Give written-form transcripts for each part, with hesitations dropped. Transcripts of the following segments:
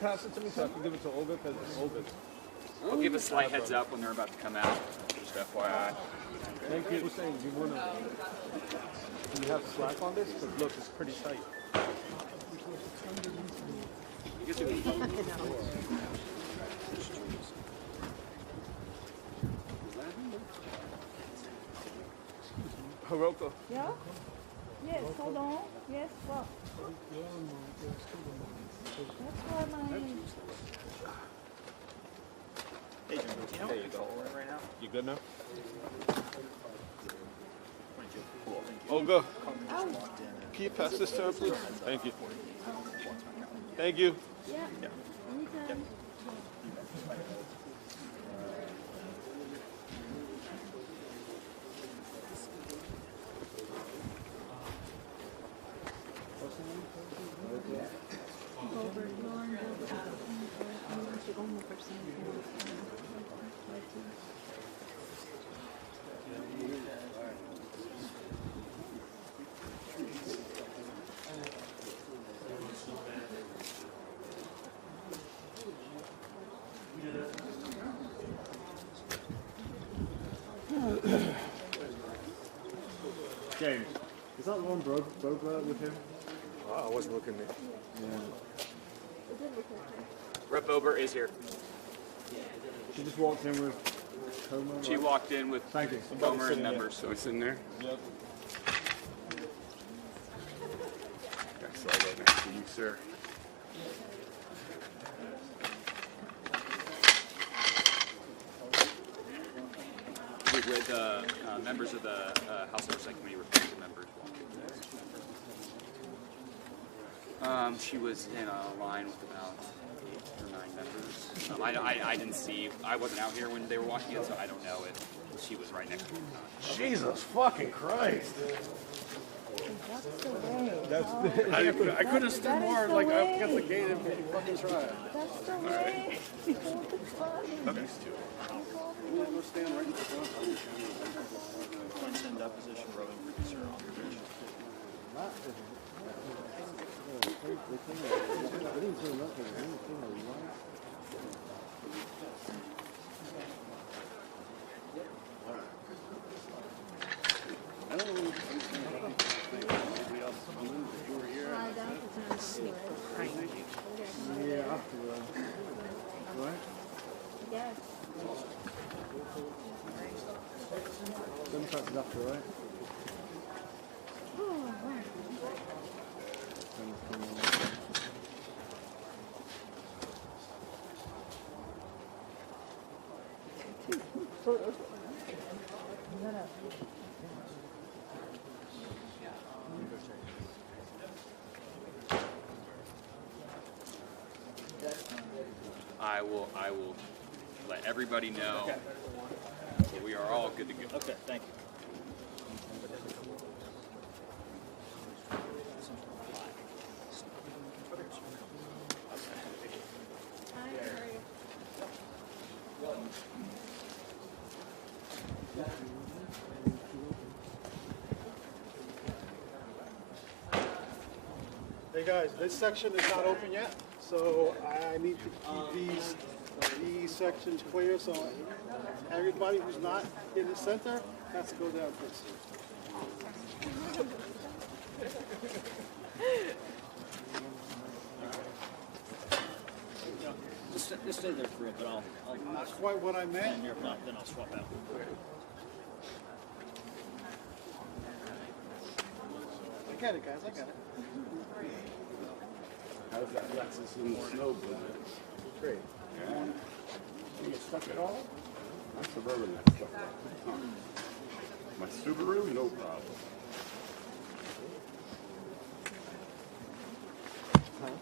pass it to me so I can give it to Olga? Because Olga. I'll give a slight heads up when they're about to come out. Just FYI. Thank you for saying you want to. Do you have slack on this? Because look, it's pretty tight. Hiroko. Yeah? Yes, hold on. Yes, what? That's why my... Hey, you go right now? You good now? Olga, can you pass this to her, please? Thank you. Thank you. Yeah. Anytime. James, is that Lauren Bogler with him? I wasn't looking at. Yeah. Rep Ober is here. She just walked in with Comer. She walked in with Thank you. Comer and members. So he's sitting there? Yep. That's all right next to you, sir. With members of the House Oversight Committee, reporting members. She was in a line with about 8 or 9 members. I didn't see. I wasn't out here when they were walking in, so I don't know if she was right next to me or not. Jesus fucking Christ. That's the way. I could have stood more like up against the gate and fucking tried. That's the way. Okay. Go stand right in front. Points in deposition, roving producer, observation. I don't know if anybody else you were here. Yeah, after right? Yes. Sometimes after, right? I will let everybody know that we are all good to go. Okay, thank you. Hey guys, this section is not open yet, so I need to keep these sections clear, so everybody who's not in the center has to go down first. Just stay there for a bit, I'll Not quite what I meant. if not, then I'll swap out. I get it, guys, I get it. How's that Lexus in the snow blizzard? Great. Yeah. You get stuck at all? My Suburban that stuff. My Subaru, no problem. Huh?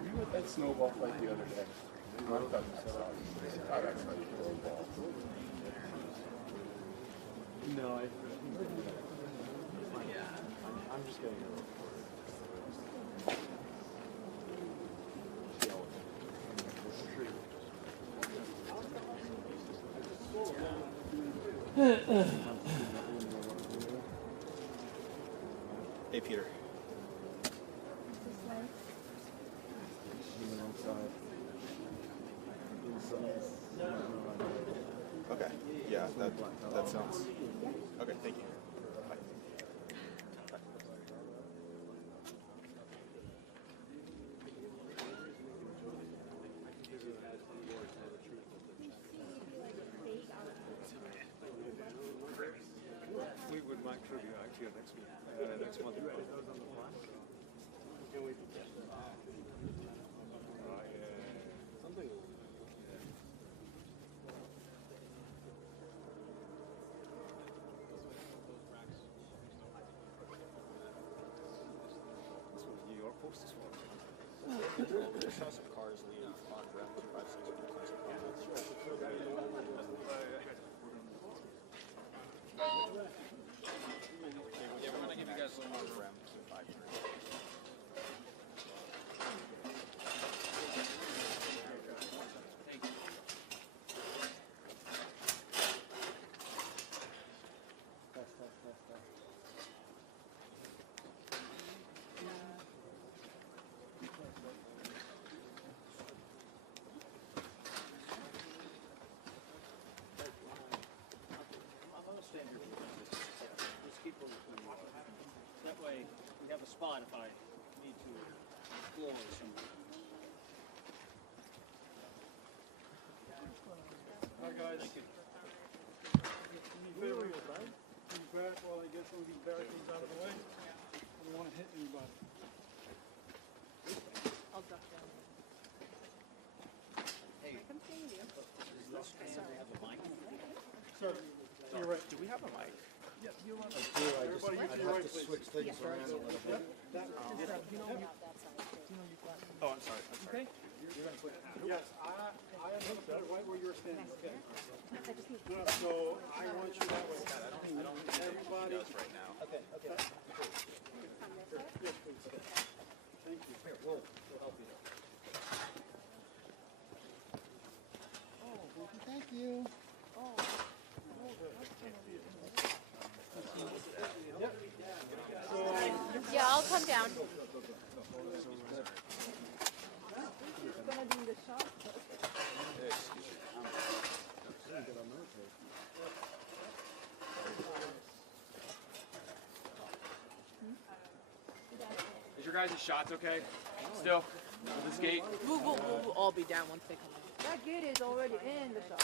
Were you at that snowball fight the other day? I thought you said I that's how you throw a ball. No, I'm just getting a report. Hey, Peter. Alongside That sounds. Okay, thank you. Bye. Fleetwood Mac tribute actually next week. Next month. Something. That's what the New York Post is for. I saw some cars leaving on around 256. Yeah, we're gonna give you guys a little more room to 5. That way, we have a spot if I need to explore something. All right, guys. Thank you. Favor, move back while I get some of these barricades out of the way. I don't want to hit anybody. I'll drop down. Hey, Come see you. have a mic? Sir, you're right. Do we have a mic? Yeah, you want Everybody, use your right, please. switch things around a little bit. Oh, I'm sorry. Okay? Yes, I am going to put it right where you're standing, okay? So I want you that way. Everybody. Right now. Yes, please. Thank you. Here, we'll help you. Oh, thank you. Yep. So, Yeah, I'll come down. It's gonna be in the shop. Is your guys' shots okay? Still? With this gate? We'll all be down once they come in. That gate is already in the shop.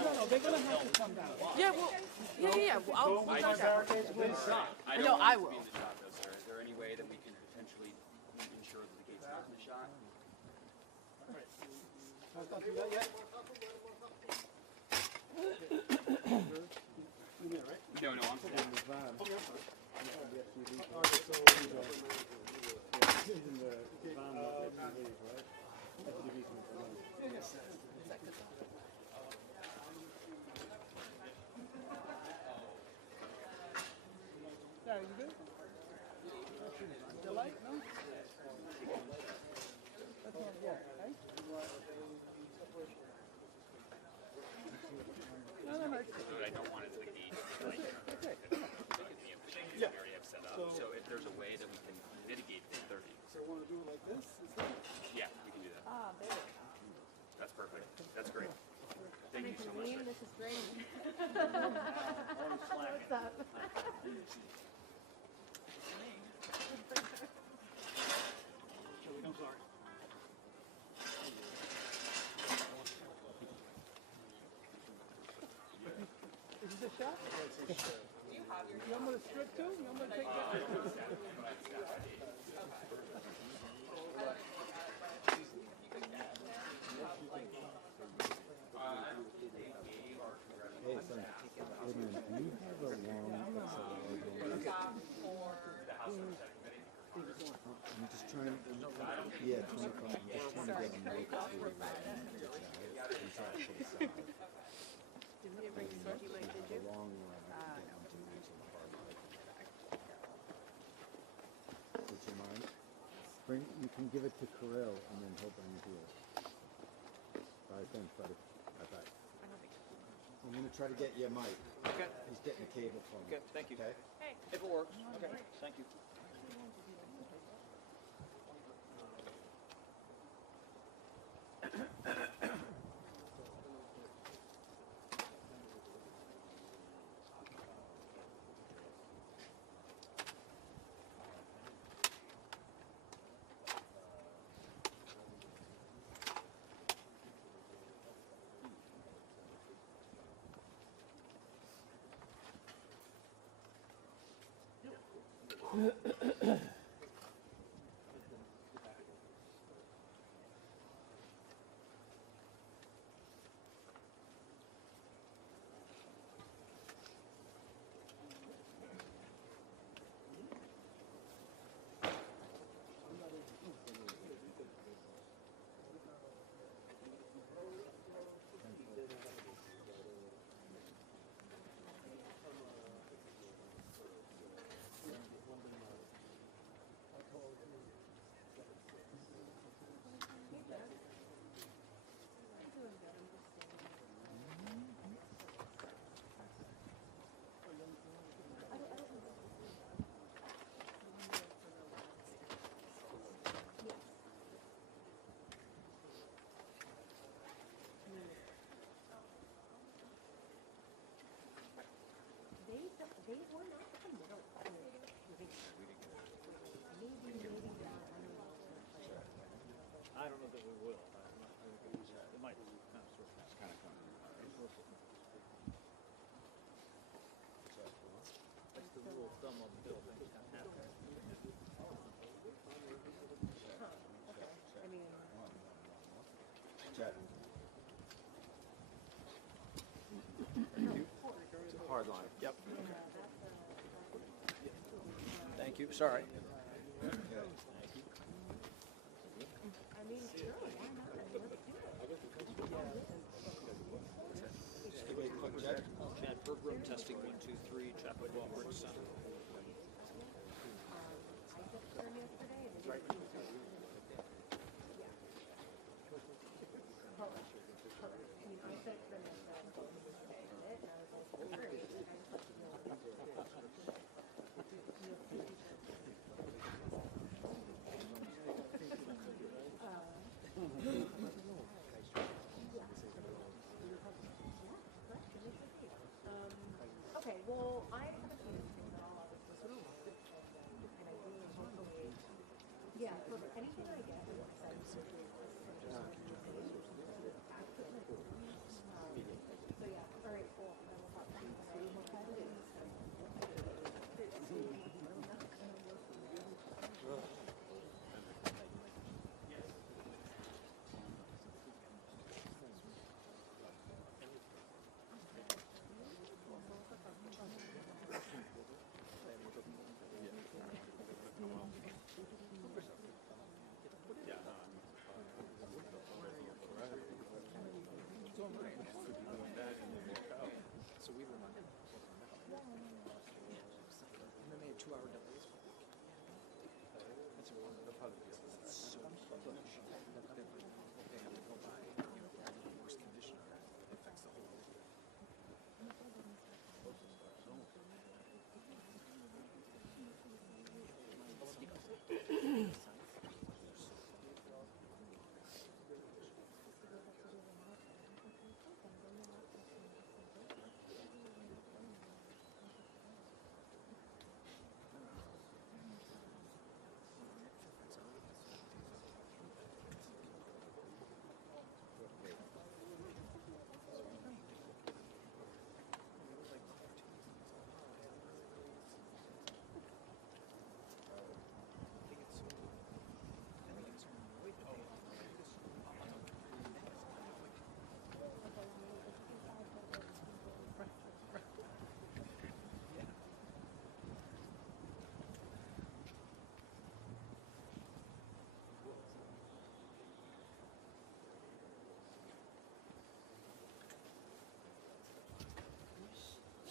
No, they're gonna have to come down. Yeah, well, yeah. Well, we'll talk about it. I No, don't I want will. it to be in the shot though, sir. Is there any way that we can potentially ensure that the gate's not in the shot? not do that yet? No, I'm Okay, I'm sorry. All right, so, Sarah, you good? You like? No? That's not yet, right? No. I don't want it to be like Okay. the area I've set up. So if there's a way that we can mitigate the 30. So want to do it like this instead? Yeah, we can do that. Ah, there we go. That's perfect. That's great. Thank you so much. Green, this is great. What's up? I'm sorry. Is this a shot? You want me to strip too? You want me to take that? Hey, son, Goodman, do you have a long I'm just trying, yeah, 25. I'm just trying to get a note to Did we bring the did you? the long one. I can get into using hard light. Would you mind? Bring, you can give it to Kirill and then he'll bring it here. All right, thanks, buddy. Bye-bye. I'm gonna try to get you a mic. Okay. He's getting a cable from me. Okay, thank you. Okay? If it works. Okay, thank you. I don't know that we will. It might kind of sort of kind of come. That's the rule of thumb on the bill. Things kind of happen. It's a hard line. Yep. Thank you. Sorry. Just give me a quick check. Chad, Berg room testing 1, 2, 3. Chapel Cooperative Center. Okay, well, I have a few things that I'll always just yeah, perfect. Anything I get, I send to you. So yeah, all right, cool. Then we'll talk to you. So we were on. And then they had 2-hour delays. That's so much. They have to go by, the worst condition. It affects the whole world.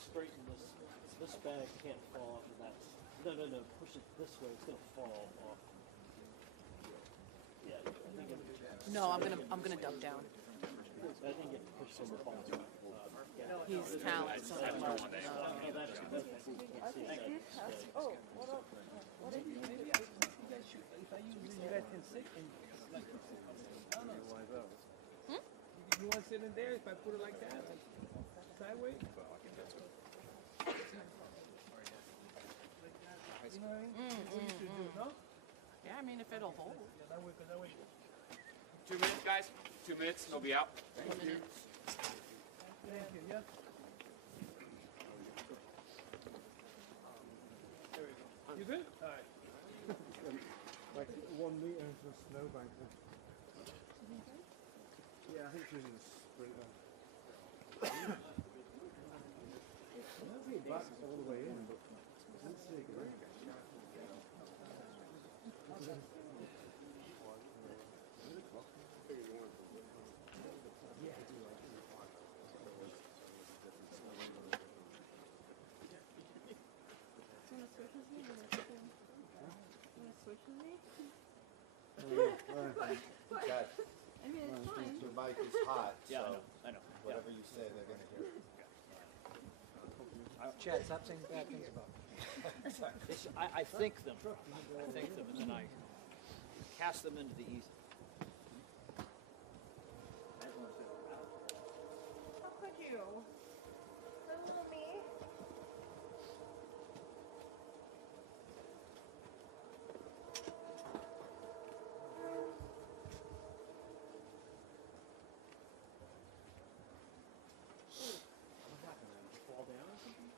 Straighten this. This bag can't fall off of that. No. Push it this way. It's gonna fall off. Yeah. I think No, I'm gonna dump down. I think it pushed over falls off. He's talent, so I have no one day. Oh, what up? What did you do? You want to sit in there if I put it like that? Sideways? You know what I mean? What you should do, no? Yeah, I mean, if it'll hold. 2 minutes, guys. 2 minutes, and they'll be out. Thank you, yeah. On You good? All right. Like 1 meter into a snowbank. Yeah, I think she's in a sprinter. Back all the way in, but I didn't see it going. Got, I mean, it's fine. your mic is hot, Yeah, so I know. whatever you say, they're gonna hear. Chad, stop saying bad things about me. I think them. I think them, and then I cast them into the ether. How could you? Little me? Fall down or something?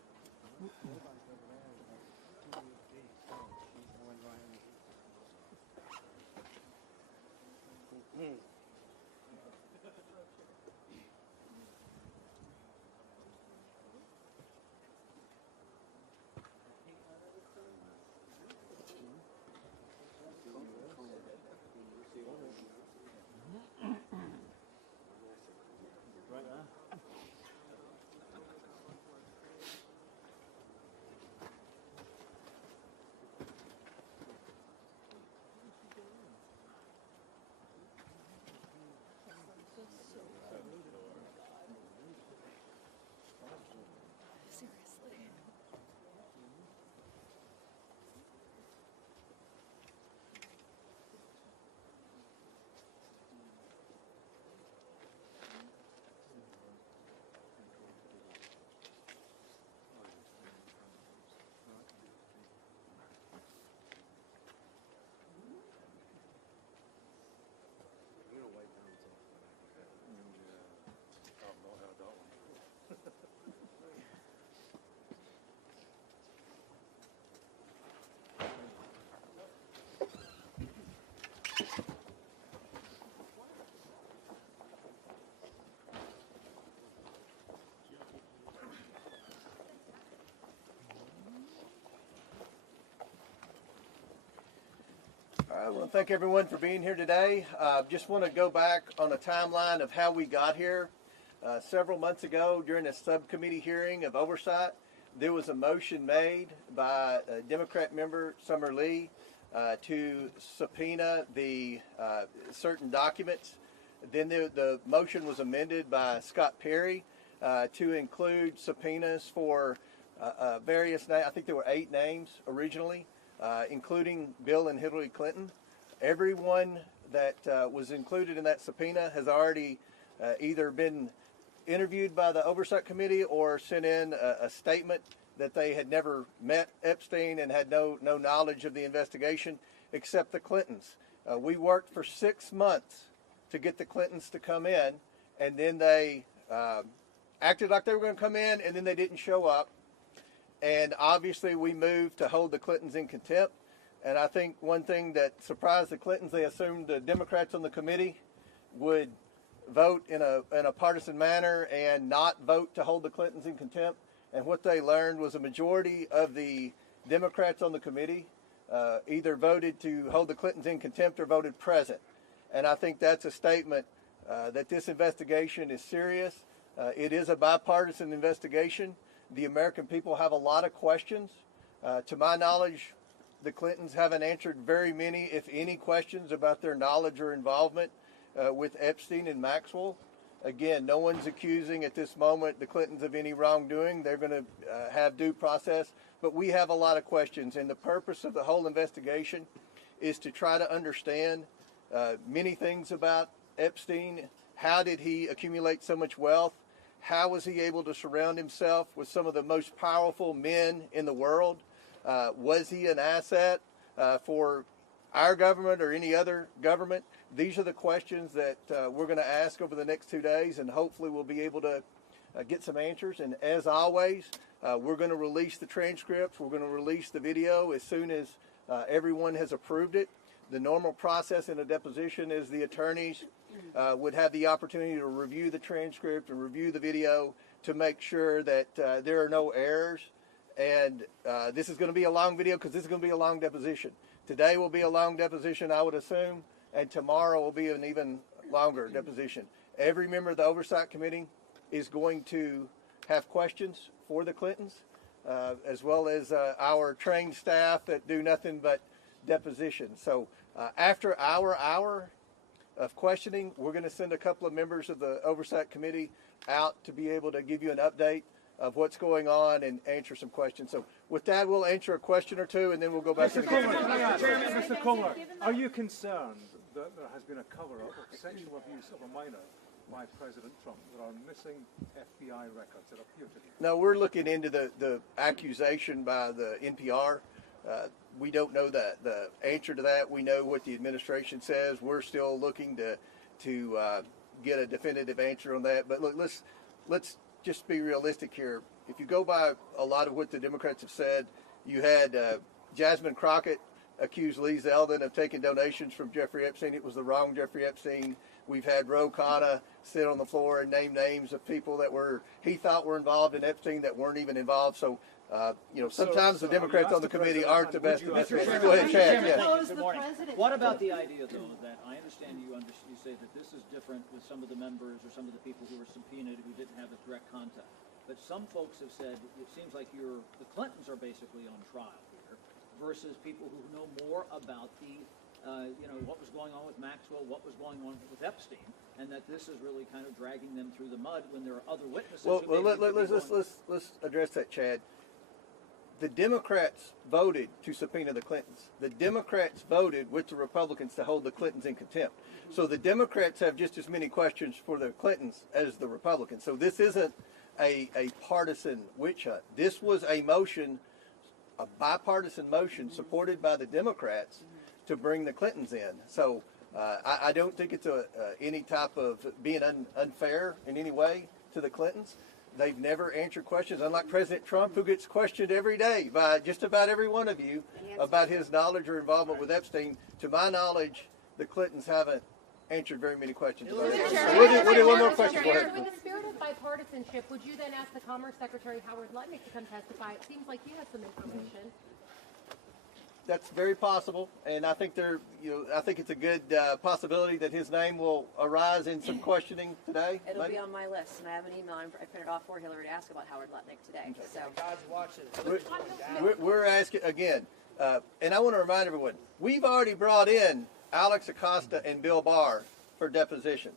I want to thank everyone for being here today. Just want to go back on a timeline of how we got here. Several months ago, during a subcommittee hearing of oversight, there was a motion made by Democrat member Summer Lee to subpoena the certain documents. Then the motion was amended by Scott Perry to include subpoenas for various names. I think there were 8 names originally, including Bill and Hillary Clinton. Everyone that was included in that subpoena has already either been interviewed by the Oversight Committee or sent in a statement that they had never met Epstein and had no knowledge of the investigation, except the Clintons. We worked for 6 months to get the Clintons to come in, and then they acted like they were going to come in, and then they didn't show up. And obviously we moved to hold the Clintons in contempt. And I think one thing that surprised the Clintons, they assumed the Democrats on the committee would vote in a partisan manner and not vote to hold the Clintons in contempt. And what they learned was a majority of the Democrats on the committee either voted to hold the Clintons in contempt or voted present. And I think that's a statement that this investigation is serious. It is a bipartisan investigation. The American people have a lot of questions. To my knowledge, the Clintons haven't answered very many, if any, questions about their knowledge or involvement with Epstein and Maxwell. Again, no one's accusing at this moment the Clintons of any wrongdoing. They're going to have due process. But we have a lot of questions, and the purpose of the whole investigation is to try to understand many things about Epstein. How did he accumulate so much wealth? How was he able to surround himself with some of the most powerful men in the world? Was he an asset for our government or any other government? These are the questions that we're going to ask over the next 2 days, and hopefully we'll be able to get some answers. And as always, We're going to release the transcripts. We're going to release the video as soon as everyone has approved it. The normal process in a deposition is the attorneys would have the opportunity to review the transcript and review the video to make sure that there are no errors. And this is going to be a long video because this is going to be a long deposition. Today will be a long deposition, I would assume, and tomorrow will be an even longer deposition. Every member of the Oversight Committee is going to have questions for the Clintons, as well as our trained staff that do nothing but depositions. So after our hour of questioning, we're going to send a couple of members of the Oversight Committee out to be able to give you an update of what's going on and answer some questions. So with that, we'll answer a question or two, and then we'll go back to the Mr. Kumar, are you concerned that there has been a cover-up of sexual abuse of a minor by President Trump? There are missing FBI records that appear to be. No, we're looking into the accusation by the NPR. We don't know the answer to that. We know what the administration says. We're still looking to get a definitive answer on that. But look, let's just be realistic here. If you go by a lot of what the Democrats have said, you had Jasmine Crockett accused Lee Zeldin of taking donations from Jeffrey Epstein. It was the wrong Jeffrey Epstein. We've had Ro Khanna sit on the floor and name names of people that he thought were involved in Epstein that weren't even involved. So, sometimes the Democrats on the committee aren't the best. Go ahead, Chad. Depose Good the morning. president. What about the idea, though, that I understand you say that this is different with some of the members or some of the people who were subpoenaed who didn't have a direct contact. But some folks have said it seems like the Clintons are basically on trial here versus people who know more about what was going on with Maxwell, what was going on with Epstein, and that this is really kind of dragging them through the mud when there are other witnesses. Let's address that, Chad. The Democrats voted to subpoena the Clintons. The Democrats voted with the Republicans to hold the Clintons in contempt. So the Democrats have just as many questions for the Clintons as the Republicans. So this isn't a partisan witch hunt. This was a bipartisan motion supported by the Democrats to bring the Clintons in. So I don't think it's any type of being unfair in any way to the Clintons. They've never answered questions, unlike President Trump, who gets questioned every day by just about every one of you about his knowledge or involvement with Epstein. To my knowledge, the Clintons haven't answered very many questions about it. So we'll do one more question. Go ahead. In the spirit of bipartisanship, would you then ask the Commerce Secretary Howard Lutnick to come testify? It seems like he has some information. That's very possible, and I think I think it's a good possibility that his name will arise in some questioning today. It'll be on my list, and I have an email I printed off for Hillary to ask about Howard Lutnick today. Okay. So God's watching. We're asking again, and I want to remind everyone: we've already brought in Alex Acosta and Bill Barr for deposition.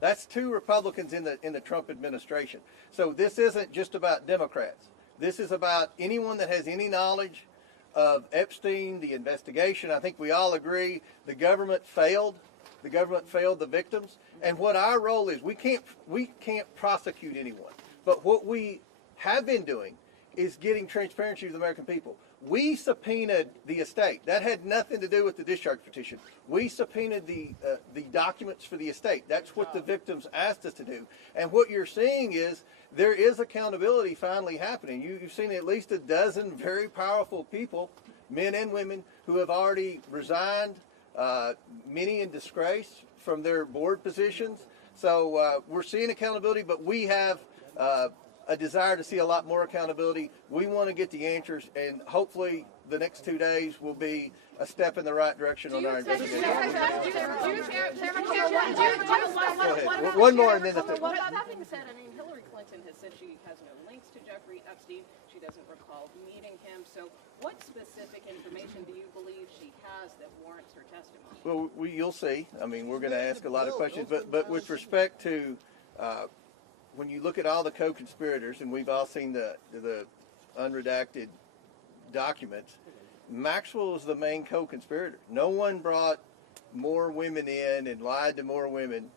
That's two Republicans in the Trump administration. So this isn't just about Democrats. This is about anyone that has any knowledge of Epstein, the investigation. I think we all agree the government failed. The government failed the victims. And what our role is, we can't prosecute anyone. But what we have been doing is getting transparency to the American people. We subpoenaed the estate. That had nothing to do with the discharge petition. We subpoenaed the documents for the estate. That's what the victims asked us to do. And what you're seeing is there is accountability finally happening. You've seen at least a dozen very powerful people, men and women, who have already resigned, many in disgrace from their board positions. So we're seeing accountability, but we have a desire to see a lot more accountability. We want to get the answers, and hopefully the next 2 days will be a step in the right direction on our investigation. One more, and then That being said, Hillary Clinton has said she has no links to Jeffrey Epstein. She doesn't recall meeting him. So what specific information do you believe she has that warrants her testimony? Well, you'll see. I mean, we're going to ask a lot of questions, but with respect to when you look at all the co-conspirators, and we've all seen the unredacted documents, Maxwell was the main co-conspirator. No one brought more women in and lied to more women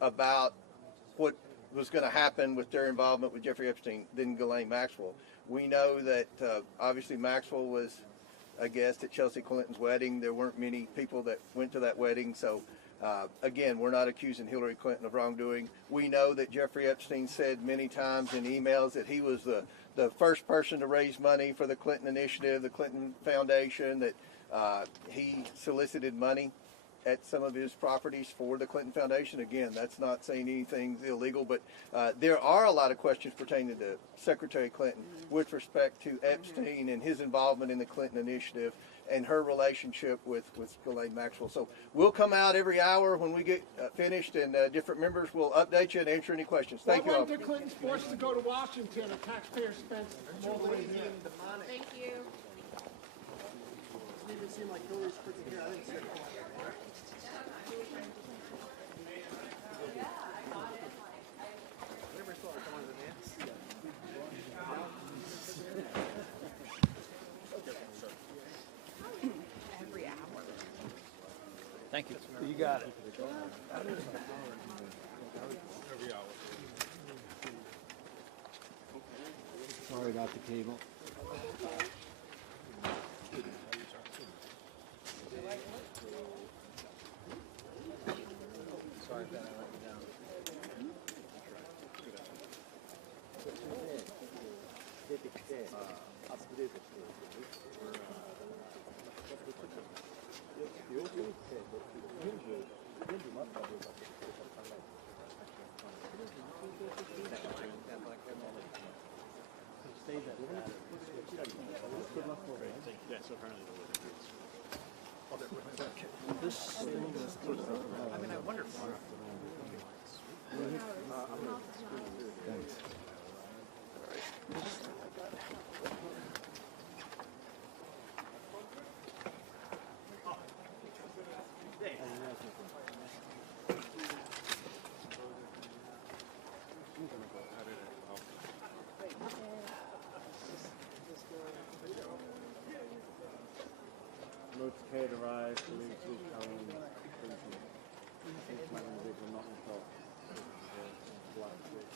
about what was going to happen with their involvement with Jeffrey Epstein than Ghislaine Maxwell. We know that obviously Maxwell was a guest at Chelsea Clinton's wedding. There weren't many people that went to that wedding, so again, we're not accusing Hillary Clinton of wrongdoing. We know that Jeffrey Epstein said many times in emails that he was the the first person to raise money for the Clinton Initiative, the Clinton Foundation, that he solicited money at some of his properties for the Clinton Foundation. Again, that's not saying anything's illegal, but there are a lot of questions pertaining to Secretary Clinton with respect to Epstein and his involvement in the Clinton Initiative and her relationship with Ghislaine Maxwell. So we'll come out every hour when we get finished, and different members will update you and answer any questions. Thank you all. Why weren't the Clintons forced to go to Washington and taxpayers spent more money here? Thank you. Doesn't even seem like Hillary's quick to hear. I didn't say that. Every hour. Thank you. You got it. Sorry about the cable. Sorry if that I let you down. I mean, I wonder if Motorcade arrived, police is coming, six-man individual not on top. Black switch.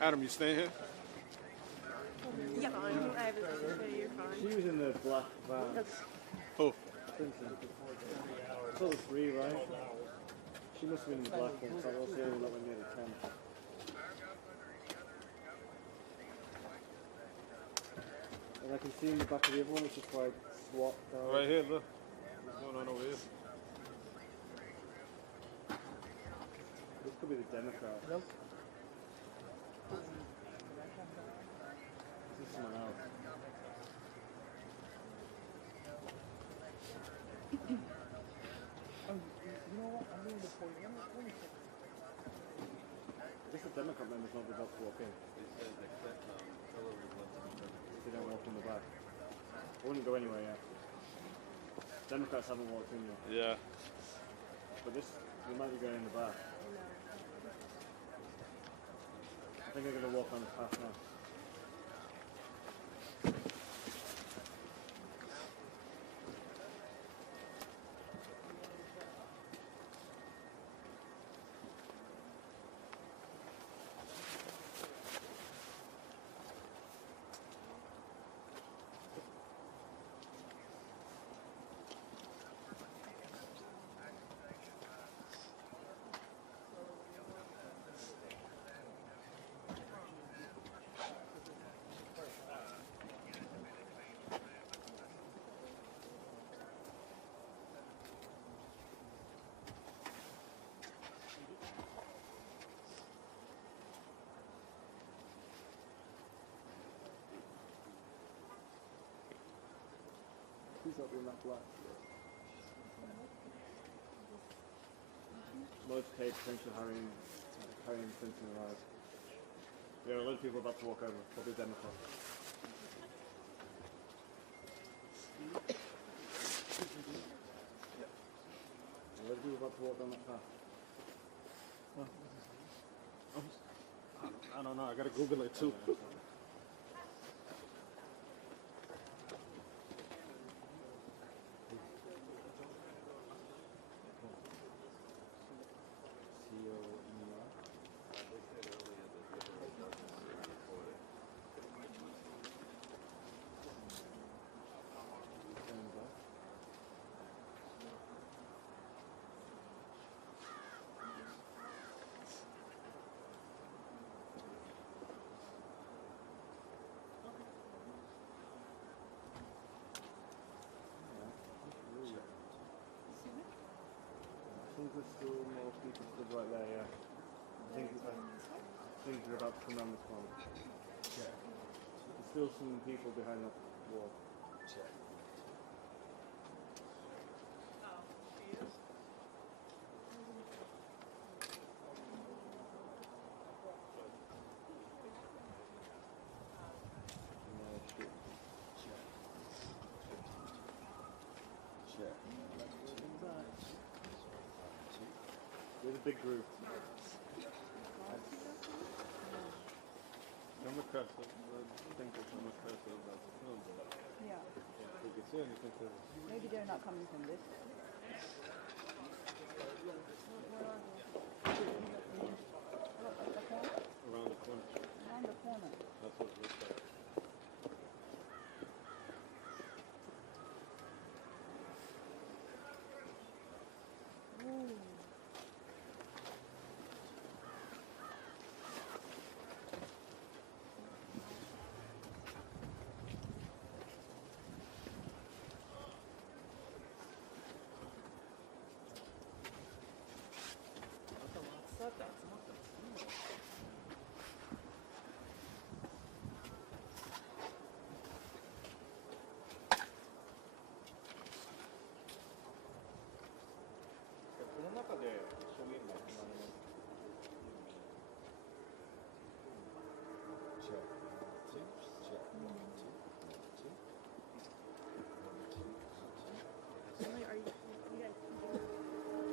Adam, you staying here? Yeah, fine. I have a you're fine. She was in the black van. Oh. It's all three, right? She must have been in the black one, so I was the only one near the 10. And I can see in the back of the other one, it's just like swapped out. Right here, look. What's going on over here? This could be the Democrat. Nope. This is someone else. I guess the Democrat members not about to walk in. They don't walk in the back. I wouldn't go anywhere yet. Democrats haven't walked in yet. Yeah. But this, they might be going in the back. I think they're going to walk on the path now. Who's up in that black? Motorcade potential Harry and Clinton arrived. There are a lot of people about to walk over, probably Democrats. A lot of people about to walk down that path. I don't know, I gotta Google it too. think there's still more people stood right there, yeah. I think they're about to come around this corner. Check. There's still some people behind that wall. Check. There's a big group. Come across the think that come across the film. Yeah. You can see anything to Maybe they're not coming from this way. around the corner. Around the corner. That's what it looks like.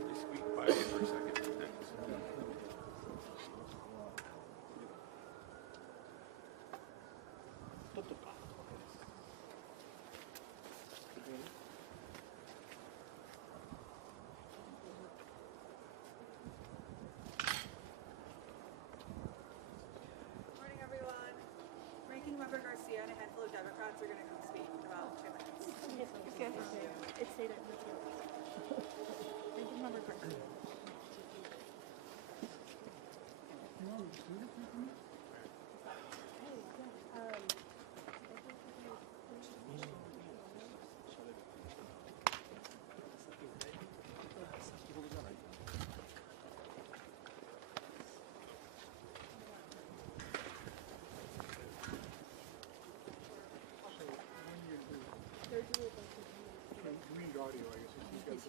Just be quiet for a second. Morning, everyone. Ranking Member Garcia and a handful of Democrats are going to come speak in about 2 minutes. Okay. It's stated. Ranking Member Garcia. Green audio, I guess.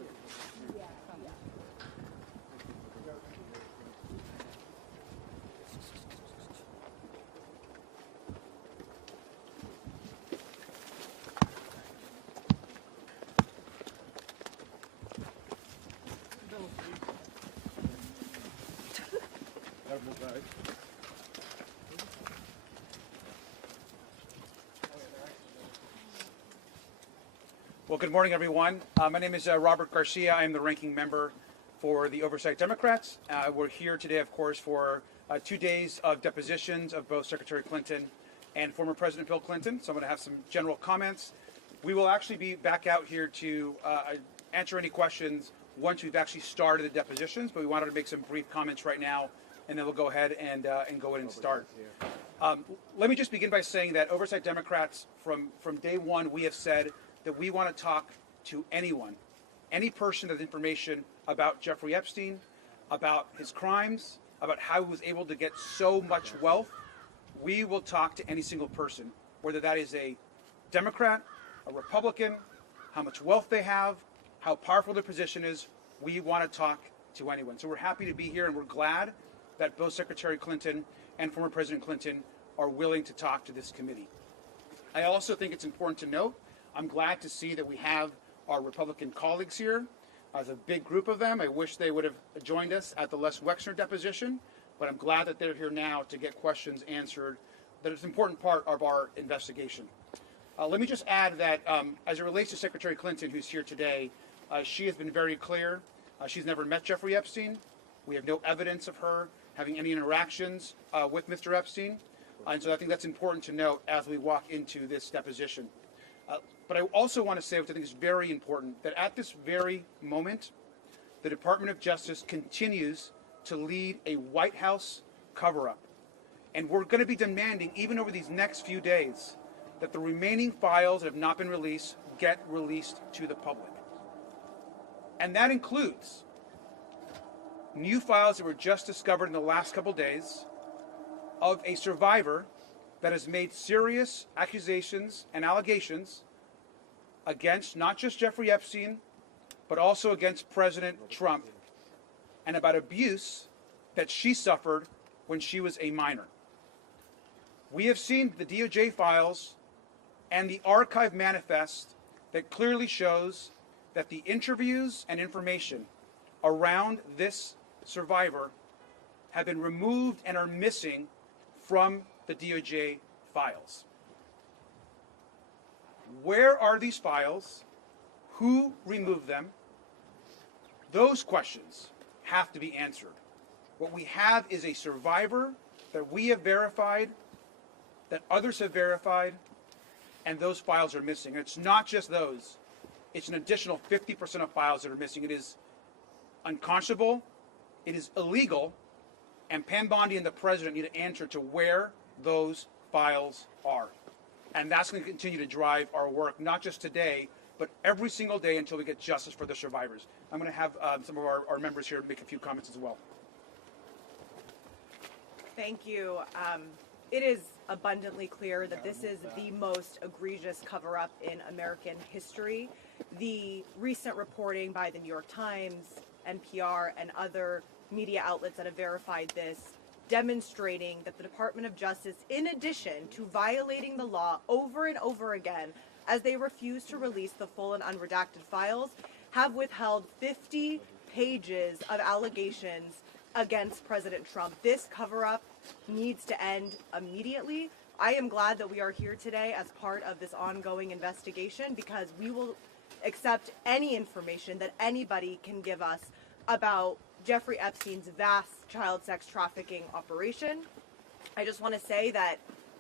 Well, good morning, everyone. My name is Robert Garcia. I am the ranking member for the Oversight Democrats. We're here today, of course, for 2 days of depositions of both Secretary Clinton and former President Bill Clinton. So I'm going to have some general comments. We will actually be back out here to answer any questions once we've actually started the depositions, but we wanted to make some brief comments right now, and then we'll go ahead and go in and start. Let me just begin by saying that Oversight Democrats, from day one, we have said that we want to talk to anyone, any person with information about Jeffrey Epstein, about his crimes, about how he was able to get so much wealth. We will talk to any single person, whether that is a Democrat, a Republican, how much wealth they have, how powerful their position is. We want to talk to anyone. So we're happy to be here, and we're glad that both Secretary Clinton and former President Clinton are willing to talk to this committee. I also think it's important to note, I'm glad to see that we have our Republican colleagues here. As a big group of them, I wish they would have joined us at the Les Wexner deposition, but I'm glad that they're here now to get questions answered. That is an important part of our investigation. Let me just add that as it relates to Secretary Clinton, who's here today, she has been very clear. She's never met Jeffrey Epstein. We have no evidence of her having any interactions with Mr. Epstein. And so I think that's important to note as we walk into this deposition. But I also want to say, which I think is very important, that at this very moment, the Department of Justice continues to lead a White House cover-up. And we're going to be demanding, even over these next few days, that the remaining files that have not been released get released to the public. And that includes new files that were just discovered in the last couple days of a survivor that has made serious accusations and allegations against not just Jeffrey Epstein, but also against President Trump, and about abuse that she suffered when she was a minor. We have seen the DOJ files and the archive manifest that clearly shows that the interviews and information around this survivor have been removed and are missing from the DOJ files. Where are these files? Who removed them? Those questions have to be answered. What we have is a survivor that we have verified, that others have verified, and those files are missing. And it's not just those. It's an additional 50% of files that are missing. It is unconscionable, it is illegal, and Pam Bondi and the President need to answer to where those files are. And that's going to continue to drive our work, not just today, but every single day until we get justice for the survivors. I'm going to have some of our members here make a few comments as well. Thank you. It is abundantly clear that this is the most egregious cover-up in American history. The recent reporting by the New York Times, NPR, and other media outlets that have verified this, demonstrating that the Department of Justice, in addition to violating the law over and over again, as they refuse to release the full and unredacted files, have withheld 50 pages of allegations against President Trump. This cover-up needs to end immediately. I am glad that we are here today as part of this ongoing investigation, because we will accept any information that anybody can give us about Jeffrey Epstein's vast child sex trafficking operation. I just want to say that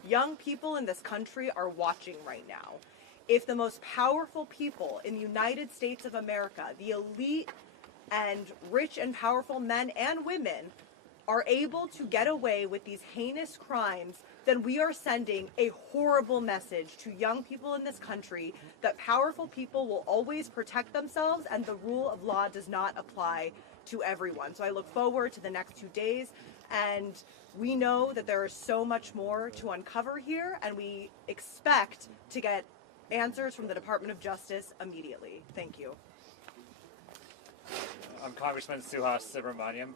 young people in this country are watching right now. If the most powerful people in the United States of America, the elite and rich and powerful men and women, are able to get away with these heinous crimes, then we are sending a horrible message to young people in this country that powerful people will always protect themselves and the rule of law does not apply to everyone. So I look forward to the next 2 days, and we know that there is so much more to uncover here, and we expect to get answers from the Department of Justice immediately. Thank you. I'm Congressman Suhas Subramaniam.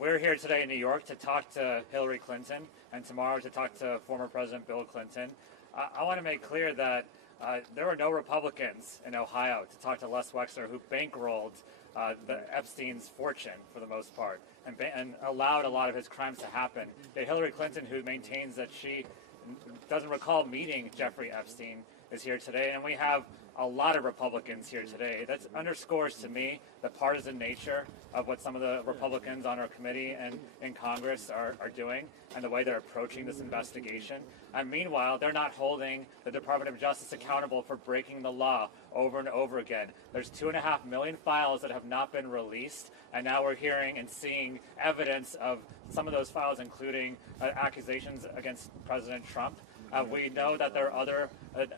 We're here today in New York to talk to Hillary Clinton, and tomorrow to talk to former President Bill Clinton. I want to make clear that there were no Republicans in Ohio to talk to Les Wexner, who bankrolled the Epstein's fortune for the most part, and allowed a lot of his crimes to happen. Hillary Clinton, who maintains that she doesn't recall meeting Jeffrey Epstein, is here today, and we have a lot of Republicans here today. That underscores to me the partisan nature of what some of the Republicans on our committee and in Congress are doing, and the way they're approaching this investigation. And meanwhile, they're not holding the Department of Justice accountable for breaking the law over and over again. There's 2.5 million files that have not been released, and now we're hearing and seeing evidence of some of those files, including accusations against President Trump. We know that there are other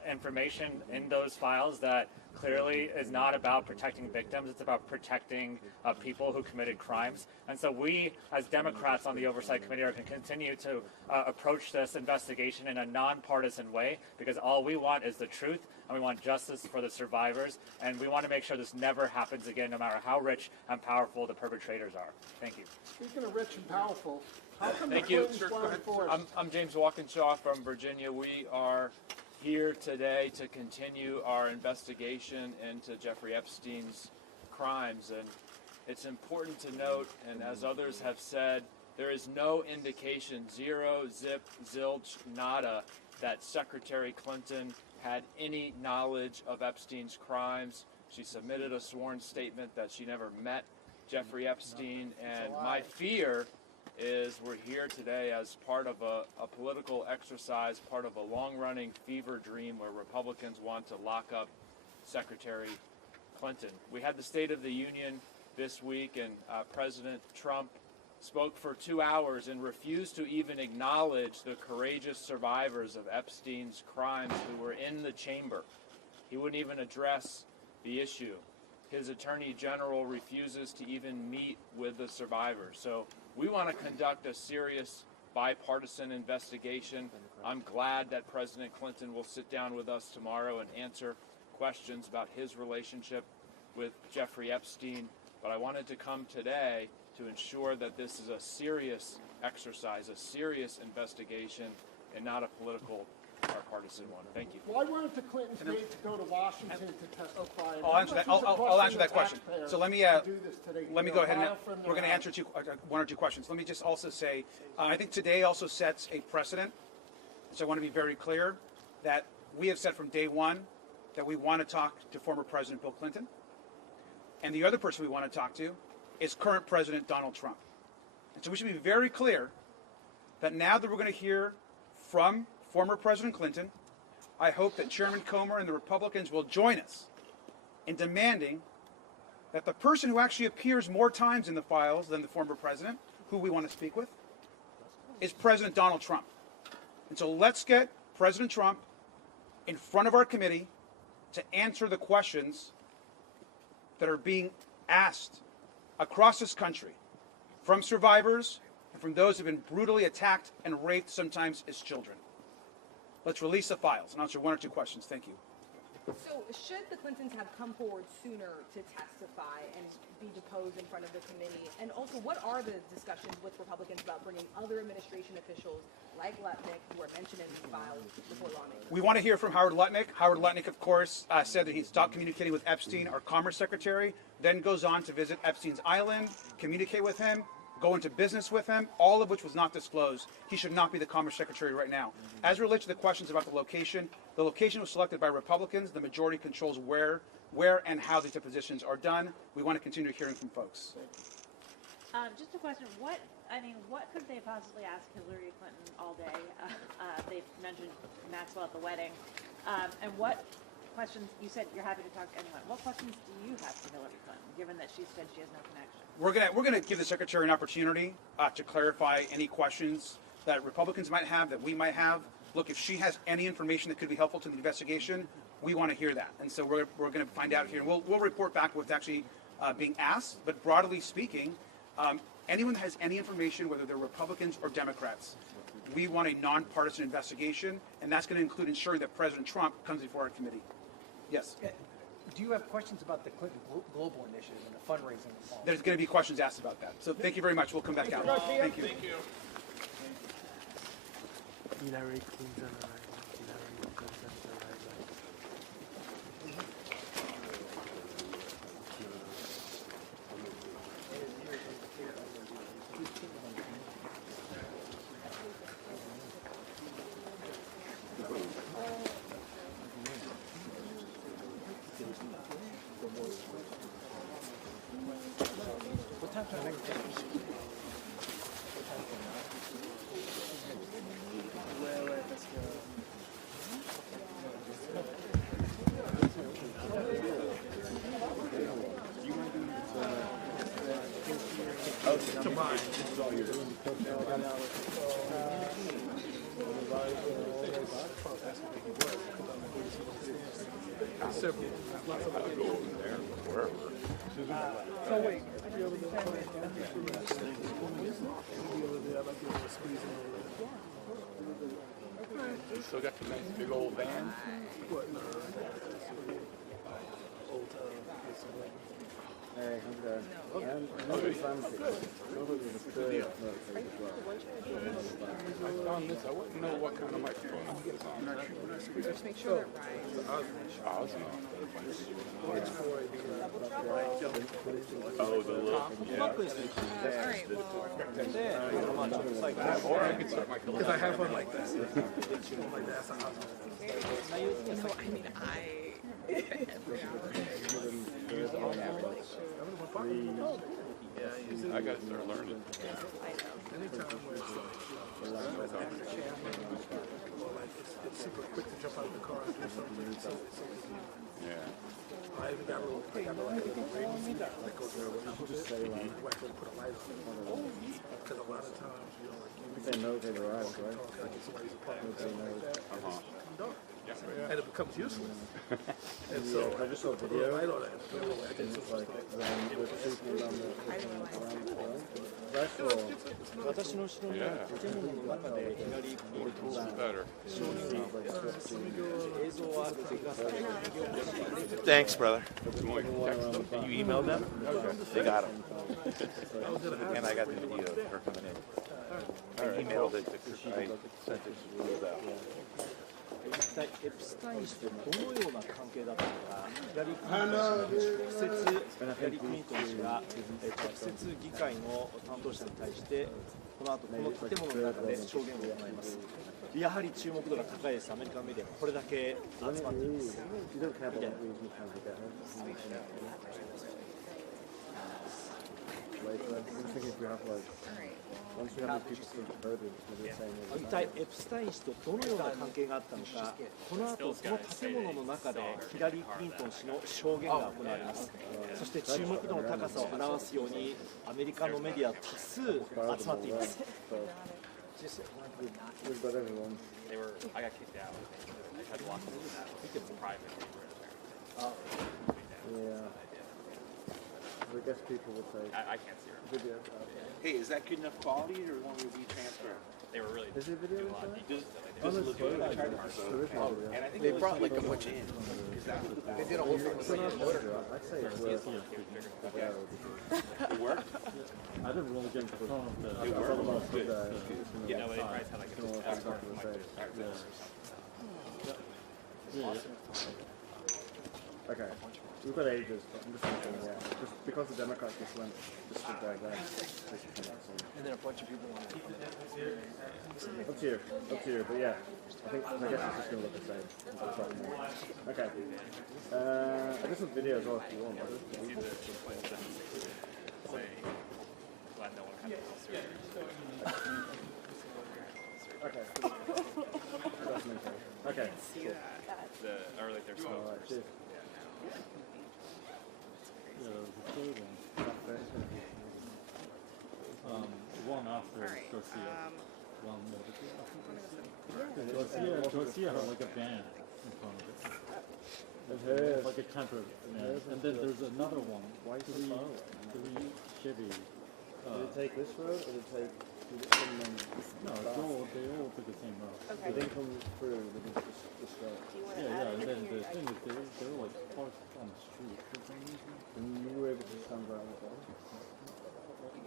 information in those files that clearly is not about protecting victims. It's about protecting people who committed crimes. And so we, as Democrats on the Oversight Committee, are going to continue to approach this investigation in a nonpartisan way, because all we want is the truth, and we want justice for the survivors, and we want to make sure this never happens again, no matter how rich and powerful the perpetrators are. Thank you. Speaking of rich and powerful, how come Thank the you. Clintons weren't enforced? I'm James Walkinshaw from Virginia. We are here today to continue our investigation into Jeffrey Epstein's crimes. And it's important to note, and as others have said, there is no indication, zero, zip, zilch, nada, that Secretary Clinton had any knowledge of Epstein's crimes. She submitted a sworn statement that she never met Jeffrey Epstein, and my fear is we're here today as part of a political exercise, part of a long-running fever dream where Republicans want to lock up Secretary Clinton. We had the State of the Union this week, and President Trump spoke for 2 hours and refused to even acknowledge the courageous survivors of Epstein's crimes who were in the chamber. He wouldn't even address the issue. his attorney general refuses to even meet with the survivors. So we want to conduct a serious bipartisan investigation. I'm glad that President Clinton will sit down with us tomorrow and answer questions about his relationship with Jeffrey Epstein. But I wanted to come today to ensure that this is a serious exercise, a serious investigation, and not a political or partisan one. Thank you. Why weren't the Clintons made to go to Washington to testify? I'll answer that. I'll answer that question. So let me go ahead and we're going to answer one or two questions. Let me just also say, I think today also sets a precedent. So I want to be very clear that we have said from day one that we want to talk to former President Bill Clinton, and the other person we want to talk to is current President Donald Trump. And so we should be very clear that now that we're going to hear from former President Clinton, I hope that Chairman Comer and the Republicans will join us in demanding that the person who actually appears more times in the files than the former president, who we want to speak with, is President Donald Trump. And so let's get President Trump in front of our committee to answer the questions that are being asked across this country from survivors and from those who have been brutally attacked and raped, sometimes as children. Let's release the files and answer one or two questions. Thank you. So should the Clintons have come forward sooner to testify and be deposed in front of the committee? And also, what are the discussions with Republicans about bringing other administration officials like Lutnick, who are mentioned in these files, before lawmakers? We want to hear from Howard Lutnick. Howard Lutnick, of course, said that he stopped communicating with Epstein, our Commerce Secretary, then goes on to visit Epstein's island, communicate with him, go into business with him, all of which was not disclosed. He should not be the Commerce Secretary right now. As it relates to the questions about the location was selected by Republicans. The majority controls where and how these depositions are done. We want to continue hearing from folks. Just a question. What could they possibly ask Hillary Clinton all day? They've mentioned Maxwell at the wedding. And what questions, you said you're happy to talk to anyone. What questions do you have for Hillary Clinton, given that she said she has no connection? We're gonna give the Secretary an opportunity to clarify any questions that Republicans might have, that we might have. Look, if she has any information that could be helpful to the investigation, we want to hear that. And so we're going to find out here. And we'll report back what's actually being asked. But broadly speaking, anyone that has any information, whether they're Republicans or Democrats, we want a nonpartisan investigation, and that's going to include ensuring that President Trump comes before our committee. Yes? Do you have questions about the Clinton Global Initiative and the fundraising? There's going to be questions asked about that. So thank you very much. We'll come back out. Thank you. Hillary Clinton. So wait. Still got the nice big old van? Hey, how's it going? I'm fancy. I found this. I wouldn't know what kind of microphone it is on. Just make sure they're right. Oh, the little. All right, well, Or I could set my because I have one like that. Like that. No, I mean, I got to start learning. Anytime where it's it's super quick to jump out of the car and do something. Yeah. I even got a little radio that goes there with where I put a light on it. Because a lot of times, they know they arrived, right? Somebody's apartment. and it becomes useless. And so I just saw a video. I know that. I did It's some like stuff. with shooting around the I saw Better. Thanks, brother. You emailed them? They got them. And I got the video of her coming in. I emailed it. I sent it to Rose out. 一体エプスタイン氏とどのような関係だったのか、ヒラリー・クリント氏が直接、ヒラリー・クリントン氏が直接議会の担当者に対して、この後この建物の中で証言を行います。やはり注目度が高いです、アメリカメディア、これだけ集まっています。一体エプスタイン氏とどのような関係があったのか、この後その建物の中でヒラリー・クリントン氏の証言が行われます。そして注目度の高さを表すようにアメリカのメディア多数集まっています。They were. I got kicked out. I had to walk into that. I think it was private. Yeah. I guess people would say. I can't see her. Video. Hey, is that good enough quality, or want me to retransfer? They were really. Is it video? They brought like a bunch in. They did a whole thing with like a motor. I'd say it's worth It worked? I didn't really get into the phone. It worked? Good. Yeah, no, they probably had like a passport from like Okay, we've got ages, but I'm just thinking, yeah, just because the Democrats just stood there, And then a bunch of people want to keep it. Up to you, but yeah, I guess it's just going to look the same. Okay, I did some videos as well if you want. Okay. Okay. Or like there's Alright, cheers. One after Garcia. One more. Garcia had like a band in front of it. Like a temporary band. And then there's another one. Three Chevy. Did it take this road or did it take No, they all took the same route. They didn't come through, they didn't just go. Yeah, and then the thing is they were like parked on the street for some reason. And you were able to stand around with them?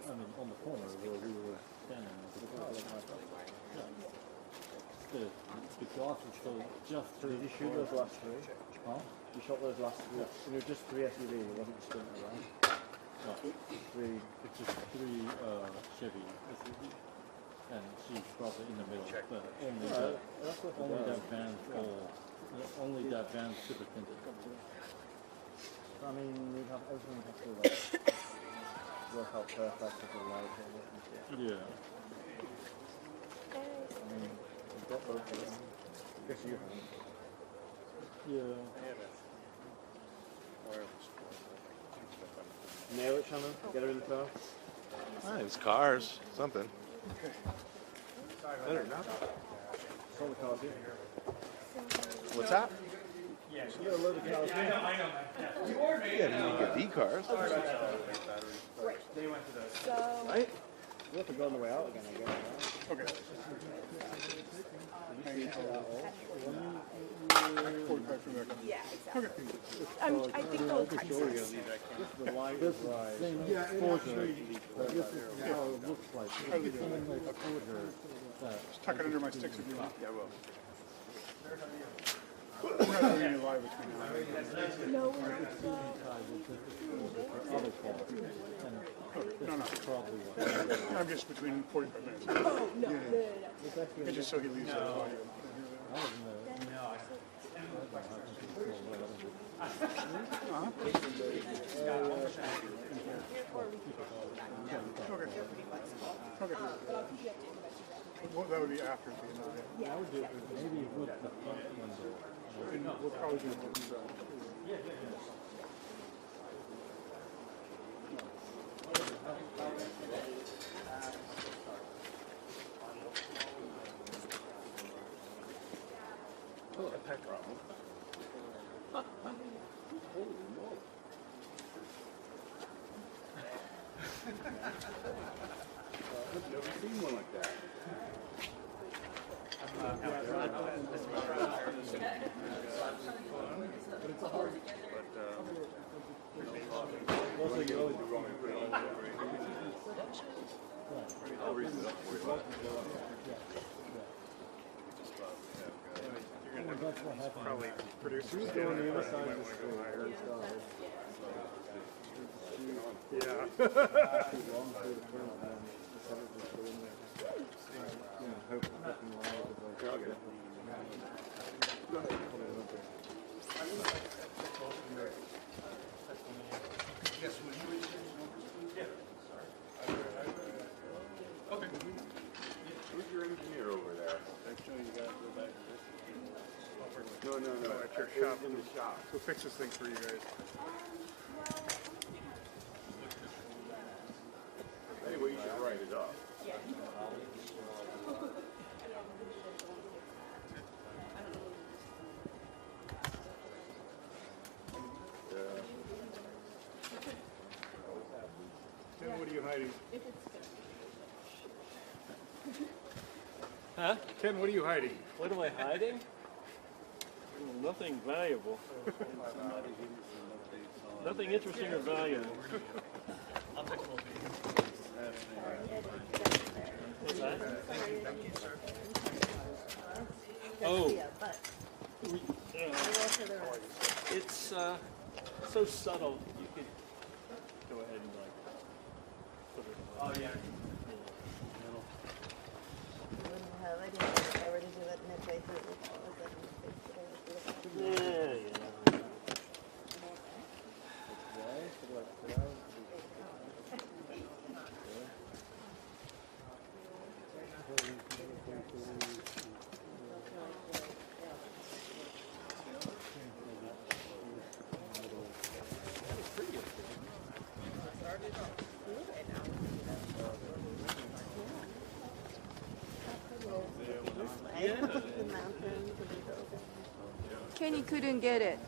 I mean, on the corner where we were standing. The glass was so just So did you shoot those last three? Huh? You shot those last three? And it was just three SUV, it wasn't just sprinting around? No. It's just three Chevy SUV. And she's probably in the middle, but only that van's super tinted. I mean, we'd have everything would have to like work out perfect with the light and everything. Yeah. I mean, we've got both of them. I guess you haven't. Yeah. Nail it, Shannon. Get her in the car. It's cars, something. Better not. Saw the cars here. What's that? You got a load of cars here. Yeah, you get the cars. Right? We'll have to go on the way out again, I guess. Okay. Yeah, exactly. I think they'll text us. This is the light same exposure. This is how it looks like. It's the same exposure. Just tuck it under my sticks if you want. Yeah, I will. We're not doing any live between now and then. No, Other cars. No. I'm just between 45 minutes. Oh, no. It's just so he leaves the audio. Okay. Well, that would be after the end of the day. Yeah, I would do it maybe with the front window. And we'll probably do it with the Oh, a petrol. Probably producer. Who's going the other side of the street? Okay. Who's your engineer over there? Actually, you gotta go back to this. No, At your shop. In the shop. We'll fix this thing for you guys. Anyway, you should write it up. Tim, what are you hiding? Huh? Ken, what are you hiding? What am I hiding? Nothing valuable. Nothing interesting or valuable. What's that? Oh. It's so subtle. You could go ahead and like put it. Oh yeah. Kenny couldn't get it.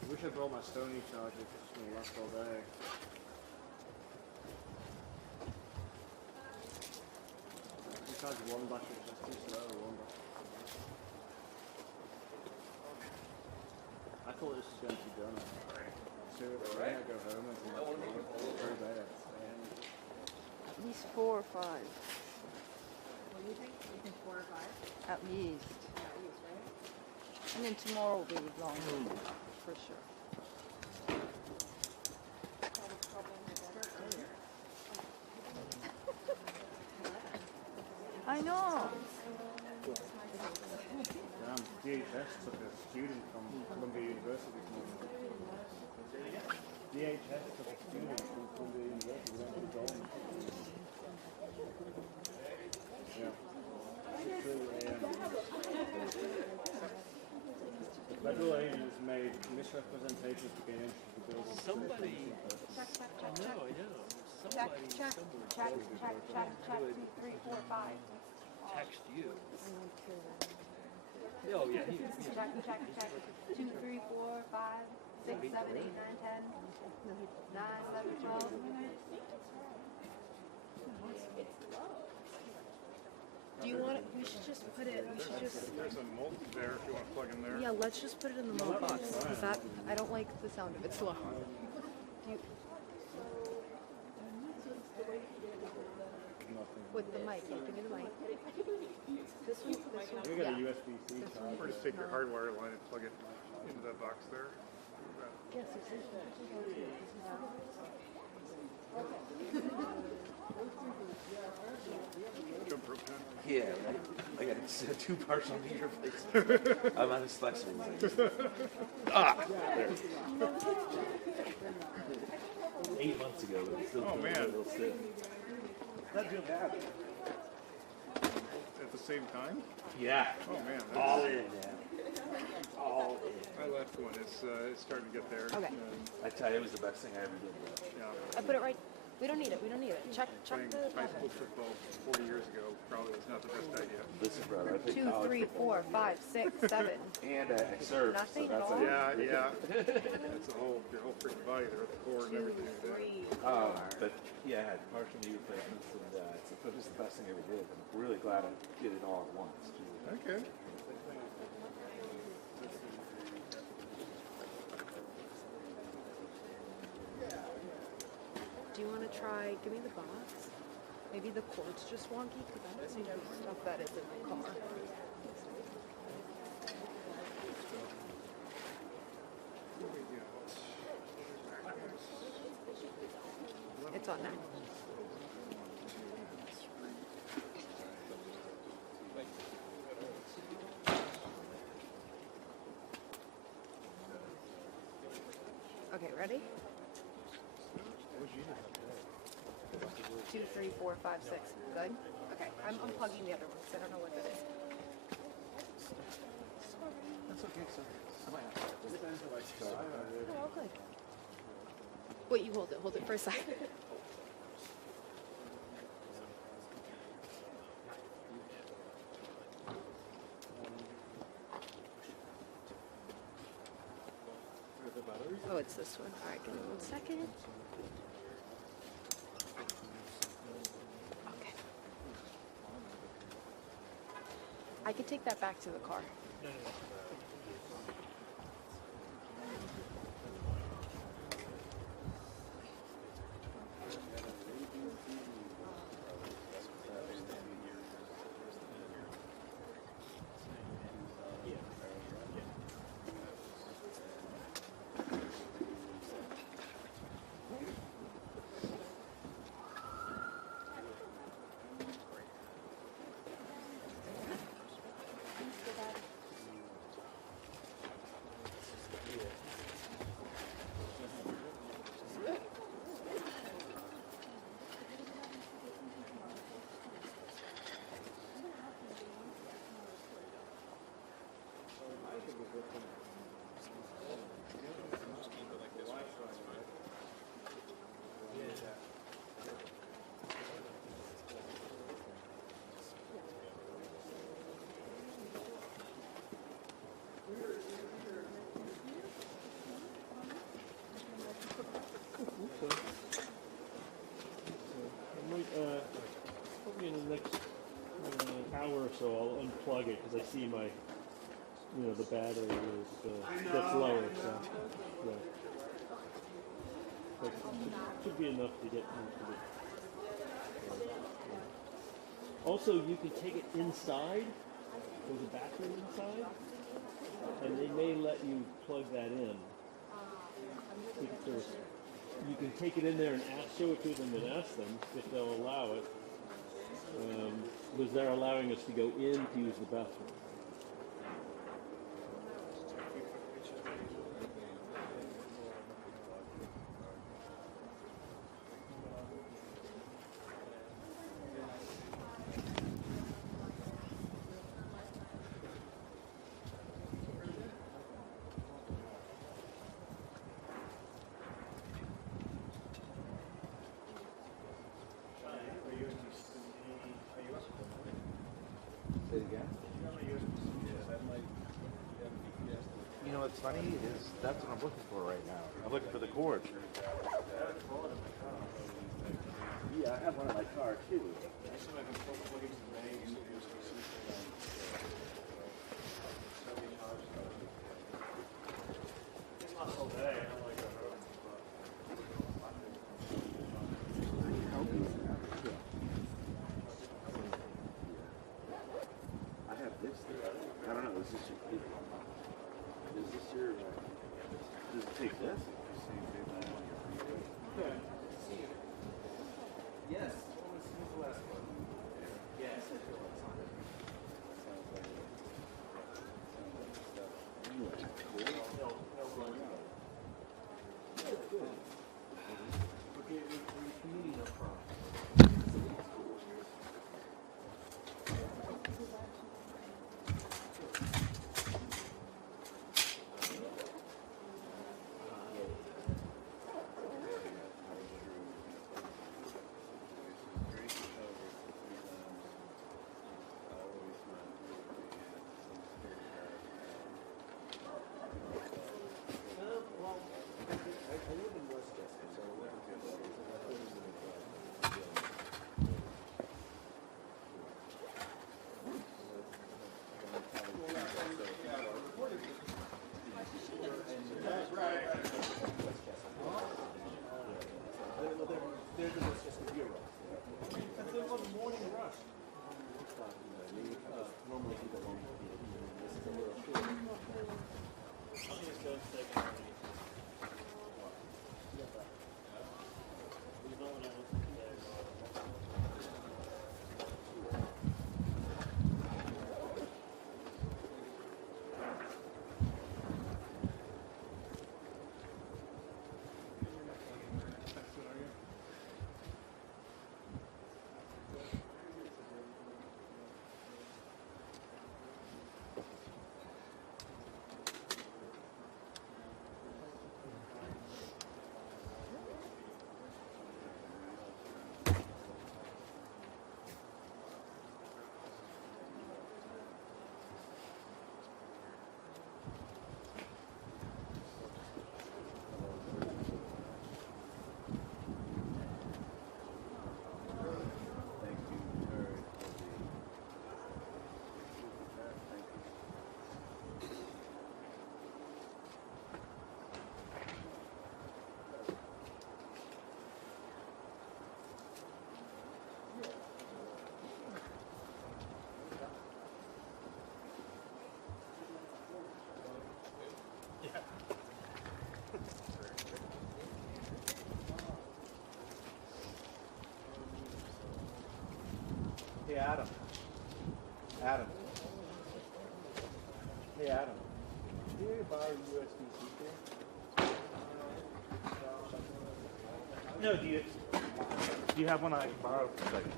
I wish I brought my Stony charger. It's going to last all day. You charge one battery, just too slow. One battery. I thought this was going to be done. So when I go home, I think it's very bad. At least 4 or 5. What do you think? You think 4 or 5? At least. And then tomorrow will be longer, for sure. I know. Damn, DHS took a student from Columbia University this morning. DHS took a student from Columbia University without any goal. Yeah. 6:30 a.m. Federal agents made misrepresentations to gain entry to the building. Somebody. Check, check, check, No, check. I know. Check, Somebody check, somewhere check, told me check, about check, that. check, 2, 3, 4, 5. Text you. Oh yeah. Check, check, check. 2, 3, 4, 5, 6, 7, 8, 9, 10, 9, 11, 12. Do you want it? We should just put it. We should just. There's a mult there if you want to plug in there. Yeah, let's just put it in the mode box because that I don't like the sound of it so loud. Do you, with the mic, yeah, give me the mic. This one. You got a USB-C charger. Or just take your hardwire line and plug it into that box there. Yes, this is. Jump rope pen. Yeah, right. I got two partial knee replacements. I'm on a flexible. Ah! There. 8 months ago, but it's still Oh, man. a little stiff. Not too bad. At the same time? Yeah. Oh man. All in, yeah. All in. My left one is starting to get there. Okay. I tell you, it was the best thing I ever did. Yeah. I put it right. We don't need it. We don't need it. Check Playing the. high school football 40 years ago probably was not the best idea. Listen, brother, I played 2, college 3, 4, 5, 6, 7. and I served. Nothing so at that's all? Yeah. That's the whole, your whole freaking body there, the core and 2, everything. 3, 4. But yeah, I had partial knee replacements, and it was the best thing I ever did. I'm really glad I did it all at once. Too. Okay. Do you want to try? Give me the box. Maybe the cord's just wonky because I don't see stuff that is in the car. It's on now. Okay, ready? 2, 3, 4, 5, 6. Good? Okay, I'm unplugging the other one because I don't know what that is. That's okay, sir. Oh, good. Wait, you hold it. Hold it for a second. Oh, it's this one. All right, give me 1 second. Okay. I could take that back to the car. Probably in the next hour or so, I'll unplug it because I see my, the battery is gets lower. So, yeah. But should be enough to get into it. Also, you can take it inside. There's a bathroom inside, and they may let you plug that in. You can take it in there and show it to them and ask them if they'll allow it, because they're allowing us to go in to use the bathroom. Say it again? You know what's funny is that's what I'm looking for right now. I'm looking for the cord. Yeah, I have one in my car too. I have this. I don't know. Is this your? Does it take this? Yes. Who's the last one? Yes. Adam. Adam. Hey, Adam. Do you buy USB-C here? No, do you have one I can borrow for a second?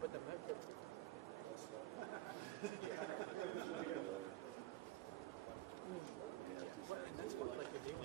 But the member. That's what like the deal.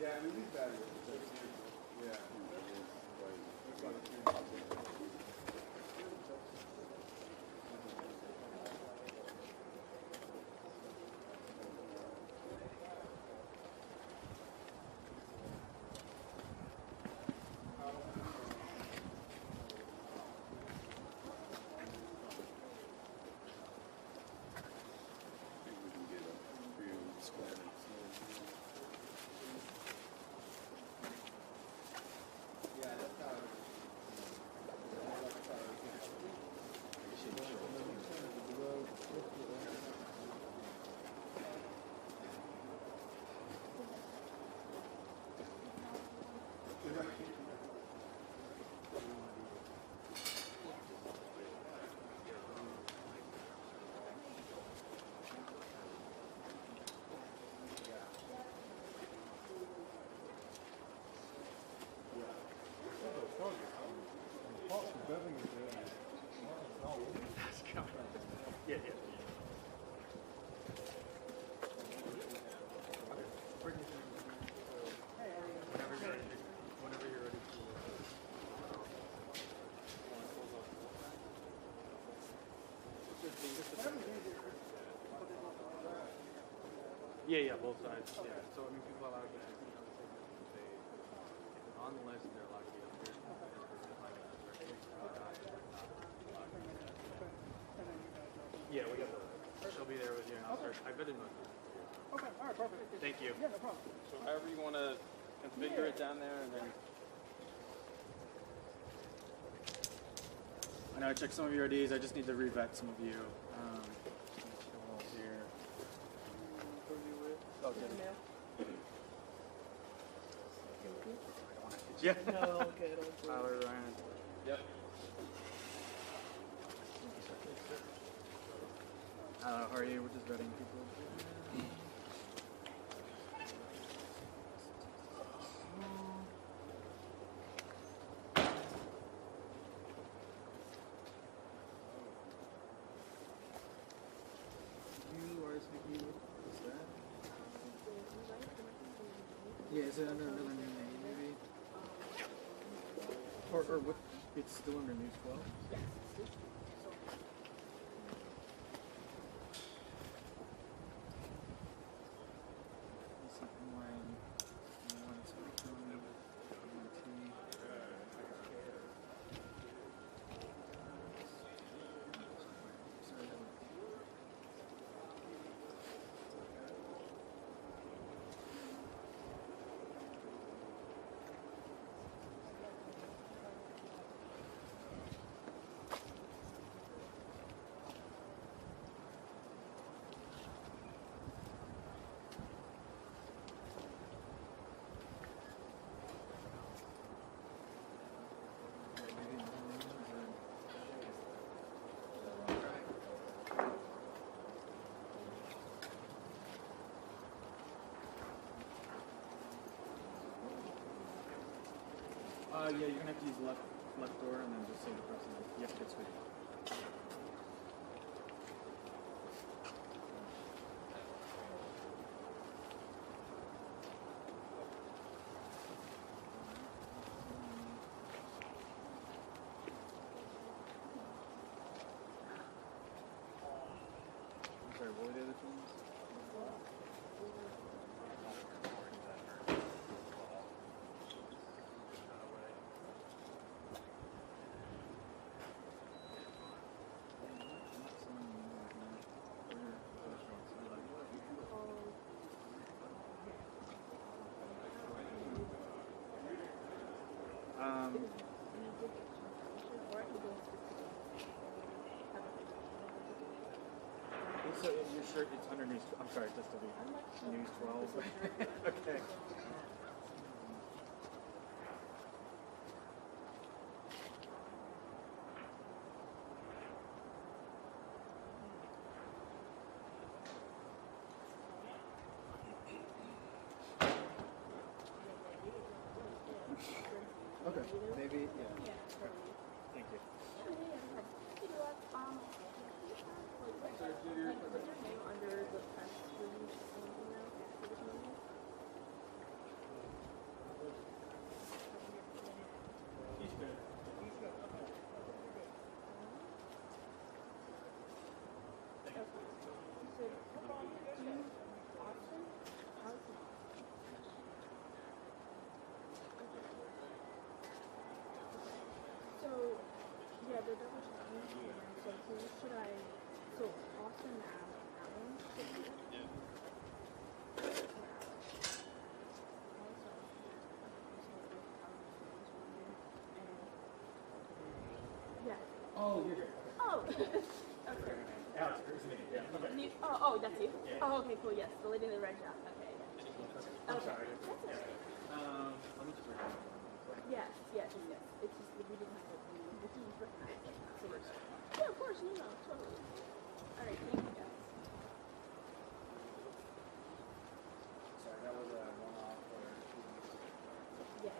Yeah, I mean, these batteries. Yeah. Yeah, both sides. Yeah. So I mean, people are allowed to be on the same list. If it's on the list, they're allowed to be up here. Yeah, we got the. She'll be there with you, and I'll start. I bet it knows. Okay, all right, perfect. Thank you. Yeah, no problem. So however you want to configure it down there, and then. I know I checked some of your IDs. I just need to revet some of you. Here. Oh, yeah. No, okay, Tyler, Ryan. Yep. How are you? We're just vetting people. Yeah, is it under another new name, maybe? Or what? It's still under News 12? Yeah, you're gonna have to use left door and then just say the president. You have to get switched. I'm sorry, what were the other things? So your shirt, it's underneath. I'm sorry, just to be News 12. Okay. Okay, maybe, yeah. Thank you. Yeah, the double check. So who should I? So Austin Allen. Yeah. Oh, you're good. Oh. Okay. Alex, it's me. Yeah. Okay. Oh, that's you. Yeah. Oh, okay, cool. Yes, the lady in the red job. Okay. Yeah. I'm Okay. sorry. That's okay. Let me just read it. Yes. It's just that we didn't have the teams recognized it. So we're just, yeah, of course. No, totally. All right. Thank you, guys. Sorry, that was a one-off or Yeah.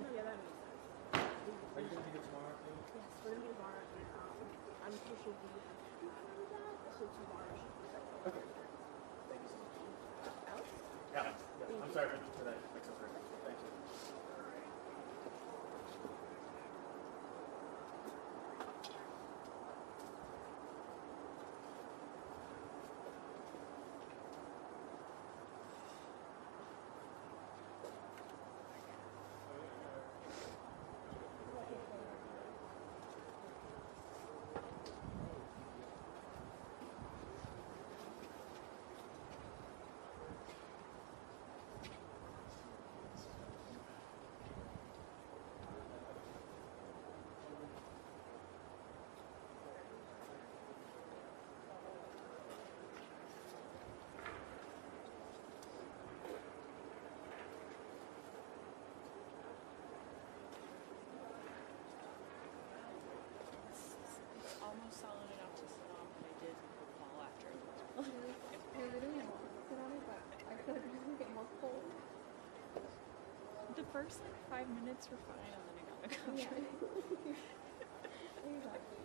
No, yeah, that makes sense. Are you going to be here tomorrow too? Yes, we're gonna be tomorrow, and I'm pretty sure we have to do that. So tomorrow should be like. Okay. Thank you so much. Alex? Alex. Yeah. I'm sorry for that. Thank you. Almost solid enough to sit on, but I did fall after a while. I really didn't want to sit on it, but I feel like it's gonna get more cold. The first like 5 minutes were fine, and then it got uncomfortable. Exactly.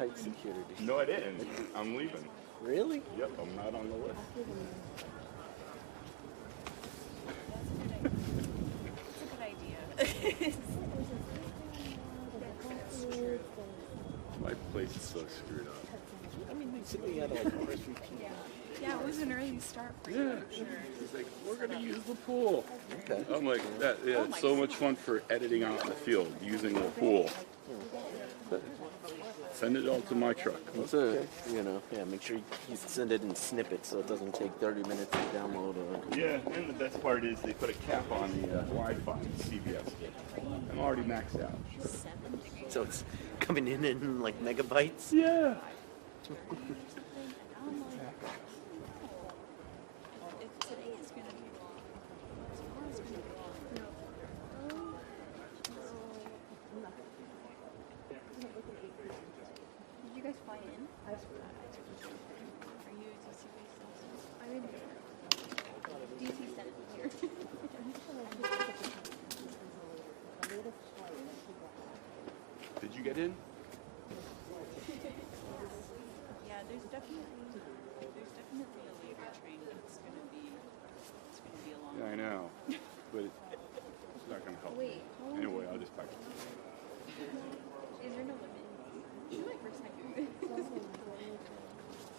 tight security. No, I didn't. I'm leaving. Really? Yep, I'm not on the list. It's a good idea. My place is so screwed up. I mean, basically, you had like RSVP. Yeah, it was an early start for you, I'm sure. He's like, we're gonna use the pool. Okay. I'm like, that. Yeah, it's so much fun for editing out in the field using the pool. Send it all to my truck. It's a, you know, yeah, make sure you send it in snippets so it doesn't take 30 minutes to download or... Yeah, and the best part is they put a cap on the Wi-Fi CBS. I'm already maxed out. So it's coming in like megabytes? Yeah. Did you guys fly in? Are you DC-based also? I'm in DC Senate here. Did you get in? Yeah, there's definitely a labor train. It's gonna be a long. Yeah, I know, but it's not gonna help. Wait, how long Anyway, I'll just pack it. Is there no limit? This is my first time doing this.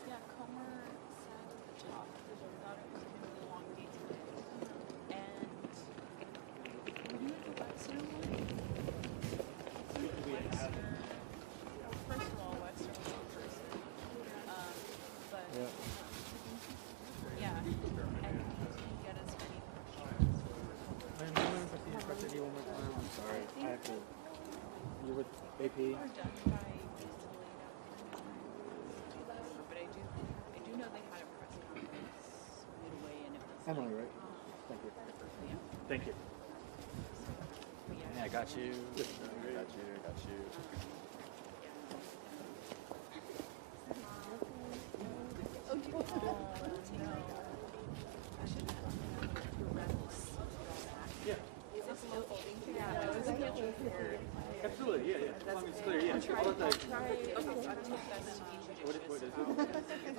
Yeah, Comer said at the top that he thought it was going to be a long day today. And were you at the Webster one? Webster. Well, first of all, Webster was in person. But yeah, and he didn't get as many questions. I'm sorry. I have to. You're with AP? We're done by just late afternoon. But I do know they had a press conference midway, and it was. Emily, right? Thank you. Yeah. Thank you. Yeah, I got you. Got you. Got you. Oh, do you no. I should have Yeah. Is it still holding? Yeah, it was a picture for. Absolutely, yeah. As long as it's clear, yeah. Okay, so I'll I'll do best to be judicious. What is it?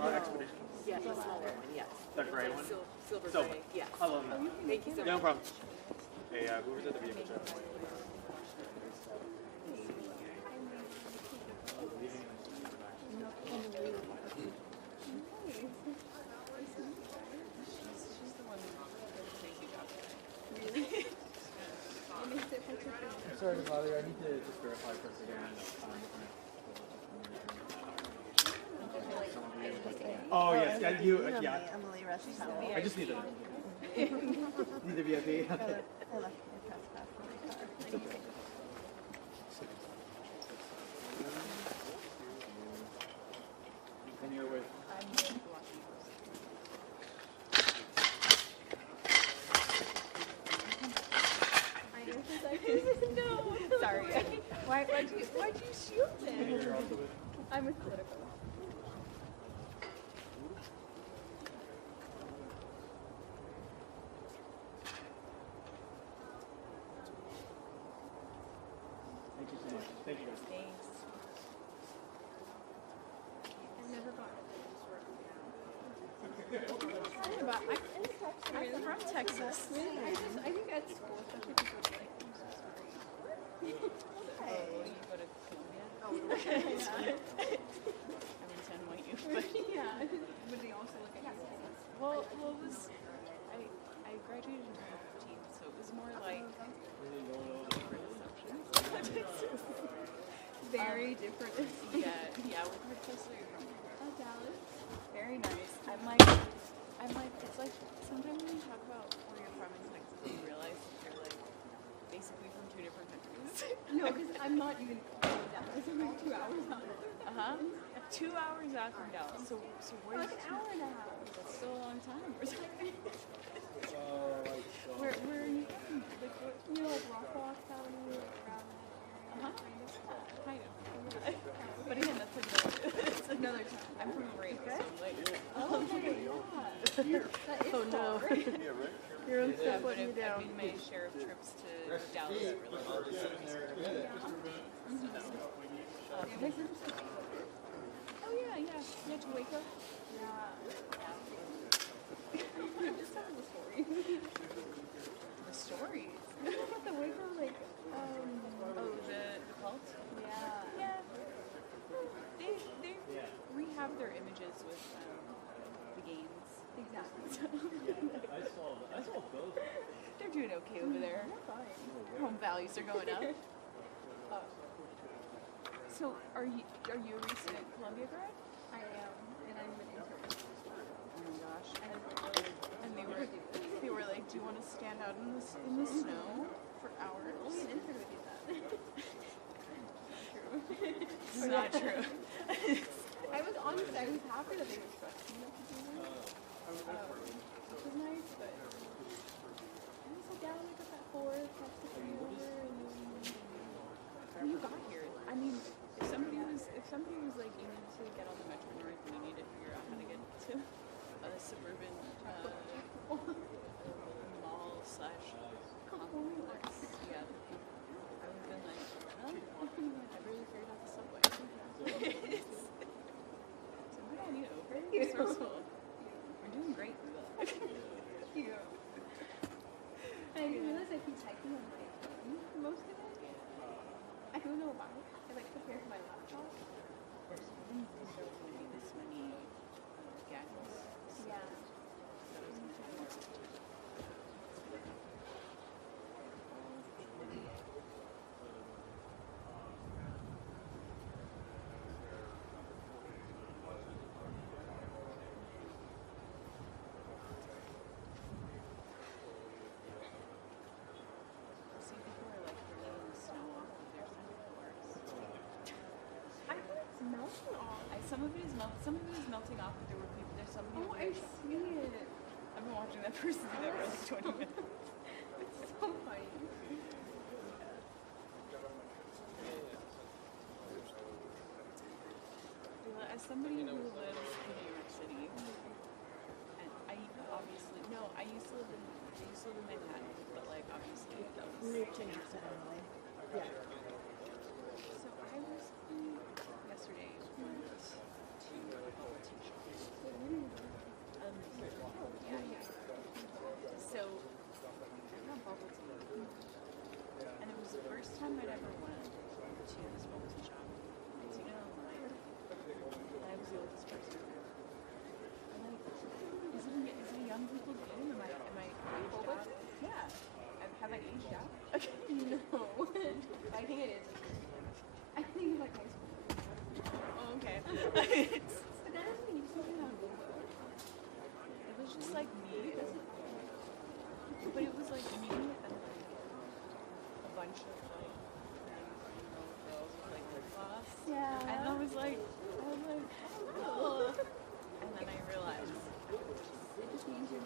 Expedition. Yes, the smaller one, yes. The gray one? Silver Silver. gray, yes. I love that. Thank you so much. No problem. Hey, who was at the vehicle check? She's the one who did a crazy job today. Really? I'm sorry to bother you. I need to just verify first again. Oh, yes. Yeah, you, yeah. Emily Rush. I just need the VIP. Okay. And you're with? I'm with Washington. No. Sorry. Why'd you shoot him? I'm with Political. Thank you so much. Thank you guys. Thanks. I've never gotten a I'm from Texas. Really? I think at school, especially people are like, I'm so sorry. Hey. You go to Columbia? Oh, yeah. I mean, 10 white youth, but yeah. Would they also look at you? Well, it was, I graduated in 2015, so it was more like very different. Yeah, we're close to your from. Oh, Dallas. Very nice. I'm like, it's like, sometimes when you talk about where you're from in Texas, you realize you're like, basically from two different countries. No, because I'm not even from Dallas. I'm like 2 hours out. 2 hours out from Dallas. So where's like an hour and a half? That's still a long time. Where are you from? Like, like Rockwall County, around that area. Kind of. But again, that's another time. I'm from Maria, so like, oh no. Your own stuff let me down. I've made my share of trips to Dallas. love their images with the gains. Exactly. I saw both. They're doing okay over there. They're fine. Home values are going up. So, are you a recent Columbia grad? I am, and I'm an intern. Oh my gosh! And they were like, "Do you want to stand out in the snow for hours?" Only an intern would do that. It's not true. I was honest. I was happy that they were trusting me to do that, which was nice. But I sat down, I got that 4, texted me over, and then When you got here, I mean, if somebody was like, you need to get on the Metro North and you need to figure out how to get to a suburban mall slash complex, yeah, I would have been like, oh, I really figured out the subway. So good on you. Very resourceful. You're doing great. Thank you. And I didn't realize I'd be typing on my phone most of it. I don't know why. I like prepare for my laptop. I didn't think there was going to be this many gadgets. Yeah. See, people are like bringing the snow off of their front doors. I thought it's melting off. Some of it is melting off, but there's somebody Oh, over I there. see it. I've been watching that person do that for like 20 minutes. It's so funny. Well, as somebody who lives in New York City, and I obviously I used to live in Manhattan, but like obviously that was Moved to New York City. Yeah. So I was yesterday went to a bubble tea shop. Yeah. So I got bubble tea, and it was the first time I'd ever went to this bubble tea shop. I'd seen it online, and I was the oldest person there. I'm like, is it a young people game? Am I aged out? Yeah. Have I aged out? No. I think it is. I think it's like high school. Oh, okay. But that doesn't mean you're talking about It was just like me, but it was like me and like a bunch of like girls with like lip gloss. Yeah. And I was like, oh. And then I realized it just means you're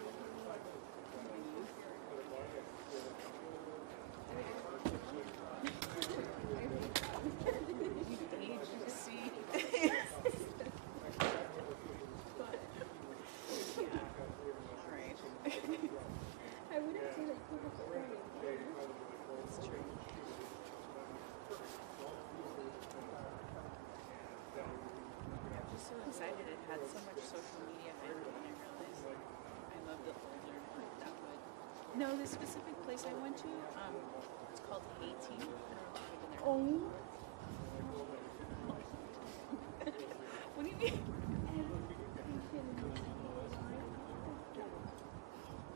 I wouldn't say that you have to learn it. It's true. I was just so excited. It had so much social media behind it, and I realized I love the older that would. No, the specific place I went to, it's called Haiti. I don't know if you've been there. Oh. What do you mean?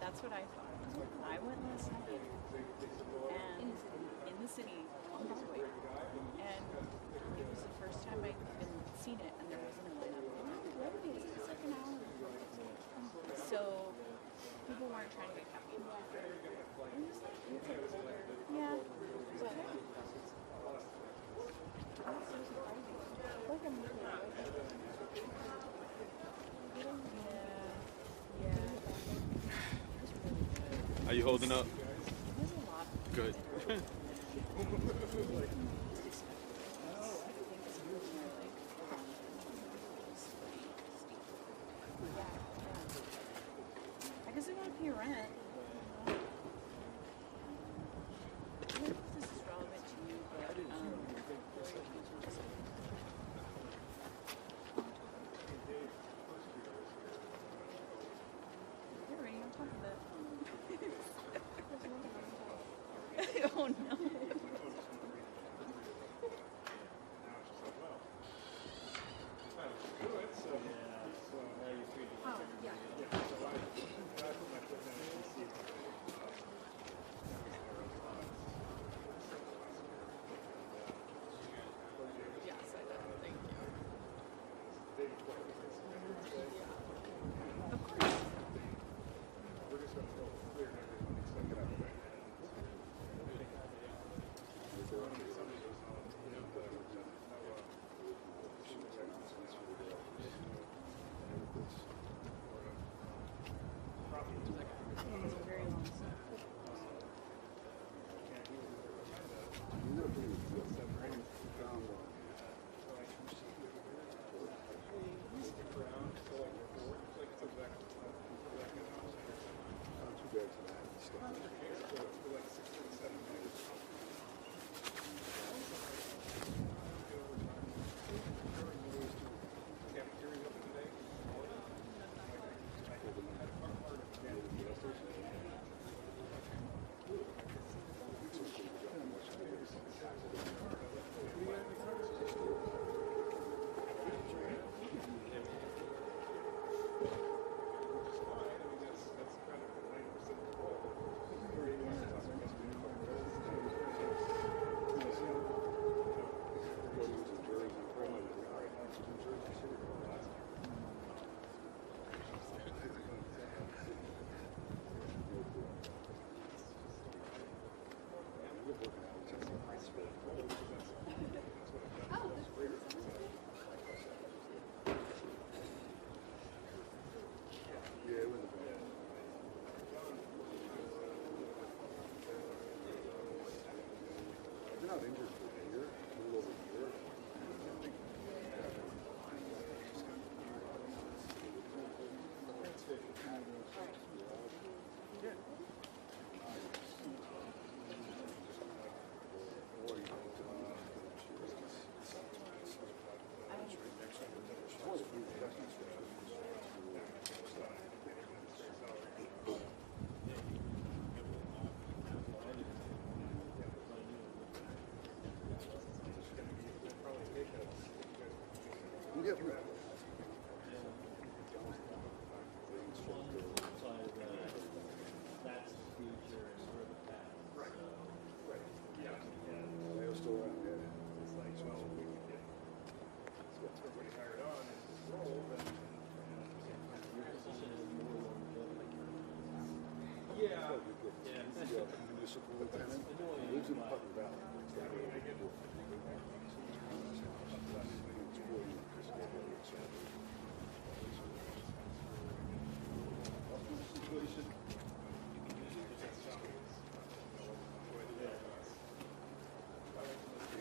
That's what I thought. I went last night, and in the city on this way, and it was the first time I'd even seen it, and there wasn't a lineup. It's like an hour. So people weren't trying to get caffeine. Yeah. So, Like I'm looking at it. Are you holding up? There's a lot. Good. I guess I gotta pay rent. I don't know if this is relevant to you, but you're already on top of it.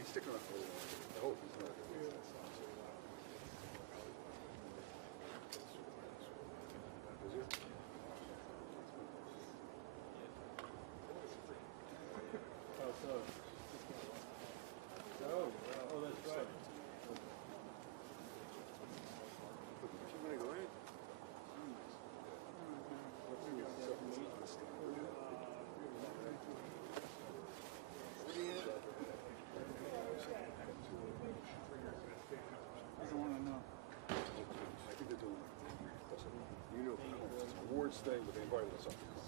sticking around for a while. I hope he's not. Is it? Oh, that's right. Too many go in. Awards thing, but they invited us up to come.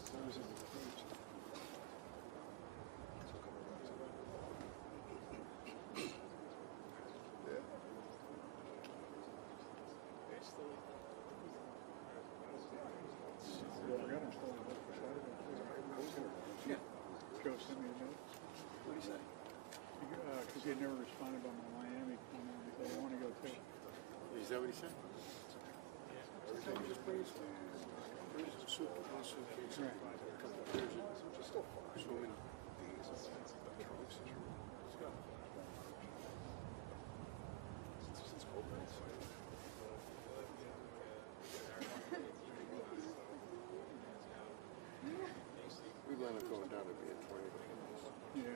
Yeah. Joe sent me a note. What did he say? Because he had never responded about my Miami comment. He said, I want to go too. Is that what he said? Every time he just brings a suitcase, right. A couple of years, it's still far. So many days. It's got since COVID. We wound up going down to being 20. Yeah.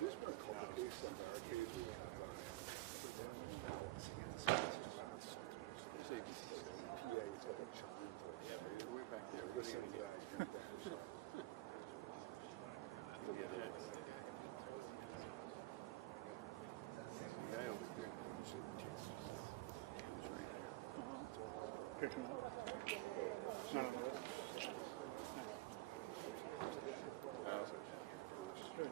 There's been a couple of cases on barricades we have say PA, it's got a chime. Yeah, way back there. Listening to that. Picking up. It's not on the list. Good.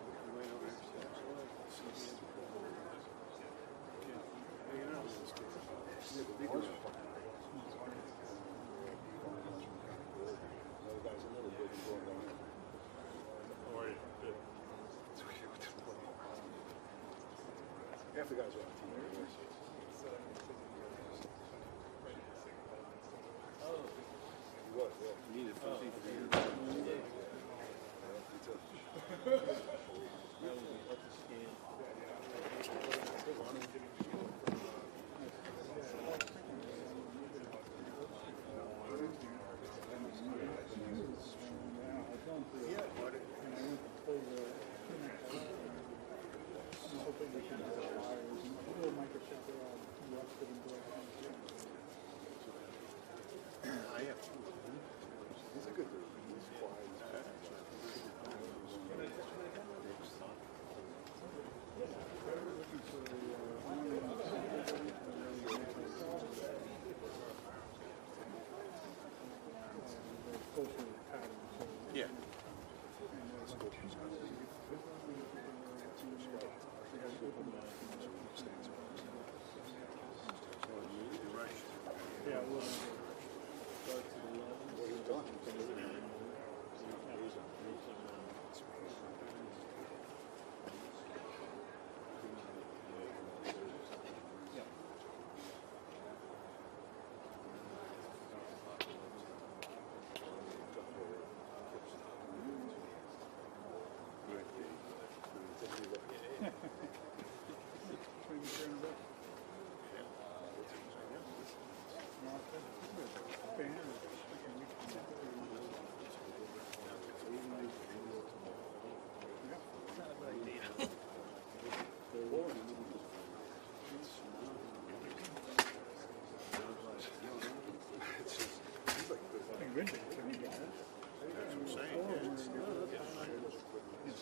Half the guys are on TV. What? You needed 50 for your He's a good dude. He's quiet. Yeah. Yeah, well,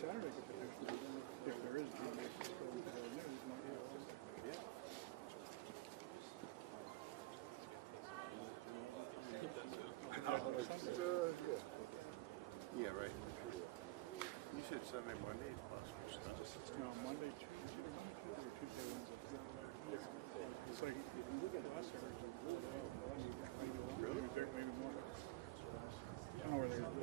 Saturday could potentially, if there is news, might be able Yeah, right. You said Sunday, Monday, it's possible. No, Monday, Tuesday, or Tuesday, Wednesday. It's like, if you look at last year, there, maybe more. I don't know where they're going.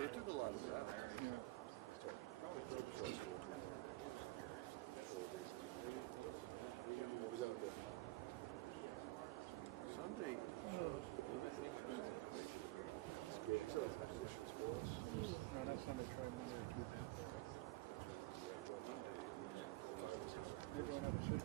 They took a lot of that. Yeah. Sunday. No, not Sunday, try Monday or Tuesday. Maybe we'll have a shift.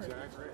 Exactly.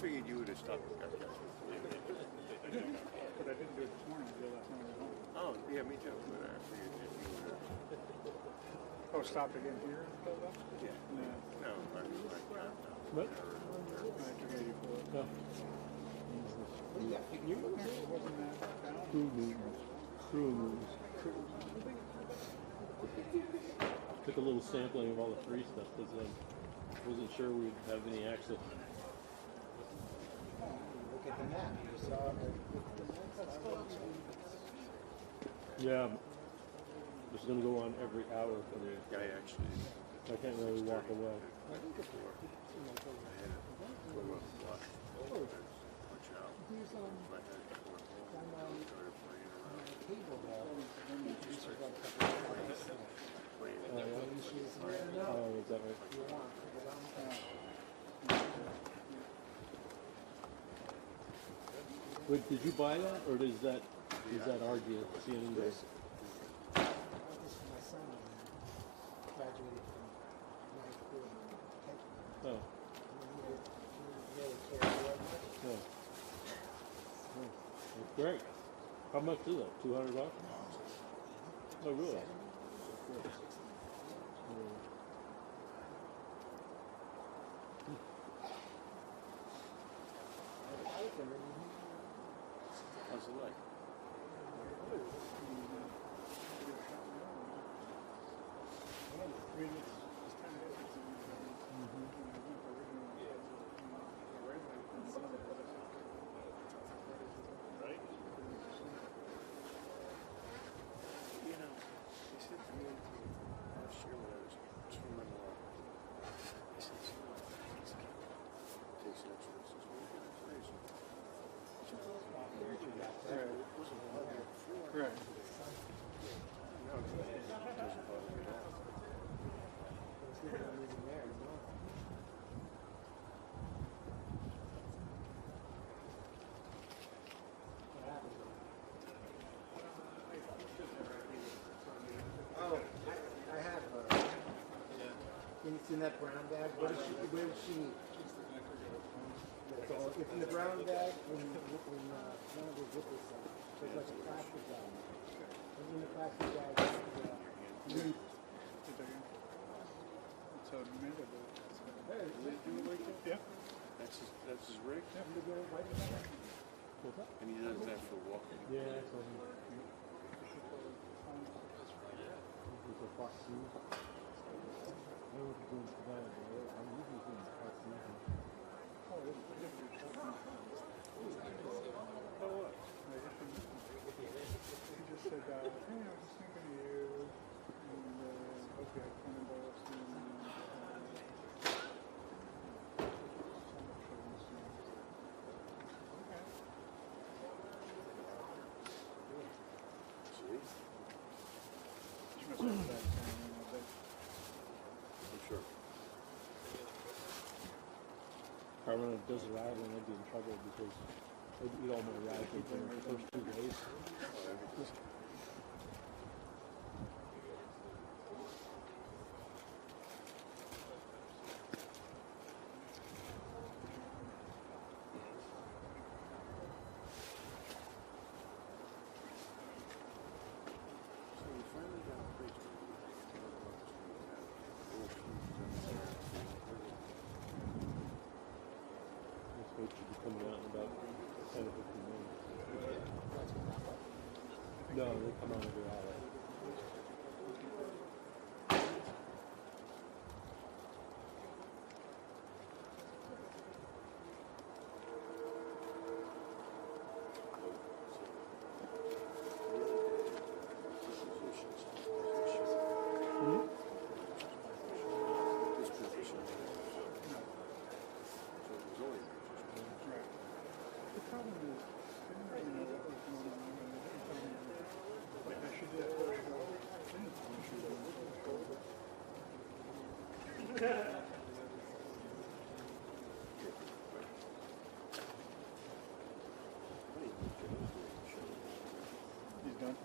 Figured you would have stopped. But I didn't do it this morning. I did it last night at home. Oh, yeah, me too. But I figured that you would have. Oh, stopped again here? Yeah. No, I What? I took 84. No. Wasn't that down? Crew movements. Crew movements. Took a little sampling of all the free stuff because I wasn't sure we'd have any access. Look at the map. You saw it. Yeah, it's going to go on every hour for me. I actually. I can't really walk away. Oh, is that right? Wait, did you buy that, or is that argue CNN Day? Graduated from high school in Texas. Oh. Really care very much. Oh. That's great. How much is that? $200? Oh, really? How's it like? You know, they said to me last year when I was swimming they said, takes an extra distance. Well, you got crazy. Right. It wasn't bother me before. Right. Now it doesn't bother me at all. Oh, I have her. Yeah. Can you see in that brown bag? Where does she eat? That's all. It's in the brown bag when one of the zippers there's like a plastic bag. And in the plastic bag leaf. So remember that. Hey, they do it like that? Yeah. That's his rig? Yeah. And he does that for walking? Yeah, that's what I'm He just said, hey, I was just thinking of you, and hope you had fun in Boston. I'm sure. I run a desert island, I'd be in trouble because I'd eat all my rations in the first 2 days. So we finally got a place to This boat should be coming out in about 10 or 15 minutes. No, they come out every hour. The problem is, they didn't really know what was going on, and they didn't tell me, like, I should do that before I go. They didn't tell me she was going to go. He's done.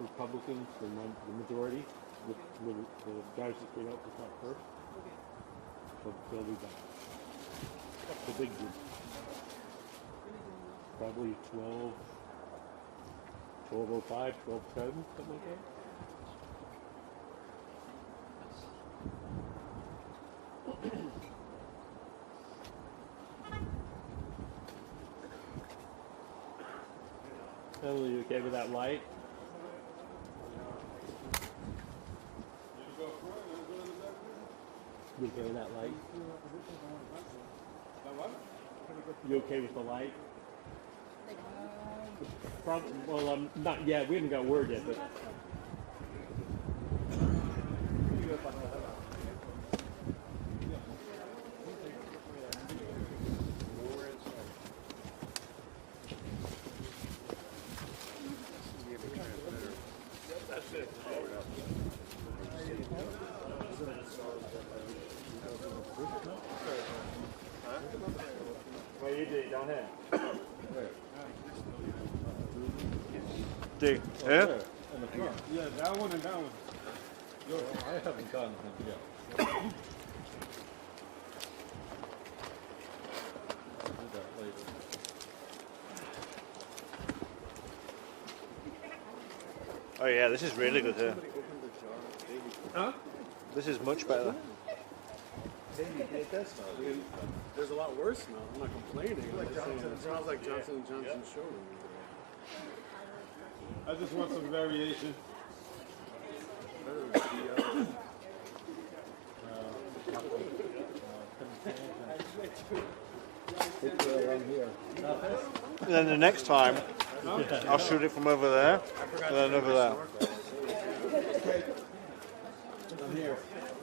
Republicans, the majority, the guys that came out to talk first, so they'll be back. The big group. Probably 12:05, 12:07, something like that. Emily, you okay with that light? You okay with that light? You okay with the light? Well, not yet. We haven't got word yet, but. What do you do down here? Dig. Oh, Yeah? there, in the front. Yeah, that one and that one. Yo, I haven't gotten him yet. I'll do that later. Oh yeah, this is really good here. Huh? This is much better. There's a lot worse now. I'm not complaining. It smells like Johnson & Johnson's showroom. I just want some variation. And then the next time, I'll shoot it from over there, and then over there.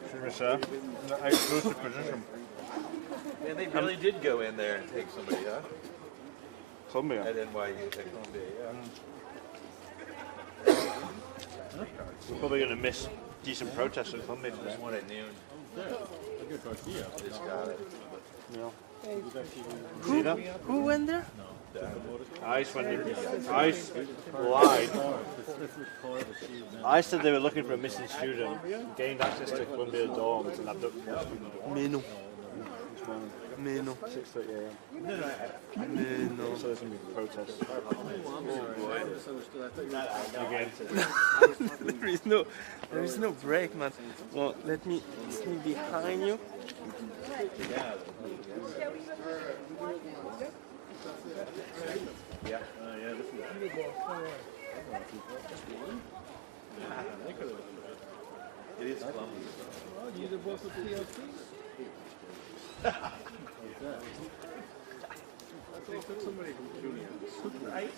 Excuse me, sir. Exclusive position. Man, they really did go in there and take somebody, huh? Columbia. At NYU, at Columbia, yeah. We're probably going to miss decent protests in Columbia. There's one at noon. Just got it. Yeah. Who went there? ICE went in. ICE lied. I said they were looking for a missing student, gained access to Columbia dorms, and abducted them. Meno. Meno. 6:30 a.m. Meno. So there's going to be protests. Again. There is no break, man. Well, let me behind you. Yeah. It is Columbia. You the boss of TLC? They took somebody from Junior. Right?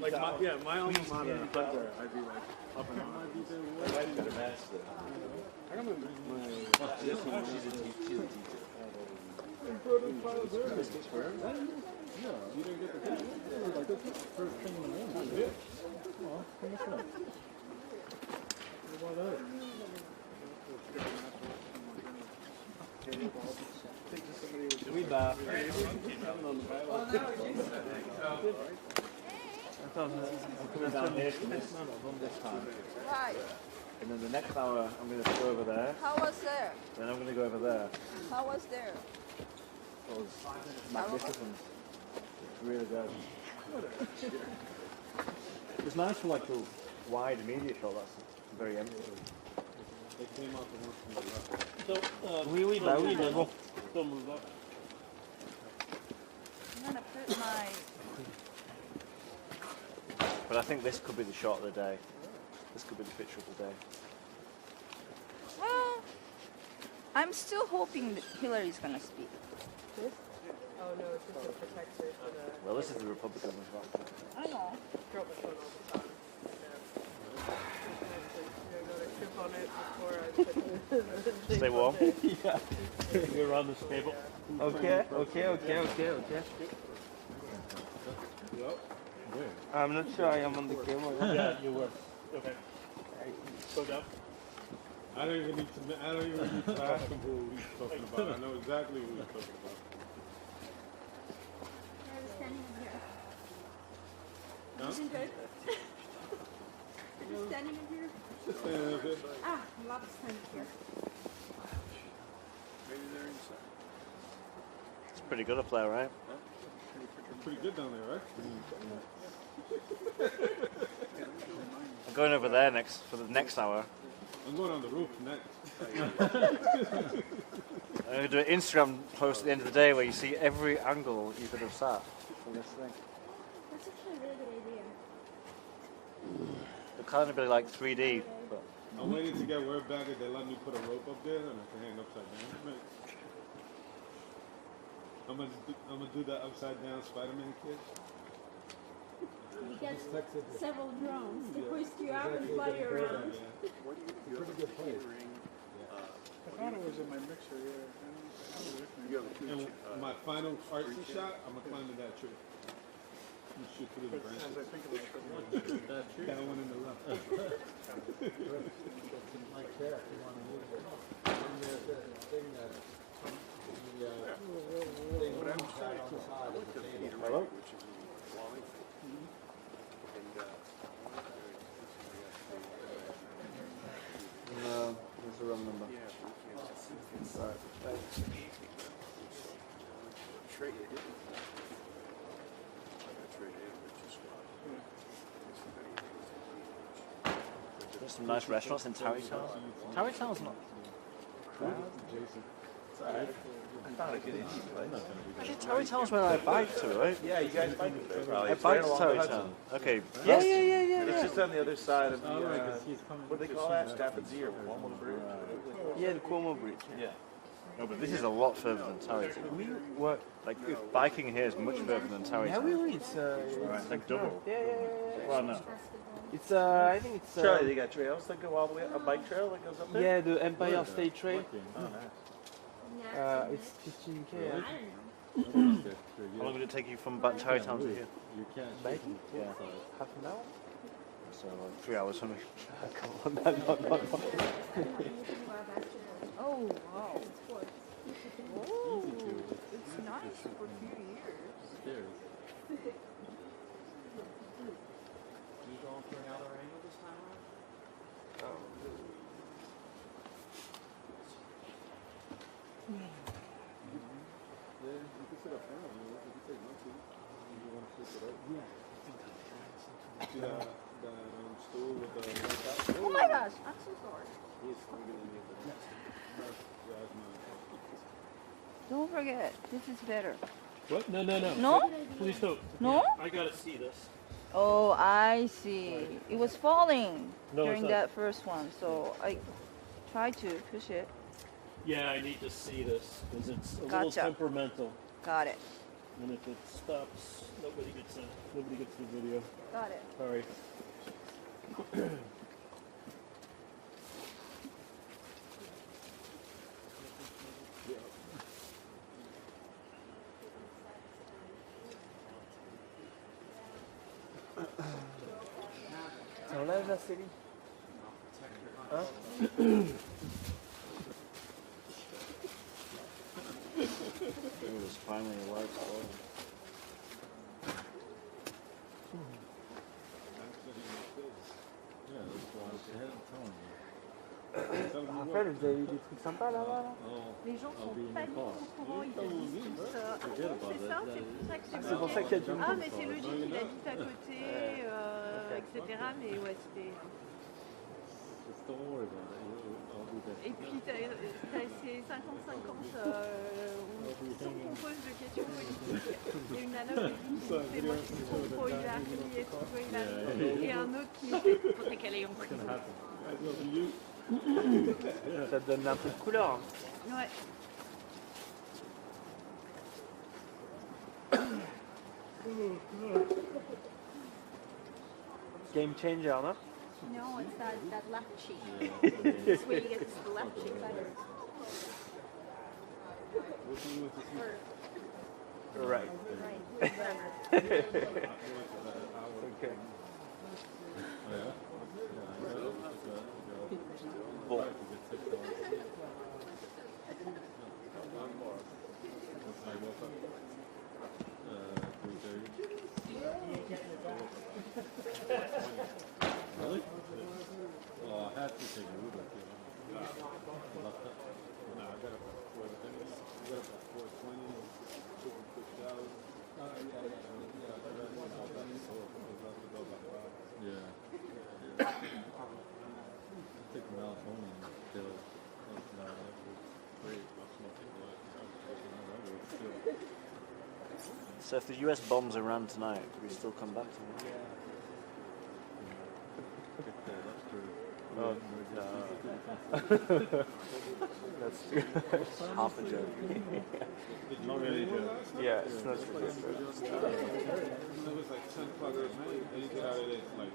Like my alma mater, I'd be like up and on. My wife got a master. I got my She's a teacher. Yeah, you didn't get the first thing in the morning. Yeah. Well, come on. What about that? We back. I'm coming down here from this time. Right. And then the next hour, I'm going to go over there. How was there? Then I'm going to go over there. How was there? It was magnificent. It's really good. It's nice for like the wide media shot. That's very empty. They came out to work from the left. Oui, Still moved up. I'm gonna put my. But I think this could be the shot of the day. This could be the picture of the day. Well, I'm still hoping that Hillary's gonna speak. This? Oh no, it's just a protector for the. Well, this is the Republican as well. I know. Girl was going all the time. Trip on it before I put the Stay warm. Yeah. You're on this table. Okay. I'm not sure I am on the camera. Yeah, you were. Okay. Go down. I don't even need to ask him who he's talking about. I know exactly who he's talking about. I was standing in here. Huh? feeling good? You're standing in here? Ah, I love standing here. Maybe they're inside. It's pretty good up there, right? Pretty good down there, right? I'm going over there next for the next hour. I'm going on the roof next. I'm going to do an Instagram post at the end of the day where you see every angle you could have sat from this thing. That's actually a really good idea. It'll kind of be like 3D, but I'm waiting to get word back that they let me put a rope up there and I can hang upside down. I'm gonna do that upside down Spider-Man kid. You get several drones to hoist you up and fly you around. What do you have a catering? I thought it was in my mixer, yeah. You have a And kitchen. my final artsy shot, I'm gonna climb to that tree. And shoot through the branches. As I think about it, That one in the left. Like that, if you want to move it. And there's that thing that the thing But I'm moves trying out on the side I of like the the table. Hello? Which is in Wallingford. And no, that's the wrong number. yeah, Sorry. trade it in. Trade it in, which is There's some nice restaurants in Tarrytown. Tarrytown's not bad. I found a good Indian place. Actually, Tarrytown's where I bike to, right? Yeah, you guys bike to it, probably. I It's right bike to along Tarrytown. Hudson. Okay. Yeah. Yeah. It's just on the other side of the, Oh, right, 'cause he's coming what do they to call see that? that. Stafford's Ear, Cuomo Bridge? Yeah, the Cuomo Bridge. Yeah. No, but this is a lot further than Tarrytown. Like, biking here is much further than Tarrytown. really. It's Like double. Yeah. Well, no. It's I think it's Charlie, they got trails that go all the way, a bike trail that goes up there? yeah, the Empire State Trail. Oh, nice. It's 15K. How long would it take you from Tarrytown to here? You can't Biking? Yeah. Half an hour? So, 3 hours for me. Come on, no. Oh, wow. Oh, it's nice for a few years. Stairs. You going for another angle this time around? Yeah, you can sit up front. You can take one seat. You want to sit right? Yeah. See that stool with the Oh my gosh, I'm so sorry. Yes, I'm gonna need the next. Yeah, that's mine. Don't forget, this is better. What? No. No? Please don't. No? I gotta see this. Oh, I see. It was falling No, during it's not. that first one, so I tried to push it. Yeah, I need to see this because it's a little Gotcha. temperamental. Got it. And if it stops, nobody gets the video. Got it. Sorry. T'enlèves la série? Hein? It was finally a live story. Raphaël, vous avez eu des trucs sympas là-bas là? Les gens sont pas du tout au courant, ils te disent tous c'est ça, c'est pour ça que c'est C'est pour ça qu'il y a du Ah, mais c'est logique, il habite à côté, etc. Mais ouais, c'était. Just don't worry about it. I'll do that. Et puis, t'as ces 50-50 surcompose de questions politiques. Il y a une nana qui dit c'est moi qui suis trop Hillary et trop Hillary. Et un autre qui fait faudrait qu'elle ait en prison. Ça te donne un peu de couleur. Ouais. Game changer, non? No, it's that left cheek. This way you get the left cheek better. Right. Right. Okay. Bon. So if the U.S. bombs Iran tonight, do we still come back to it? Oh, no. That's true. Half a joke. Not really a joke. Yeah, it's not It was like 10 o'clock at night, and you get out of there, it's like,